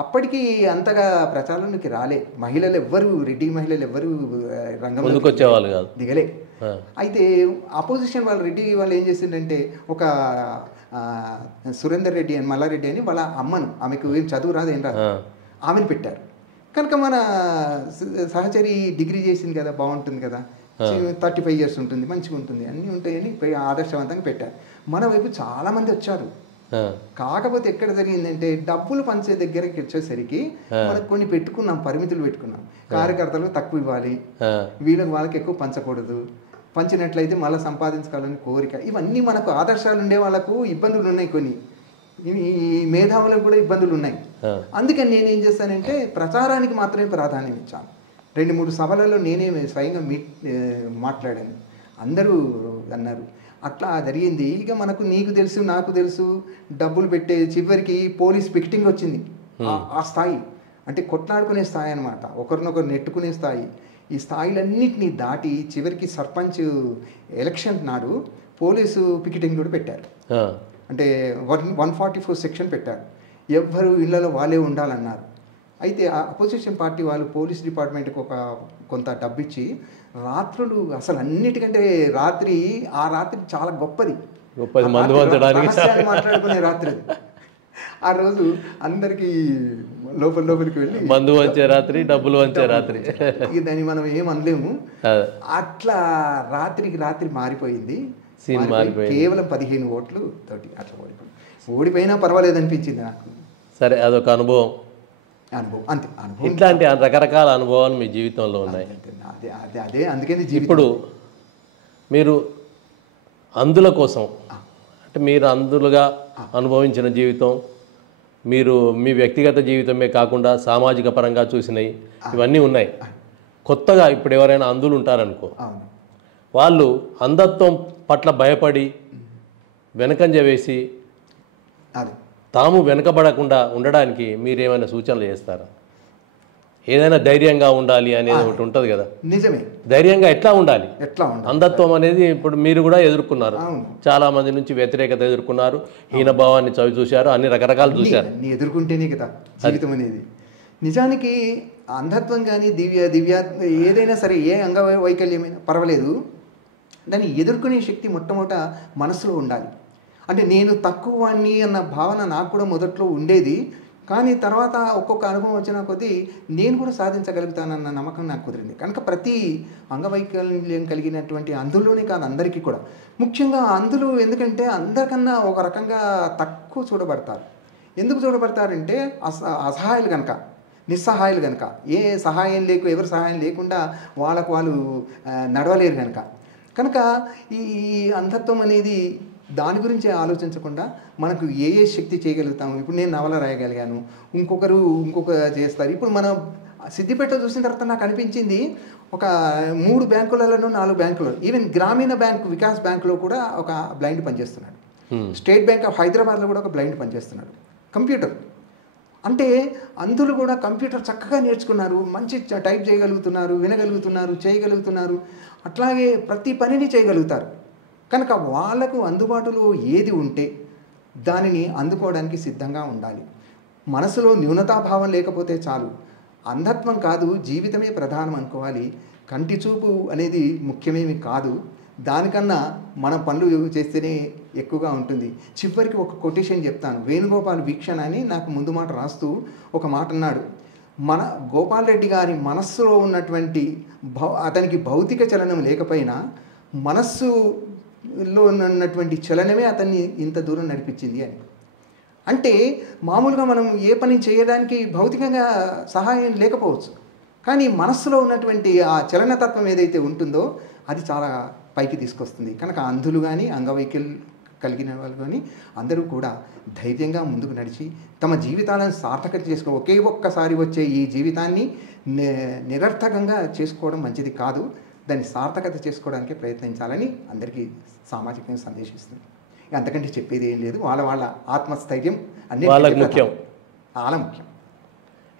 అప్పటికి అంతగా ప్రచారంలోకి రాలే. మహిళలు ఎవ్వరు, రెడ్డి మహిళలు ఎవ్వరు రంగంలోకి వచ్చేవాళ్ళు కాదు, దిగలే. అయితే అపోజిషన్ వాళ్ళు, రెడ్డి వాళ్ళు ఏం చేసిందంటే ఒక సురేందర్ రెడ్డి అని, మల్లారెడ్డి అని వాళ్ళ అమ్మను, ఆమెకు ఏం చదువు రాదు ఏం రాదు, ఆమెను పెట్టారు. కనుక మన సహచరి డిగ్రీ చేసింది కదా, బాగుంటుంది కదా, 35 years ఉంటుంది, మంచిగా ఉంటుంది, అన్నీ ఉంటాయని ఆదర్శవంతంగా పెట్టారు. మన వైపు చాలామంది వచ్చారు. కాకపోతే ఎక్కడ జరిగిందంటే డబ్బులు పంచే దగ్గరికి వచ్చేసరికి మనకు కొన్ని పెట్టుకున్నాం, పరిమితులు పెట్టుకున్నాం. కార్యకర్తలకు తక్కువ ఇవ్వాలి, వాళ్ళకి ఎక్కువ పంచకూడదు, పంచినట్లయితే మళ్ళీ సంపాదించుకోవాలని కోరిక. ఇవన్నీ మనకు ఆదర్శాలు ఉండే వాళ్ళకు ఇబ్బందులు ఉన్నాయి, కొన్ని ఈ మేధావులకు కూడా ఇబ్బందులు ఉన్నాయి. అందుకని నేనేం చేస్తానంటే ప్రచారానికి మాత్రమే ప్రాధాన్యం ఇచ్చాను. 2-3 సభలలో నేనే స్వయంగా మాట్లాడాను, అందరూ అన్నారు. అట్లా జరిగింది. ఇక మనకు నీకు తెలుసు, నాకు తెలుసు, డబ్బులు పెట్టే చివరికి పోలీస్ పికెటింగ్ వచ్చింది. ఆ స్థాయి అంటే కొట్లాడుకునే స్థాయి అనమాట, ఒకరినొకరు నెట్టుకునే స్థాయి. ఈ స్థాయిలన్నింటినీ దాటి చివరికి సర్పంచ్ ఎలక్షన్ నాడు పోలీసు పికెటింగ్ కూడా పెట్టారు. అంటే 144 సెక్షన్ పెట్టారు. ఎవ్వరు ఇళ్లలో వాళ్ళే ఉండాలన్నారు. అయితే అపోజిషన్ పార్టీ వాళ్ళు పోలీస్ డిపార్ట్మెంట్కి కొంత డబ్బు ఇచ్చి రాత్రులు, అసలు అన్నిటికంటే ఆ రాత్రి చాలా గొప్పది, మాట్లాడుకునే రాత్రి. ఆ రోజు అందరికీ లోపలికి వెళ్ళి మందు వంచే రాత్రి, డబ్బులు వంచే రాత్రి, దాన్ని మనం ఏం అనలేము. అట్లా రాత్రి మారిపోయింది. కేవలం 15 ఓట్లు తోటి అట్లా ఓడిపోయినా పర్వాలేదు అనిపించింది నాకు. సరే, అదొక అనుభవం అంతే. ఇట్లాంటి రకరకాల అనుభవాలు మీ జీవితంలో ఉన్నాయి. అదే అందుకని ఇప్పుడు మీరు అందుల కోసం, అంటే మీరు అందులుగా అనుభవించిన జీవితం, మీరు మీ వ్యక్తిగత జీవితమే కాకుండా సామాజిక పరంగా చూసినవి, ఇవన్నీ ఉన్నాయి. కొత్తగా ఇప్పుడు ఎవరైనా అంధులు ఉంటారనుకో, అవును. వాళ్ళు అంధత్వం పట్ల భయపడి వెనకంజ వేసి అది తాము వెనకబడకుండా ఉండడానికి మీరేమైనా సూచనలు చేస్తారా? ఏదైనా ధైర్యంగా ఉండాలి అనేది ఒకటి ఉంటుంది కదా, నిజమే. ధైర్యంగా ఎట్లా ఉండాలి? ఎట్లా ఉండాలి? అంధత్వం అనేది ఇప్పుడు మీరు కూడా ఎదుర్కొన్నారు, అవును. చాలా మంది నుంచి వ్యతిరేకత ఎదుర్కొన్నారు, హీనభావాన్ని చవి చూశారు, అన్ని రకరకాలు చూశారు. అన్ని ఎదుర్కొంటేనే కదా జీవితం అనేది. నిజానికి అంధత్వం కానీ దివ్య ఏదైనా సరే, ఏ అంగవైకల్యమైనా పర్వాలేదు, దాన్ని ఎదుర్కొనే శక్తి మొట్టమొదట మనసులో ఉండాలి. అంటే నేను తక్కువ వాడిని అన్న భావన నాకు కూడా మొదట్లో ఉండేది. కానీ తర్వాత ఒక్కొక్క అనుభవం వచ్చిన కొద్దీ నేను కూడా సాధించగలుగుతానన్న నమ్మకం నాకు కుదిరింది. కనుక ప్రతి అంగవైకల్యం కలిగినటువంటి అంధుల్లోనే కాదు, అందరికీ కూడా, ముఖ్యంగా అంధులు ఎందుకంటే అందరికన్నా ఒక రకంగా తక్కువ చూడబడతారు. ఎందుకు చూడబడతారంటే అసహాయాలు కనుక, నిస్సహాయాలు కనుక, ఏ సహాయం ఎవరి సహాయం లేకుండా వాళ్ళకు వాళ్ళు నడవలేరు కనుక ఈ అంధత్వం అనేది దాని గురించి ఆలోచించకుండా మనకు ఏ శక్తి చేయగలుగుతాము. ఇప్పుడు నేను నవల రాయగలిగాను, ఇంకొక చేస్తారు. ఇప్పుడు మనం సిద్దిపేట చూసిన తర్వాత నాకు అనిపించింది, ఒక 3 బ్యాంకులలోనూ 4 బ్యాంకులు, ఈవెన్ గ్రామీణ బ్యాంకు వికాస్ బ్యాంకులో కూడా ఒక బ్లైండ్ పనిచేస్తున్నాడు, స్టేట్ బ్యాంక్ ఆఫ్ హైదరాబాద్లో కూడా ఒక బ్లైండ్ పనిచేస్తున్నాడు. కంప్యూటర్ అంటే అంధులు కూడా కంప్యూటర్ చక్కగా నేర్చుకున్నారు, మంచి టైప్ చేయగలుగుతున్నారు, వినగలుగుతున్నారు, చేయగలుగుతున్నారు, అట్లాగే ప్రతి పనిని చేయగలుగుతారు. కనుక వాళ్ళకు అందుబాటులో ఏది ఉంటే దానిని అందుకోవడానికి సిద్ధంగా ఉండాలి. మనసులో న్యూనతాభావం లేకపోతే చాలు. అంధత్వం కాదు, జీవితమే ప్రధానం అనుకోవాలి. కంటి చూపు అనేది ముఖ్యమేమి కాదు, దానికన్నా మన పనులు చేస్తేనే ఎక్కువగా ఉంటుంది. చివరికి ఒక కొటేషన్ చెప్తాను. వేణుగోపాల్ వీక్షణ అని నాకు ముందు మాట రాస్తూ ఒక మాట అన్నాడు. మన గోపాల్ రెడ్డి గారి మనస్సులో ఉన్నటువంటి అతనికి భౌతిక చలనం లేకపోయినా మనస్సులో ఉన్నటువంటి చలనమే అతన్ని ఇంత దూరం నడిపించింది అని. అంటే మామూలుగా మనం ఏ పని చేయడానికి భౌతికంగా సహాయం లేకపోవచ్చు, కానీ మనస్సులో ఉన్నటువంటి ఆ చలనతత్వం ఏదైతే ఉంటుందో అది చాలా పైకి తీసుకొస్తుంది. కనుక అంధులు కానీ అంగవైకల్యం కలిగిన వాళ్ళు కానీ అందరూ కూడా ధైర్యంగా ముందుకు నడిచి తమ జీవితాలను సార్థకత చేసుకో, ఒకే ఒక్కసారి వచ్చే ఈ జీవితాన్ని నిరర్థకంగా చేసుకోవడం మంచిది కాదు, దాన్ని సార్థకత చేసుకోవడానికి ప్రయత్నించాలని అందరికీ సామాజికంగా సందేశిస్తుంది. అంతకంటే చెప్పేది ఏం లేదు. వాళ్ళ ఆత్మస్థైర్యం అన్ని వాళ్ళకి ముఖ్యం, చాలా ముఖ్యం.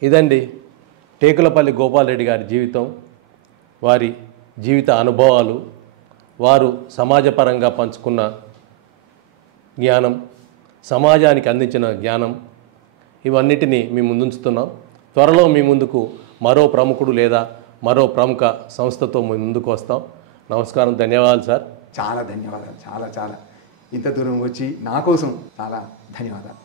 ఇదండి టేకులపల్లి గోపాల్ రెడ్డి గారి జీవితం, వారి జీవిత అనుభవాలు, వారు సమాజపరంగా పంచుకున్న జ్ఞానం, సమాజానికి అందించిన జ్ఞానం, ఇవన్నిటినీ మీ ముందుంచుతున్నాం. త్వరలో మీ ముందుకు మరో ప్రముఖుడు లేదా మరో ప్రముఖ సంస్థతో మీ ముందుకు వస్తాం. నమస్కారం, ధన్యవాదాలు సార్. చాలా ధన్యవాదాలు. చాలా ఇంత దూరం వచ్చి నా కోసం చాలా ధన్యవాదాలు.